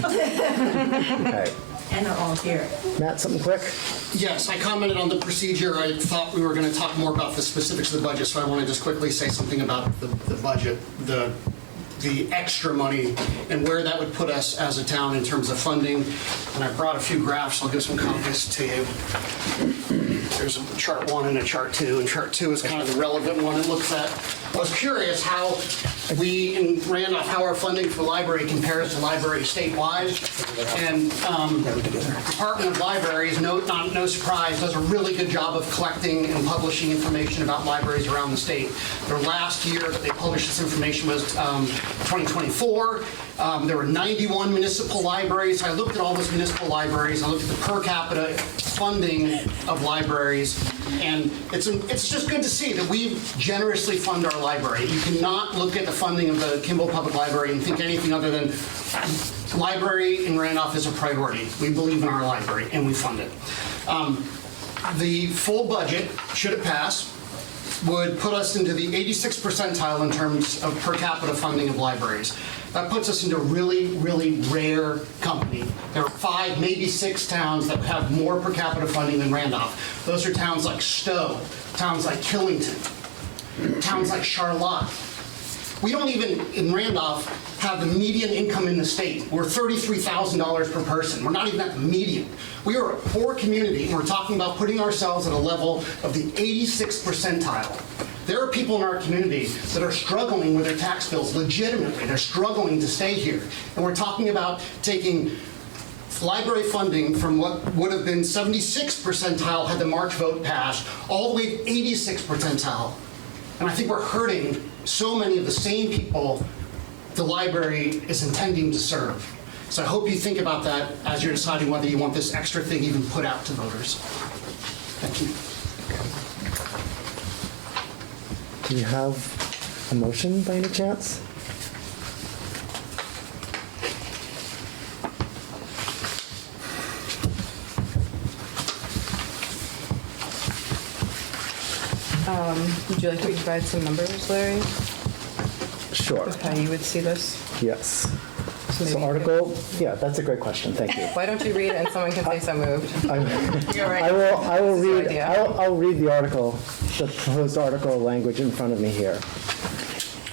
Okay. And they're all here. Matt, something quick? Yes, I commented on the procedure. I thought we were going to talk more about the specifics of the budget, so I want to just quickly say something about the budget, the extra money, and where that would put us as a town in terms of funding. And I brought a few graphs. I'll give some copies to you. There's a chart 1 and a chart 2, and chart 2 is kind of the relevant one. It looks at, I was curious how we in Randolph, how our funding for the library compares to libraries statewide. And Department of Libraries, no surprise, does a really good job of collecting and publishing information about libraries around the state. Their last year that they published this information was 2024. There were 91 municipal libraries. I looked at all those municipal libraries. I looked at the per capita funding of libraries, and it's just good to see that we generously fund our library. You cannot look at the funding of the Kimball Public Library and think anything other than library in Randolph is a priority. We believe in our library, and we fund it. The full budget, should it pass, would put us into the 86th percentile in terms of per capita funding of libraries. That puts us into a really, really rare company. There are 5, maybe 6 towns that have more per capita funding than Randolph. Those are towns like Stowe, towns like Killington, towns like Charlotte. We don't even, in Randolph, have the median income in the state. We're $33,000 per person. We're not even at the median. We are a poor community, and we're talking about putting ourselves at a level of the 86th percentile. There are people in our community that are struggling with their tax bills legitimately. They're struggling to stay here. And we're talking about taking library funding from what would have been 76th percentile had the March vote passed, all the way to 86th percentile. And I think we're hurting so many of the same people the library is intending to serve. So I hope you think about that as you're deciding whether you want this extra thing even put out to voters. Thank you. Do you have a motion by any chance? Would you like to provide some numbers, Larry, Sure. of how you would see this? Yes. So maybe So you article, yeah, that's a great question. Thank you. Why don't you read it and someone can say so moved? You're right. I will That's a good read, idea. I'll read the article, the proposed article language in front of me here.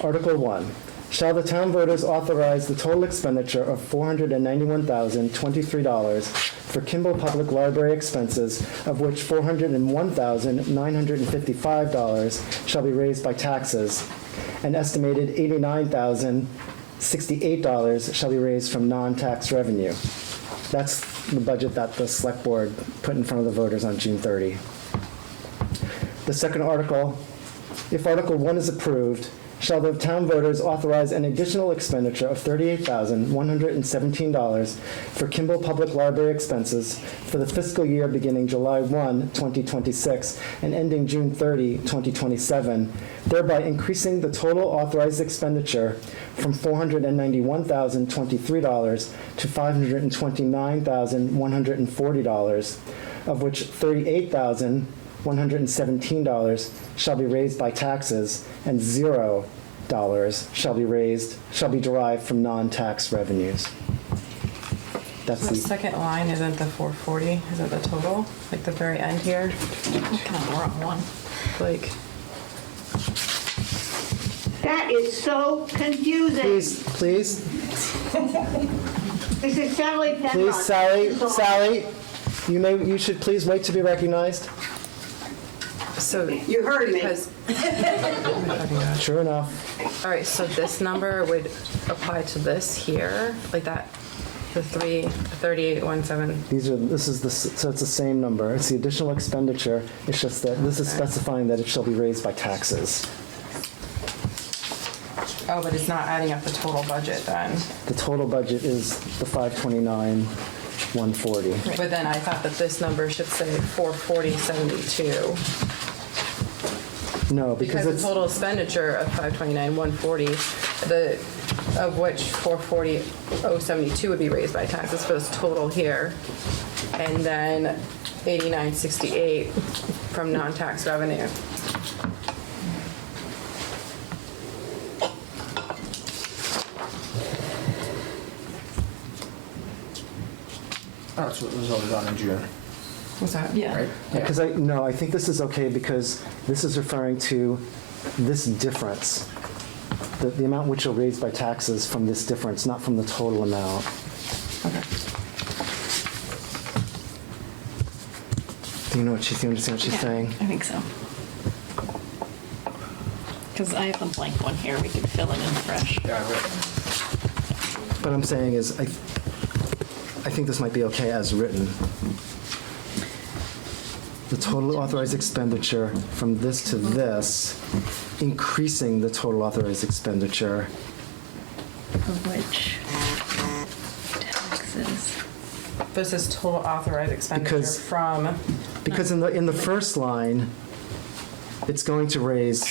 Article 1. Shall the town voters authorize the total expenditure of $491,023 for Kimball Public Library expenses, of which $401,955 shall be raised by taxes, an estimated $89,068 shall be raised from non-tax revenue. That's the budget that the select board put in front of the voters on June 30. The second article, if Article 1 is approved, shall the town voters authorize an additional expenditure of $38,117 for Kimball Public Library expenses for the fiscal year beginning July 1, 2026, and ending June 30, 2027, thereby increasing the total authorized expenditure from $491,023 to $529,140, of which $38,117 shall be raised by taxes and $0 shall be derived from non-tax revenues. That's The the, second line isn't the 440, is it the total? Like the very end here? Kind of wrong one. Like, That is so confusing. please, This is Sally Penrod. please, Sally, you should please wait to be recognized. so. You heard me. Because, Sure enough. all right, so this number would apply to this here, like that, the 3817. So it's the same number. It's the additional expenditure. It's just that this is specifying that it shall be raised by taxes. Oh, but it's not adding up the total budget then. The total budget is the 529,140. But then I thought that this number should say 44072. No, because the it's, total expenditure of 529,140, of which 440,072 would be raised by taxes for this total here, and then 8968 from non-tax revenue. That's what was voted on in June. What's that? Yeah. Right? because I think this is okay because this is referring to this difference. The amount which are raised by taxes from this difference, not from the total amount. Okay. Do you know what she's, do you understand what she's Yeah, saying? I think so. Because I have a blank one here, we could fill it in fresh. Yeah, right. What I'm saying is, I think this might be okay as written. The total authorized expenditure from this to this, increasing the total authorized expenditure. Of which taxes. This is total authorized expenditure Because- from, Because in the first line, it's going to raise,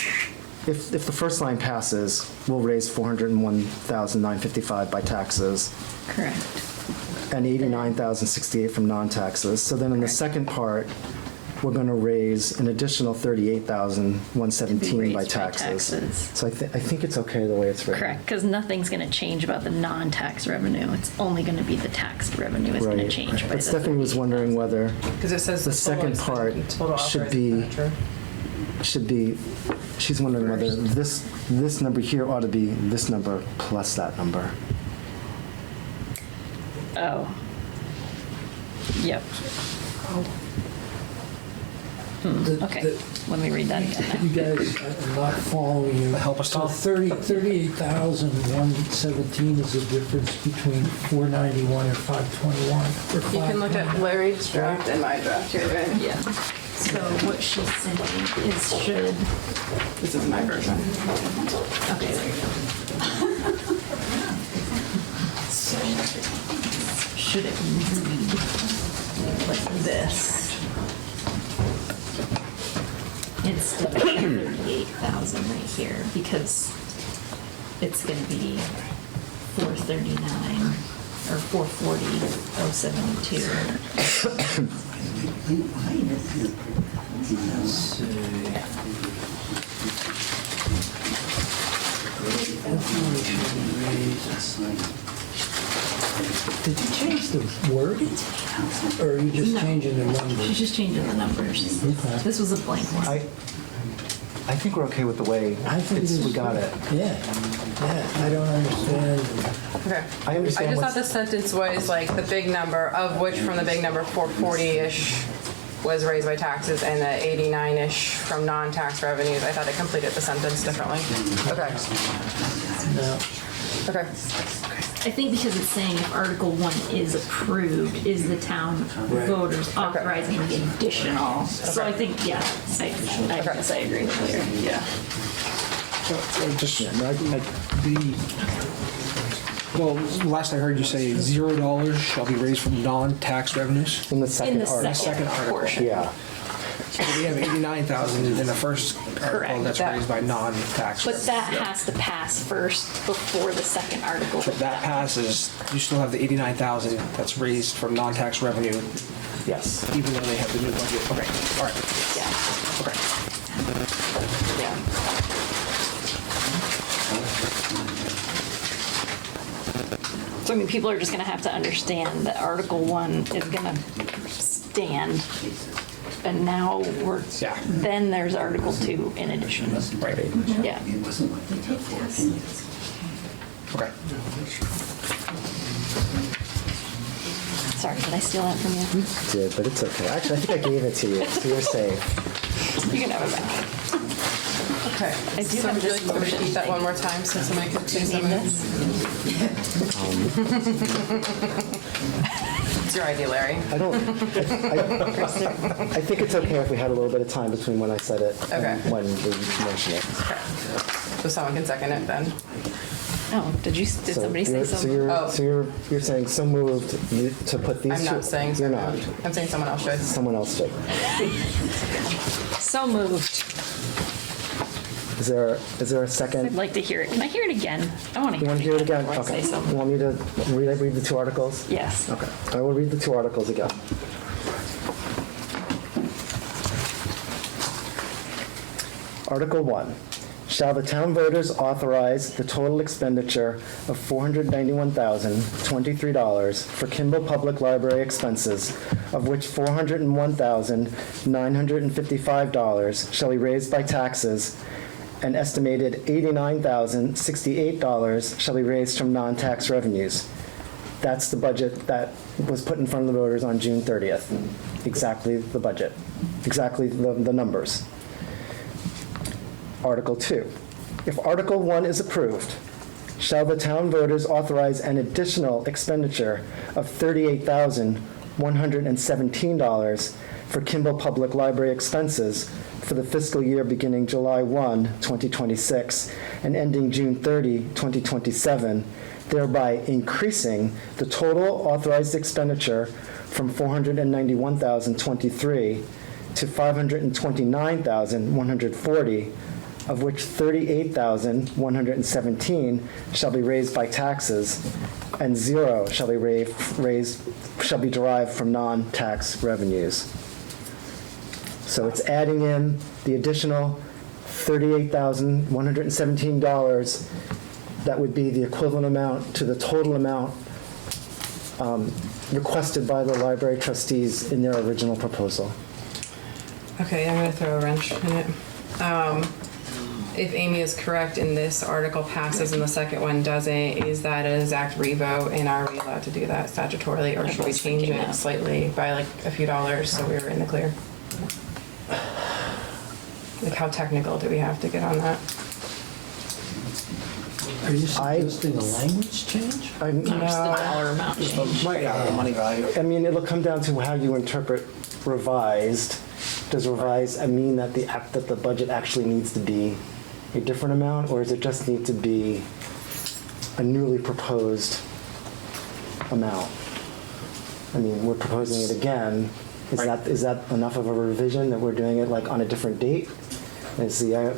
if the first line passes, we'll raise $401,955 by taxes. Correct. And $89,068 from non-taxes. So then in the second part, we're going to raise an additional $38,117 by taxes. So I think it's okay the way it's written. Correct, because nothing's going to change about the non-tax revenue. It's only going to be the taxed revenue is going to Right. change. by But the Stephanie was wondering whether because it says the second part should be, she's wondering whether this number here ought to be this number plus that number. Oh. Yep. Okay, let me read that again. You guys are not following you. Help us, Tom. So 38,117 is the difference between 491 and 521. or you can look at 520. Larry's draft and my draft here, right? Yeah. So what she's saying is should, This is my version. okay, there you go. So, should it read like this? Instead of 38,000 right here, because it's gonna be 439 or 440,072. Did you change the word? Or are you just No. changing the numbers? She's just changing the numbers. Okay. This was a blank one. I think we're okay with the way I think it is we got good. it. Yeah, I don't understand. Okay. I understand I just what's- thought the sentence was like the big number, of which from the big number 440-ish was raised by taxes and the 89-ish from non-tax revenues. I thought it completed the sentence differently. Okay. No. Okay. I think because it's saying if Article 1 is approved, is the town voters authorizing the additional? So I think, yeah, I guess I agree with Larry, yeah. Just, well, last I heard you say $0 shall be raised from non-tax revenues. In the second In the article. second portion. Yeah. So we have 89,000 in the first article Correct. that's raised by non-tax. But that has to pass first before the second article. If that passes, you still have the 89,000 that's raised from non-tax revenue, Yes. even though they have the new budget. Okay, all right. Yeah. Okay. Yeah. So I mean, people are just gonna have to understand that Article 1 is gonna stand. And now then there's Article 2 in addition. Right. Yeah. Okay. Sorry, did I steal that from you? You did, but it's okay. Actually, I think I gave it to you, so you're safe. You can have it back. Okay. I do So have would you this like to motion repeat that thing. one more time so somebody could see Do you need It's your idea, Larry. I think it's okay if we had a little bit of time between when I said it Okay. and when we mentioned it. So someone can second it then. Oh, did somebody say something? So you're saying so moved to put these two? I'm not saying so You're not. moved. I'm saying someone else should. Someone else should. So moved. Is there a second? I'd like to hear it. Can I hear it again? I want to You want to hear it again? before I Okay. say something. You want me to read the two articles? Yes. Okay. I will read the two articles again. Article 1. Shall the town voters authorize the total expenditure of $491,023 for Kimball Public Library expenses, of which $401,955 shall be raised by taxes, an estimated $89,068 shall be raised from non-tax revenues. That's the budget that was put in front of the voters on June 30th. Exactly the budget, exactly the numbers. Article 2. If Article 1 is approved, shall the town voters authorize an additional expenditure of $38,117 for Kimball Public Library expenses for the fiscal year beginning July 1, 2026, and ending June 30, 2027, thereby increasing the total authorized expenditure from $491,023 to $529,140, of which $38,117 shall be raised by taxes, and $0 shall be derived from non-tax revenues. So it's adding in the additional $38,117 that would be the equivalent amount to the total amount requested by the library trustees in their original proposal. Okay, I'm gonna throw a wrench in it. If Amy is correct and this article passes and the second one doesn't, is that an exact revote, and are we allowed to do that statutorily, or should we change it slightly by like a few dollars so we were in the clear? Like how technical do we have to get on that? Are you suggesting a language change? Just the dollar amount change. The money value. I mean, it'll come down to how you interpret revised. Does revised mean that the budget actually needs to be a different amount, or does it just need to be a newly proposed amount? I mean, we're proposing it again. Is that enough of a revision that we're doing it like on a different date? Is the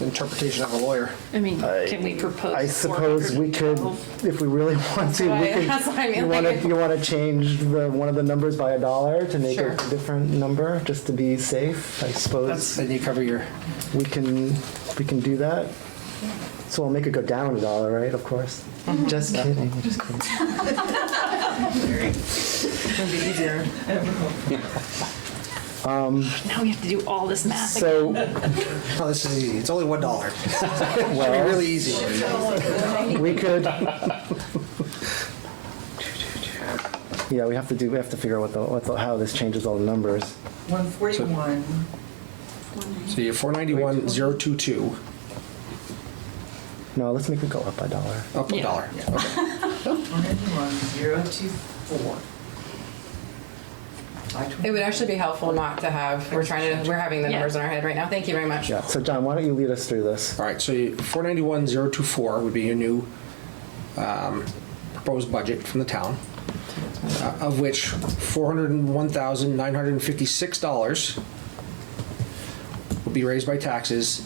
interpretation of a lawyer? I mean, can we propose? I suppose we could, if we really want to. That's what I mean. You want to change one of the numbers by $1 to make it a different number, just to be safe, I suppose. Then you cover your... We can do that. So we'll make it go down $1, right, of course? Just kidding. Just kidding. It'd be easier. Now we have to do all this math So, Oh, this is easy. It's only $1. well, Really easy. we could. Yeah, we have to figure out how this changes all the numbers. 141. So you have 491,022. No, let's make it go up by $1. Up $1. Okay. 191,024. It would actually be helpful not to have, we're having the numbers in our head right now. Thank you very much. Yeah, so John, why don't you lead us through this? All right, so 491,024 would be your new proposed budget from the town, of which $401,956 will be raised by taxes.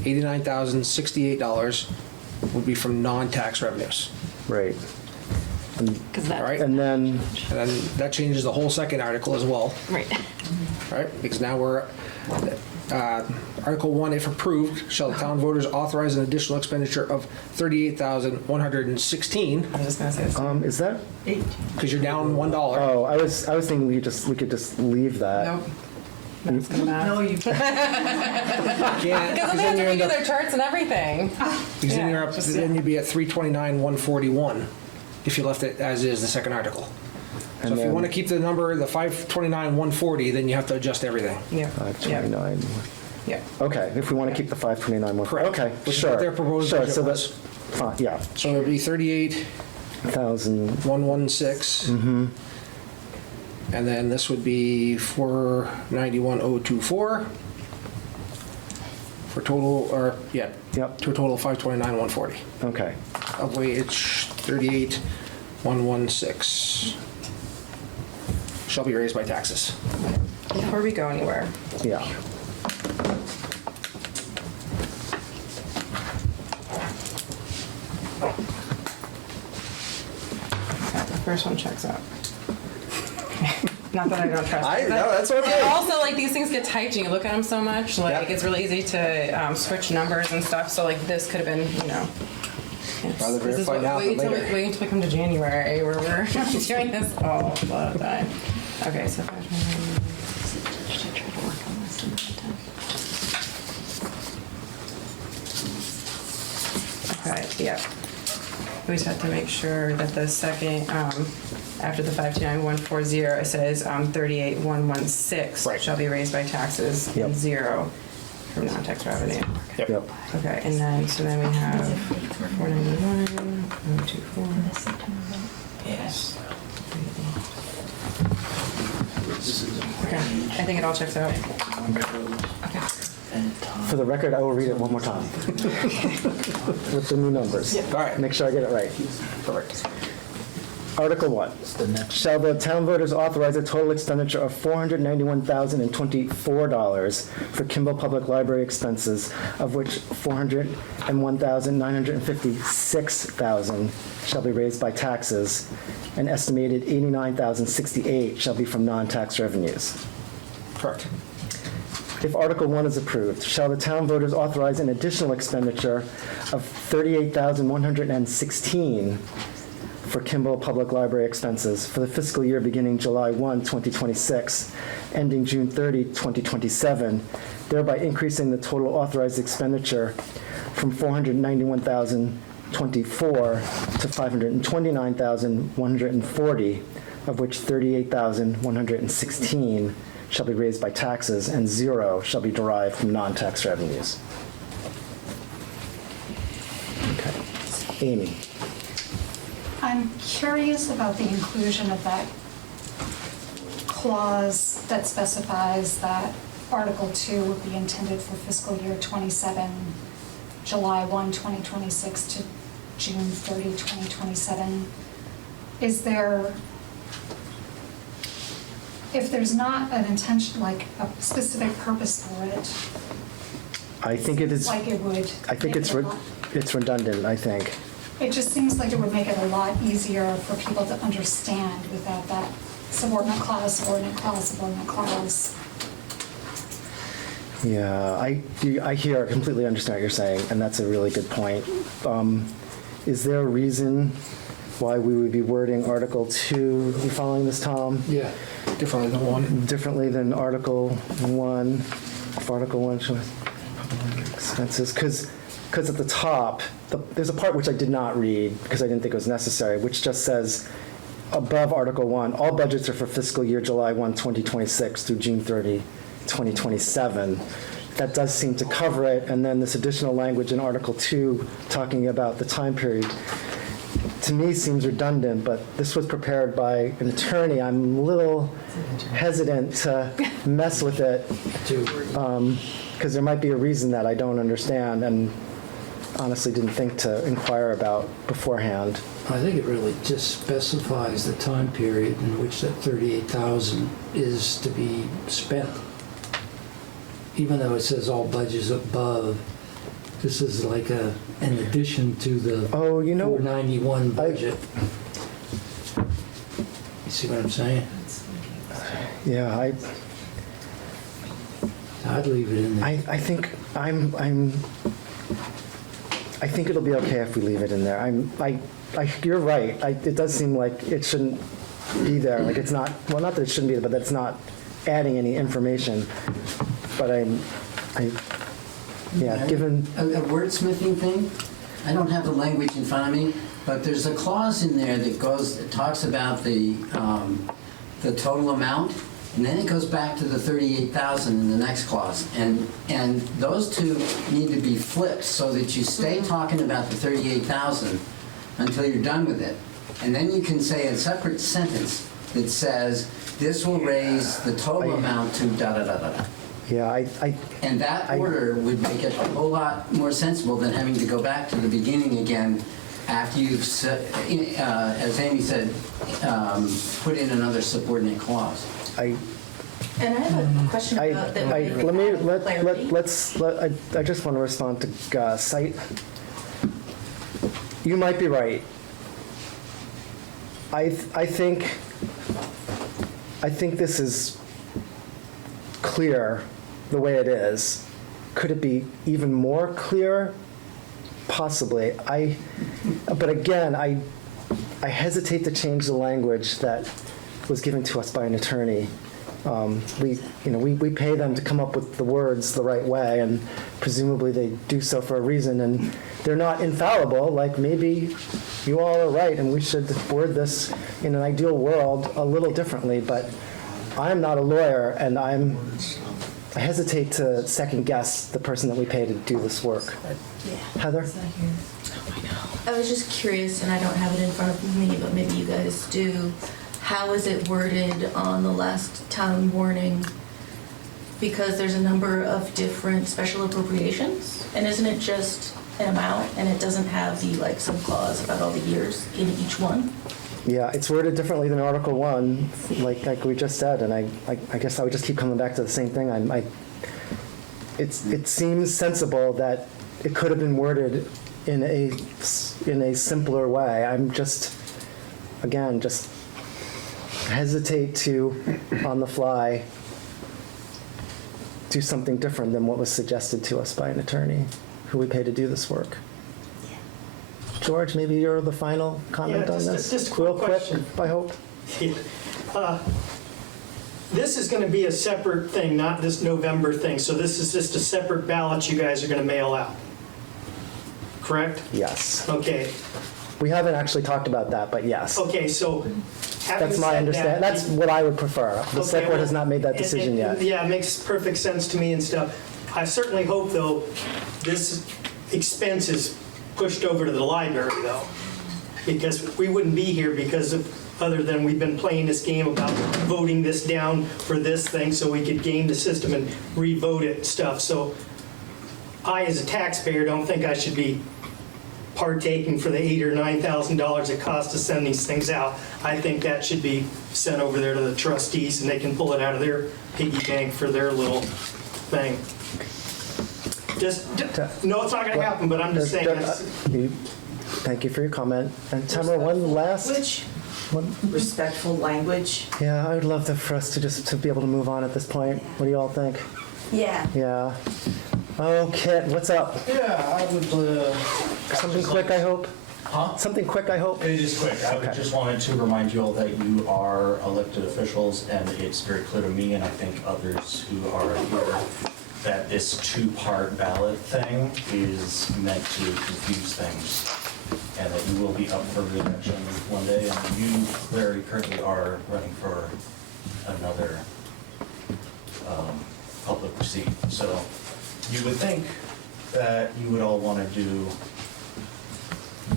$89,068 will be from non-tax revenues. Right. All right, and then that changes the whole second article as well. Right. Right, because now we're Article 1, if approved, shall the town voters authorize an additional expenditure of $38,116? I was just gonna say this. Is that? Because you're down $1. Oh, I was thinking we could just leave that. Nope. That's gonna matter. No, you Can't, Because because then then they you have end to up, do their charts and everything. because then you're up, then you'd be at 329,141 if you left it as is, the second article. So And if you then- want to keep the number, the 529,140, then you have to adjust everything. Yeah. 529. Yeah. Okay, if we want to keep the 529 Correct. Okay, Which is sure. what their proposed Sure, budget so was. that's fine, yeah. So it'd be 38,116. 116. And then this would be 491,024 for total, or, Yep. to a total of 529,140. Okay. Of which 38,116 shall be raised by taxes. Before we go anywhere, Yeah. The first one checks out. Not that I don't trust it. No, that's okay. But also, like, these things get typed and you look at them so much, like, it's really easy to switch numbers and stuff, so like, this could have been, you know. Rather This is verify what, now than wait later. until we come to January, where we're doing this all the time. Okay, so. Okay, yeah. We just have to make sure that the second, after the 529140, it says 38116 shall be raised by taxes and 0 from non-tax revenue. Yep. Okay, and then, so then we have 491, 124. Yes. Okay, I think it all checks out. For the record, I will read it one more time. With the new numbers. All right. Make sure I get it right. Correct. Article 1. Shall the town voters authorize a total expenditure of $491,024 for Kimball Public Library expenses, of which $401,956,000 shall be raised by taxes, an estimated $89,068 shall be from non-tax revenues. Correct. If Article 1 is approved, shall the town voters authorize an additional expenditure of $38,116 for Kimball Public Library expenses for the fiscal year beginning July 1, 2026, ending June 30, 2027, thereby increasing the total authorized expenditure from $491,024 to $529,140, of which $38,116 shall be raised by taxes and 0 shall be derived from non-tax revenues. Okay. Amy. I'm curious about the inclusion of that clause that specifies that Article 2 would be intended for fiscal year 27, July 1, 2026 to June 30, 2027. Is there, if there's not an intention, like a specific purpose for it, I think it is. like it would. I think it's redundant, I think. It just seems like it would make it a lot easier for people to understand without that subordinate clause, subordinate clause, subordinate clause. Yeah, I hear, I completely understand what you're saying, and that's a really good point. Is there a reason why we would be wording Article 2, you following this, Tom? Yeah, differently than 1. Differently than Article 1, if Article 1 shows expenses, because at the top, there's a part which I did not read because I didn't think it was necessary, which just says, above Article 1, all budgets are for fiscal year July 1, 2026 through June 30, 2027. That does seem to cover it, and then this additional language in Article 2 talking about the time period, to me seems redundant, but this was prepared by an attorney. I'm a little hesitant to mess with it, because there might be a reason that I don't understand, and honestly didn't think to inquire about beforehand. I think it really just specifies the time period in which that 38,000 is to be spent. Even though it says all budgets above, this is like an addition to the 491 budget. You see what I'm saying? Yeah, I'd leave it in there. I think I think it'll be okay if we leave it in there. You're right. It does seem like it shouldn't be there. Like it's not. Well, not that it shouldn't be there, but that's not adding any information. But given a wordsmithing thing. I don't have the language in front of me, but there's a clause in there that talks about the total amount. And then it goes back to the 38,000 in the next clause. And those two need to be flipped so that you stay talking about the 38,000 until you're done with it. And then you can say a separate sentence that says, this will raise the total amount to da-da-da-da-da. Yeah, and that order would make it a whole lot more sensible than having to go back to the beginning again after you've, as Amy said, put in another subordinate clause. And I have a question about that. I just want to respond to site. you might be right. I think this is clear the way it is. Could it be even more clear? Possibly. But again, I hesitate to change the language that was given to us by an attorney. We pay them to come up with the words the right way, and presumably they do so for a reason, and they're not infallible. Like, maybe you all are right, and we should word this in an ideal world a little differently, but I'm not a lawyer, and I hesitate to second guess the person that we pay to do this work. Heather? I was just curious, and I don't have it in front of me, but maybe you guys do. How is it worded on the last town warning? Because there's a number of different special appropriations, and isn't it just an amount, and it doesn't have the sub-clause about all the years in each one? Yeah, it's worded differently than Article 1, like we just said, and I guess I would just keep coming back to the same thing. It seems sensible that it could have been worded in a simpler way. I'm just hesitate to, on the fly, do something different than what was suggested to us by an attorney who we pay to do this work. George, maybe you're the final comment on this? Just a quick question. I hope. This is going to be a separate thing, not this November thing. So this is just a separate ballot you guys are going to mail out, correct? Yes. Okay. We haven't actually talked about that, but yes. Okay, so having That's my said understanding. that, That's what I would prefer. The select board well, has not made that decision yet. Yeah, it makes perfect sense to me and stuff. I certainly hope, though, this expense is pushed over to the library, though, because we wouldn't be here because of, other than we've been playing this game about voting this down for this thing so we could game the system and re-vote it and stuff. So I, as a taxpayer, don't think I should be partaking for the $8,000 or $9,000 it costs to send these things out. I think that should be sent over there to the trustees, and they can pull it out of their piggy bank for their little thing. No, it's not going to happen, but I'm just saying. Thank you for your comment. And Tamara, one last. Respectful language. Yeah, I would love for us to be able to move on at this point. What do you all think? Yeah. Yeah. Oh, Kit, what's up? Yeah, I would. Something quick, I hope. Huh? Something quick, I hope. It is quick. I would just wanted to remind you all that you are elected officials, and it's very clear to me, and I think others who are here, that this two-part ballot thing is meant to confuse things, and that you will be up for re-election one day, and you, Larry, currently are running for another public seat. So you would think that you would all want to do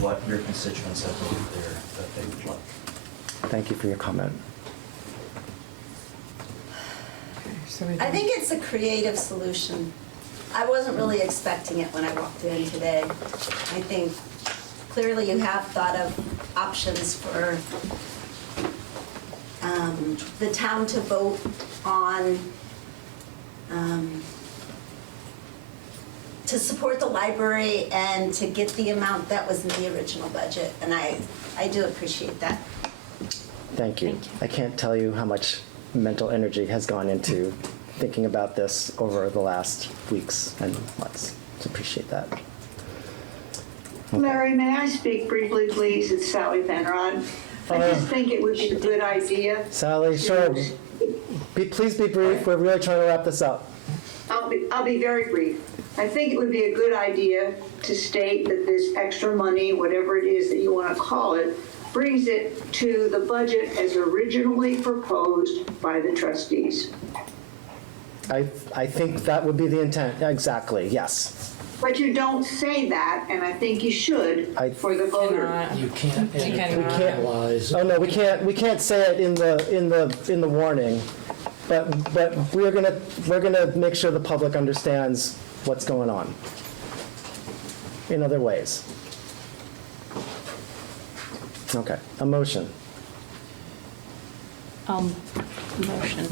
what your constituents have voted there that they would like. Thank you for your comment. I think it's a creative solution. I wasn't really expecting it when I walked in today. I think clearly you have thought of options for the town to vote on to support the library and to get the amount that was in the original budget, and I do appreciate that. Thank you. I can't tell you how much mental energy has gone into thinking about this over the last weeks and months. So appreciate that. Larry, may I speak briefly, please? It's Sally Penrod. I just think it would be a good idea. Sally, sure. Please be brief. We're really trying to wrap this up. I'll be very brief. I think it would be a good idea to state that this extra money, whatever it is that you want to call it, brings it to the budget as originally proposed by the trustees. I think that would be the intent. Exactly, yes. But you don't say that, and I think you should for the voter. You can't. We can't. Oh no, we can't. We can't say it in the warning. But we're gonna make sure the public understands what's going on in other ways. Okay, a motion. Motion.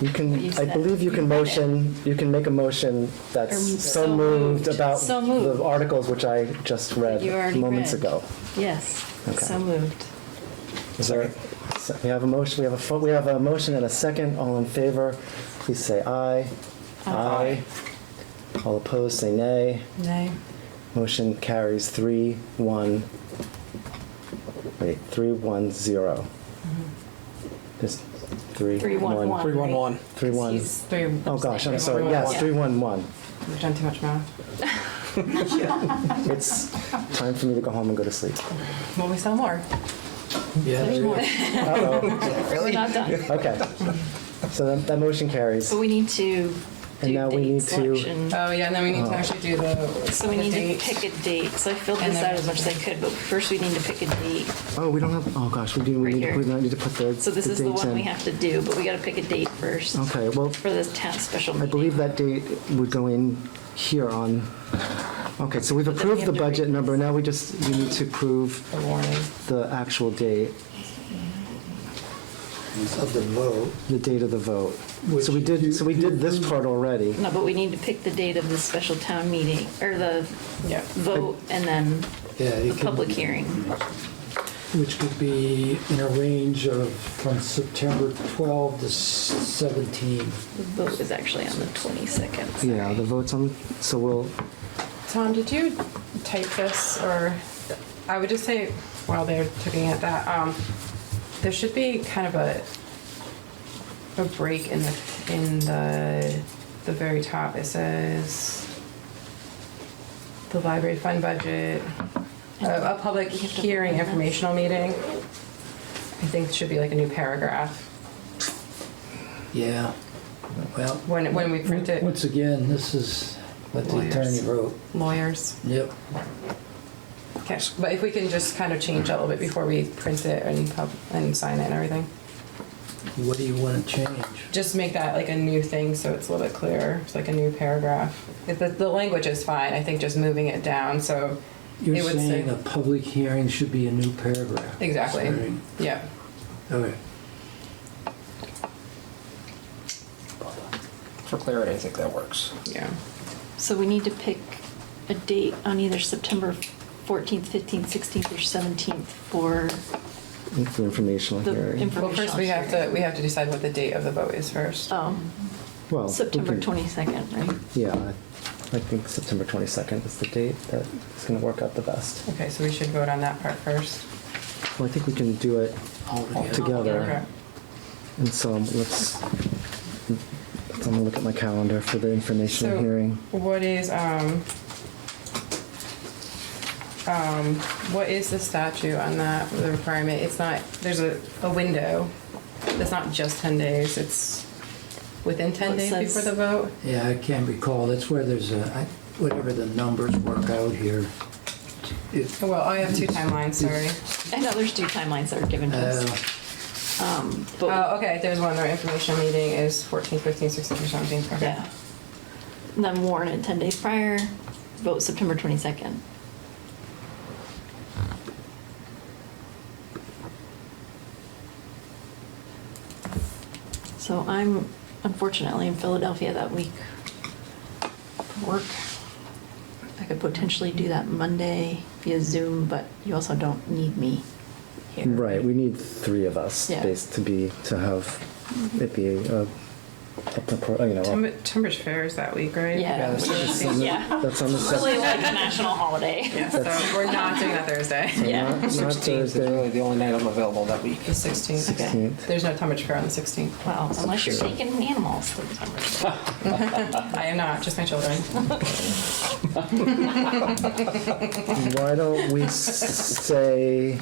You can, You I said believe you can you read it. motion, you can make a motion that's Or so so moved moved. about So moved. the articles which I just read You already moments read. ago. Yes, Okay. so moved. Is there, we have a motion, we have a motion and a second. All in favor, please say aye. Aye. All opposed, say nay. Nay. Motion carries 3-1. Wait, 3-1-0. Just 3-1. 3-1-1. 311. 3-1. He's three. Oh, gosh, I'm sorry. 3-1-1. Yes, 3-1-1. We've done too much math. It's time for me to go home and go to sleep. Well, we sell more. Yeah. More. Uh-oh. We're not done. Okay. So that motion carries. But we need to And do now we date need to- selection. Oh, yeah, and then we need to actually do the. So we the need date. to pick a date. So I filled And this then- out as much as I could, but first we need to pick a date. Oh, we don't have, oh gosh, we do, Right we here. need to put the So this is the dates one we in. have to do, but we gotta pick a date first Okay, well, for this town special I meeting. believe that date would go in here on, okay, so we've But then we approved the have to budget read number, now we need to approve The warning. the actual date, Of the vote. the date of the vote. Which So we did this part already. No, but we need to pick the date of the special town meeting, or the Yeah. vote, and then Yeah, the you can- public hearing. Which could be in a range of from September 12 to 17. The vote is actually on the 22nd. Yeah, the vote's on, so we'll, Tom, did you type this, or, I would just say, while they're looking at that, there should be kind of a break in the very top. It says, the library fund budget, a public hearing informational meeting. I think it should be like a new paragraph Yeah. Well, when we print it. once again, this is what the Lawyers. attorney wrote. Lawyers. Yep. Okay, but if we can just kind of change a little bit before we print it and sign it and everything. What do you want to change? Just make that like a new thing so it's a little bit clearer. It's like a new paragraph. If the language is fine, I think just moving it down so You're it would say. saying a public hearing should be a new paragraph. Exactly. Starting- Yeah. Okay. For clarity, I think that works. Yeah. So we need to pick a date on either September 14th, 15th, 16th, or 17th for the informational the hearing. Well, informational first we have to decide what the date of the vote is first. Oh, Well, we September can- 22nd, right? Yeah, I think September 22nd is the date that is going to work out the best. Okay, so we should vote on that part first. Well, I think we can do it All together. together. Okay. And so I'm gonna look at my calendar for the informational So hearing. what is the statute on that, the requirement? It's not, there's a window. It's not just 10 days, it's within 10 It days says- before the vote? Yeah, I can't recall. That's where there's whatever the numbers work out here. Well, I have two timelines, sorry. I know there's two timelines that are given to us. But Oh, okay, there's one, our informational meeting is 14th, 15th, 16th, or 17th, okay. yeah. And then warn it 10 days prior, vote September 22nd. So I'm unfortunately in Philadelphia that week for work. I could potentially do that Monday via Zoom, but you also don't need me here. Right, we need 3 of us Yeah. to have it be a Tunbridge Fair is that week, right? Yeah, that's which on is, the- yeah. that's on the Really like a national holiday. Yeah, so we're not doing that Thursday. Yeah. Not 16th is Thursday. really the only night I'm available that week. The 16th. 16th. There's no Tunbridge Fair on the 16th. Well, unless you're taking animals to the Tunbridge Fair. I am not, just my children. Why don't we say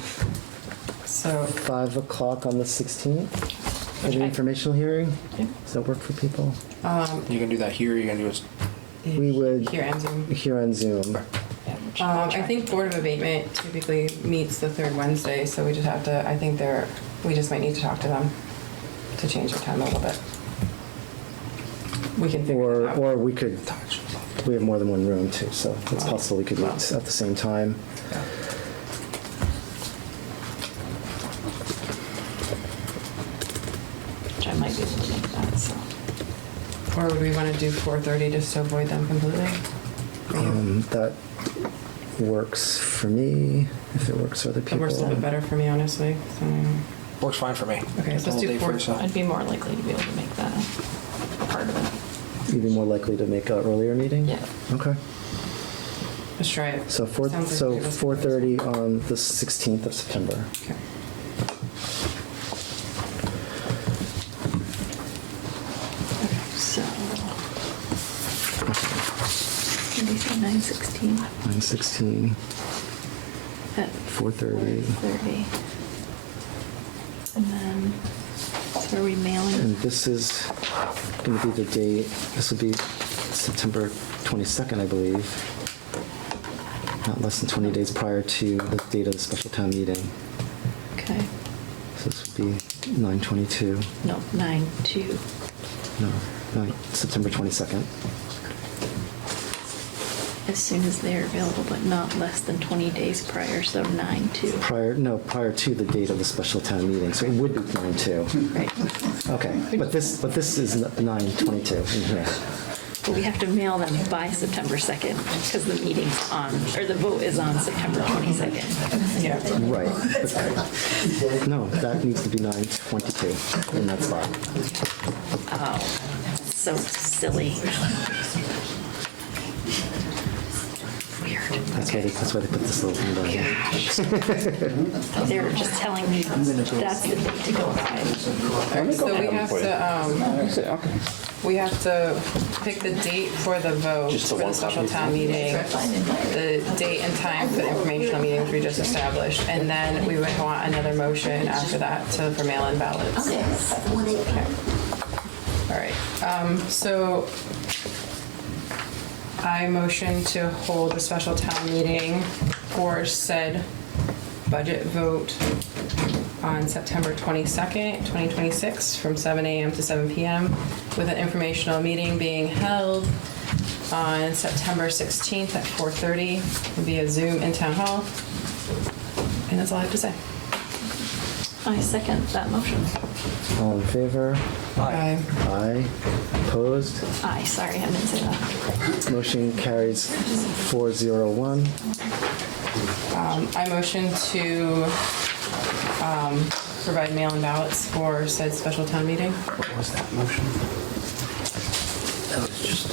So 5 o'clock on the 16th for the informational hearing? Does that work for people? You can do that here, you can do it. We would here and Zoom. here on Zoom. I think Board of Abatement typically meets the third Wednesday, so we just have to, I think we just might need to talk to them to change the time a little bit. We can figure it out. Or we could, we have more than one room too, so it's possible we could meet at the same time. Which I might be able to make that, so. Or would we want to do 4:30 just to avoid them completely? That works for me, if it works for other people. It works a little bit better for me, honestly. So, Works fine for me. okay, It's a let's whole do day for 4. yourself. I'd be more likely to be able to make that a part of it. You'd be more likely to make an earlier meeting? Yeah. Okay. Let's try it. So Sounds like it was- 4:30 on the 16th of September. Okay. So. Did you say 9:16? 9:16, At 4:30. 4:30. And then, so are we mailing? And this is going to be the date, this will be September 22nd, I believe. Not less than 20 days prior to the date of the special town meeting. Okay. So this would be 9/22, No, 9/2. no, September 22nd. As soon as they're available, but not less than 20 days prior, so 9/2. Prior to the date of the special town meeting, so it would be 9/2. Right. Okay, but this is 9/22 in here. But we have to mail them by September 2nd, because the meeting's on, or the vote is on September 22nd. Yeah. Right. No, that needs to be 9/22 in that spot. Oh, so silly. Weird. That's why they put this little thing down here. They were just telling me that's the date to go by. So we have to pick the date for the vote for the special town meeting, the date and time for the informational meetings we just established, and then we would want another motion after that for mail-in ballots. Okay. All right. So I motion to hold a special town meeting for said budget vote on September 22nd, 2026, from 7 a.m. to 7 p.m., with an informational meeting being held on September 16th at 4:30 via Zoom in Town Hall. And that's all I have to say. I second that motion. All in favor? Aye. Aye. Opposed? Aye, sorry, I didn't say that. Motion carries 401. I motion to provide mail-in ballots for said special town meeting. What was that motion? That was just,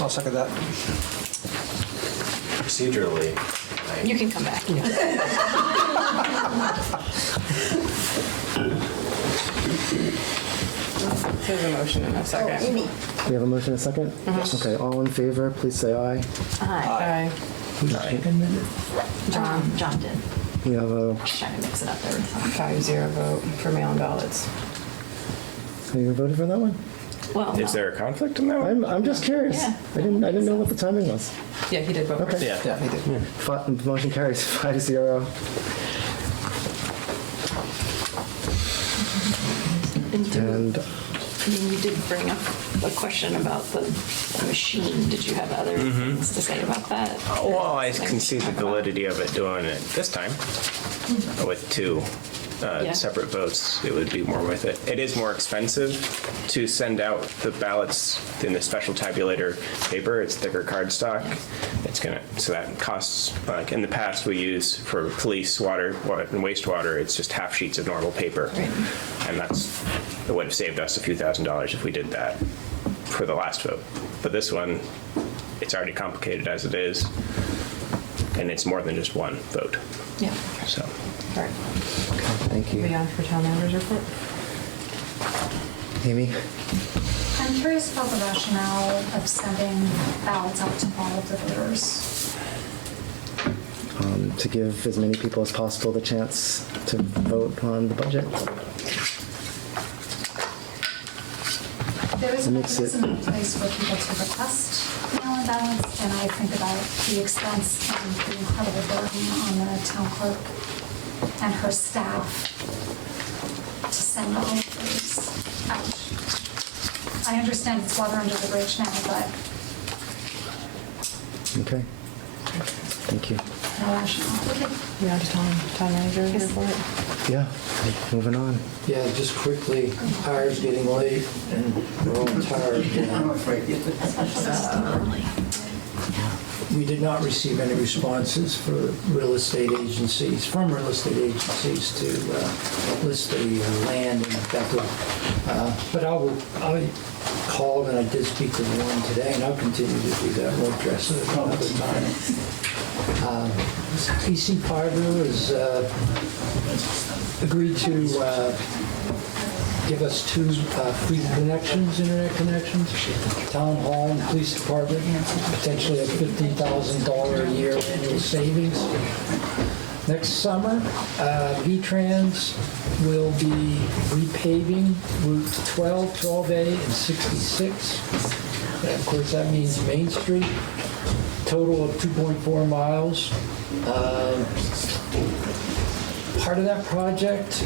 I'll second that. procedurally, You can come back. There's a motion in a second. We have a motion and a second? Okay, all in favor, please say aye. Aye. John did. We have a, Trying to mix it up there. 5-0 vote for mail-in ballots. have you voted for that one? Well, Is there a conflict in that one? I'm just curious. Yeah. I didn't know what the timing was. Yeah, he did vote for it. Okay. Yeah. He did. Motion carries 5-0. And I mean, you did bring up a question about the machine. Did you have other things to say about that? Well, I can see the validity of it doing it this time with two Yeah. separate votes. It would be more worth it. It is more expensive to send out the ballots in the special tabulator paper. It's thicker cardstock. It's so that costs, like in the past we use for police, water, and wastewater, it's just half sheets of normal paper. Right. And it would have saved us a few $1,000s if we did that for the last vote. But this one, it's already complicated as it is, and it's more than just one vote. Yeah. So, All right. thank you. We on for town manager's report? Amy? I'm curious about the rationale of sending ballots out to all of the voters. To give as many people as possible the chance to vote on the budget. There is a It makes it- mechanism in place for people to request mail-in ballots, and I think about the expense and the incredible burden on the town clerk and her staff to send all of those out. I understand it's water under the bridge now, but Okay. Thank you. You want to town manager report? Yeah, moving on. Yeah, just quickly, hour's getting late and we're all tired. We did not receive any responses for real estate agencies, from real estate agencies to list the land in Bethel. But I called and I did speak to one today, and I'll continue to do that. We'll address it another time. EC Fiber has agreed to give us 2 free connections, internet connections. Town Hall and Police Department, potentially a $15,000 a year annual savings. Next summer, V-Trans will be repaving Route 12, 12A, and 66. And of course, that means Main Street, total of 2.4 miles. Part of that project,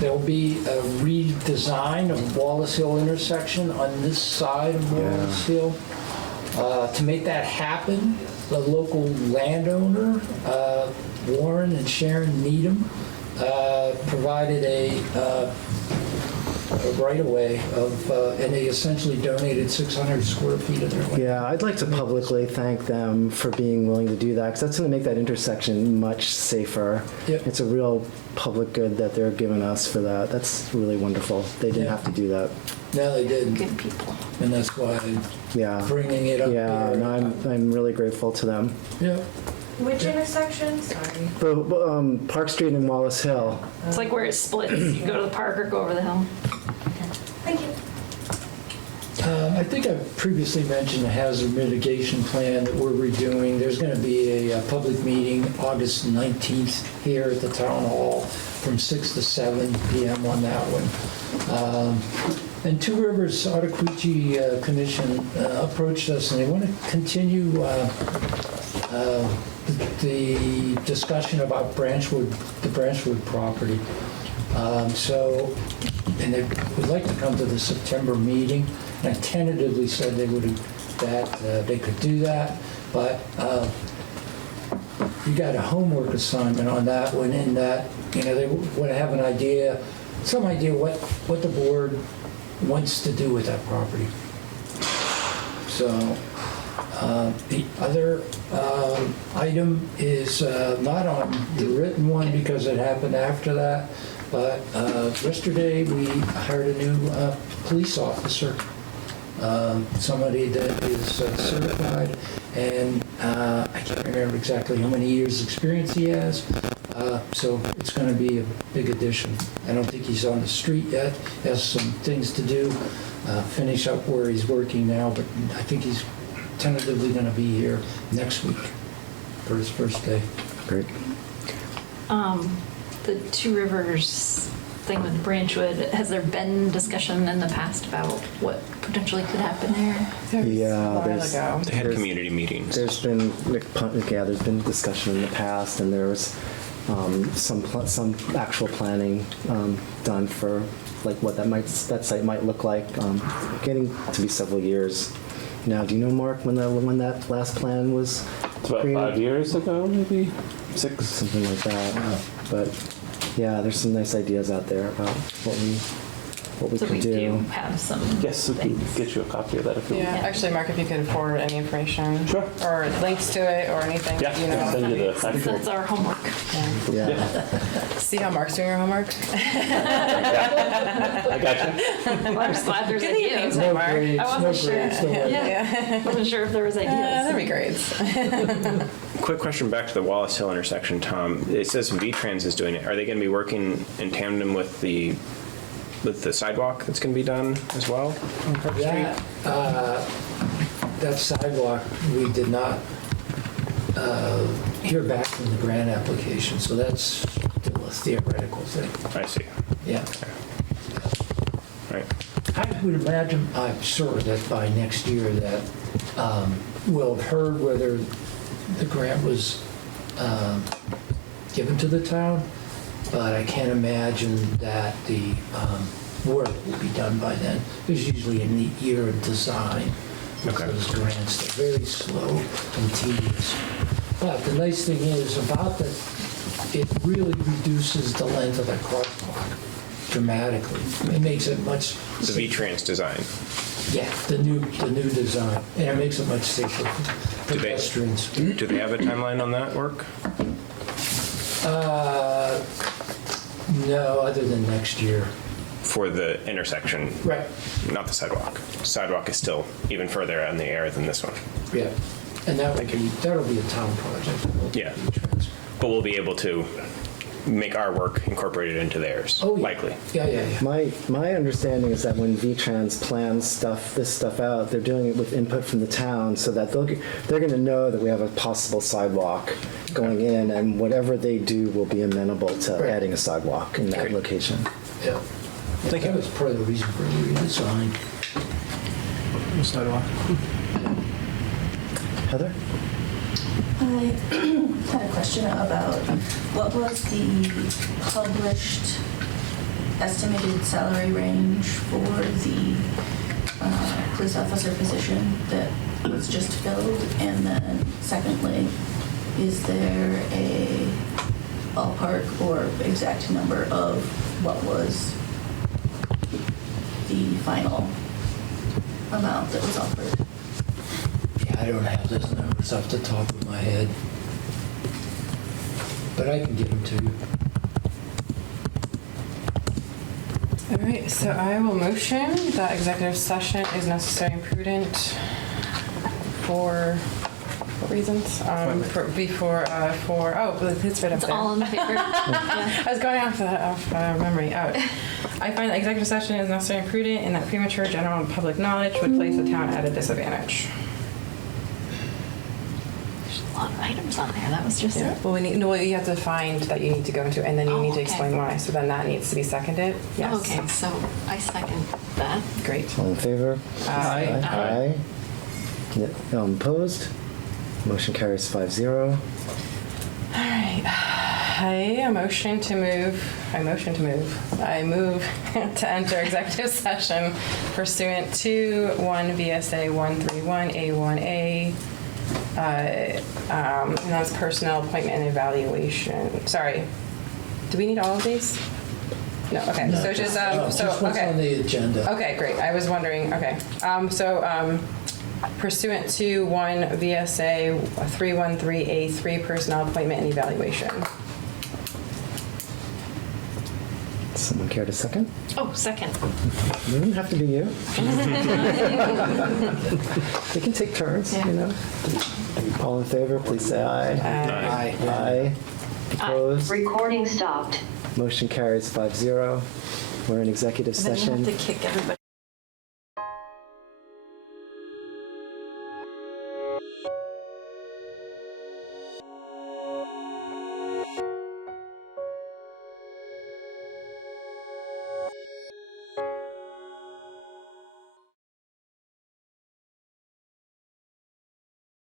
there'll be a redesign of Wallace Hill intersection on this side of Wallace Hill. To make that happen, the local landowner, Warren and Sharon Needham, provided a right-of-way of, and they essentially donated 600 square feet of their land. Yeah, I'd like to publicly thank them for being willing to do that, because that's going to make that intersection much safer. Yep. It's a real public good that they're giving us for that. That's really wonderful. They didn't have to do that. No, they didn't. Good people. And that's why Yeah. bringing it up Yeah, there. no, I'm really grateful to them. Yeah. Which intersection? Sorry. Park Street and Wallace Hill. It's like where it splits. You go to the park or go over the hill. Thank you. I think I've previously mentioned the hazard mitigation plan that we're redoing. There's going to be a public meeting August 19th here at the town hall from 6 to 7 p.m. on that one. And Two Rivers Ottaquechee Commission approached us, and they want to continue the discussion about the Branchwood property. And they would like to come to the September meeting. And I tentatively said they could do that, but you got a homework assignment on that one, in that they want to have some idea what the board wants to do with that property. So the other item is not on the written one because it happened after that, but yesterday we hired a new police officer, somebody that is certified, and I can't remember exactly how many years' experience he has, so it's going to be a big addition. I don't think he's on the street yet, has some things to do, finish up where he's working now, but I think he's tentatively going to be here next week for his first day. Great. The Two Rivers thing with Branchwood, has there been discussion in the past about what potentially could happen there? Yeah, They had community meetings. There's been discussion in the past, and there was some actual planning done for like what that site might look like. Getting to be several years now. Do you know, Mark, when that last plan was It's about created? 5 years ago, maybe 6. Something like that. But yeah, there's some nice ideas out there about what we So could we do. do have some. Yes, we can get you a copy of that if you Yeah, want. actually, Mark, if you could forward any information. Sure. Or links to it or anything, Yeah, you know. I'll send you the actual. That's our homework. Yeah. See how Mark's doing your homework? I got you. Well, I'm just glad there's Good ideas. evening, Mark. I wasn't sure. Yeah. Wasn't sure if there was ideas. That'd be great. Quick question back to the Wallace Hill intersection, Tom. It says V-Trans is doing it. Are they going to be working in tandem with the sidewalk that's going to be done as well on Park Street? That sidewalk, we did not hear back from the grant application, so that's still a theoretical thing. I see. Yeah. Right. I would imagine, I'm sure that by next year that we'll have heard whether the grant was given to the town, but I can't imagine that the work will be done by then. There's usually a neat year of design with those grants. They're very slow and tedious. But the nice thing is about that, it really reduces the length of the crosswalk dramatically. It makes it much. The V-Trans design. Yeah, the new design, and it makes it much safer for pedestrians. Do they have a timeline on that work? No, other than next year. For the intersection? Right. Not the sidewalk. Sidewalk is still even further out in the air than this one. Yeah, and that'll be a town project. Yeah. But we'll be able to make our work incorporated into theirs, likely. Yeah. My understanding is that when V-Trans plans this stuff out, they're doing it with input from the town so that they're going to know that we have a possible sidewalk going in, and whatever they do will be amenable to adding a sidewalk in that location. Yeah. That was part of the reason for the redesign. Sidewalk. Heather? I had a question about what was the published estimated salary range for the police officer position that was just filled? And then secondly, is there a ballpark or exact number of what was the final amount that was offered? Yeah, I don't have those numbers off the top of my head, but I can give them to you. All right, so I will motion that executive session is necessary and prudent for what reasons? It's right up there. all in favor. I was going off memory. I find that executive session is necessary and prudent, and that premature general and public knowledge would place the town at a disadvantage. There's a lot of items on there. That was just it. Well, you have to find that you need to go into, and then you need to explain why. So then that needs to be seconded. Yes. Okay, so I second that. Great. All in favor? Aye. Aye. Opposed? Motion carries 5-0. All right. I move to enter executive session pursuant to 1 VSA 131A1A. And that's personnel appointment and evaluation. Sorry. Do we need all of these? No. Okay. No, So just just what's on the agenda. Okay. Great. I was wondering. Okay. Pursuant to 1 VSA 313A3 personnel appointment and evaluation. Someone care to second? Oh, second. It doesn't have to be you. We can take turns, you know. All in favor, please say aye. Aye. Aye. Opposed? Recording stopped. Motion carries 5-0. We're in executive And then you session. have to kick everybody.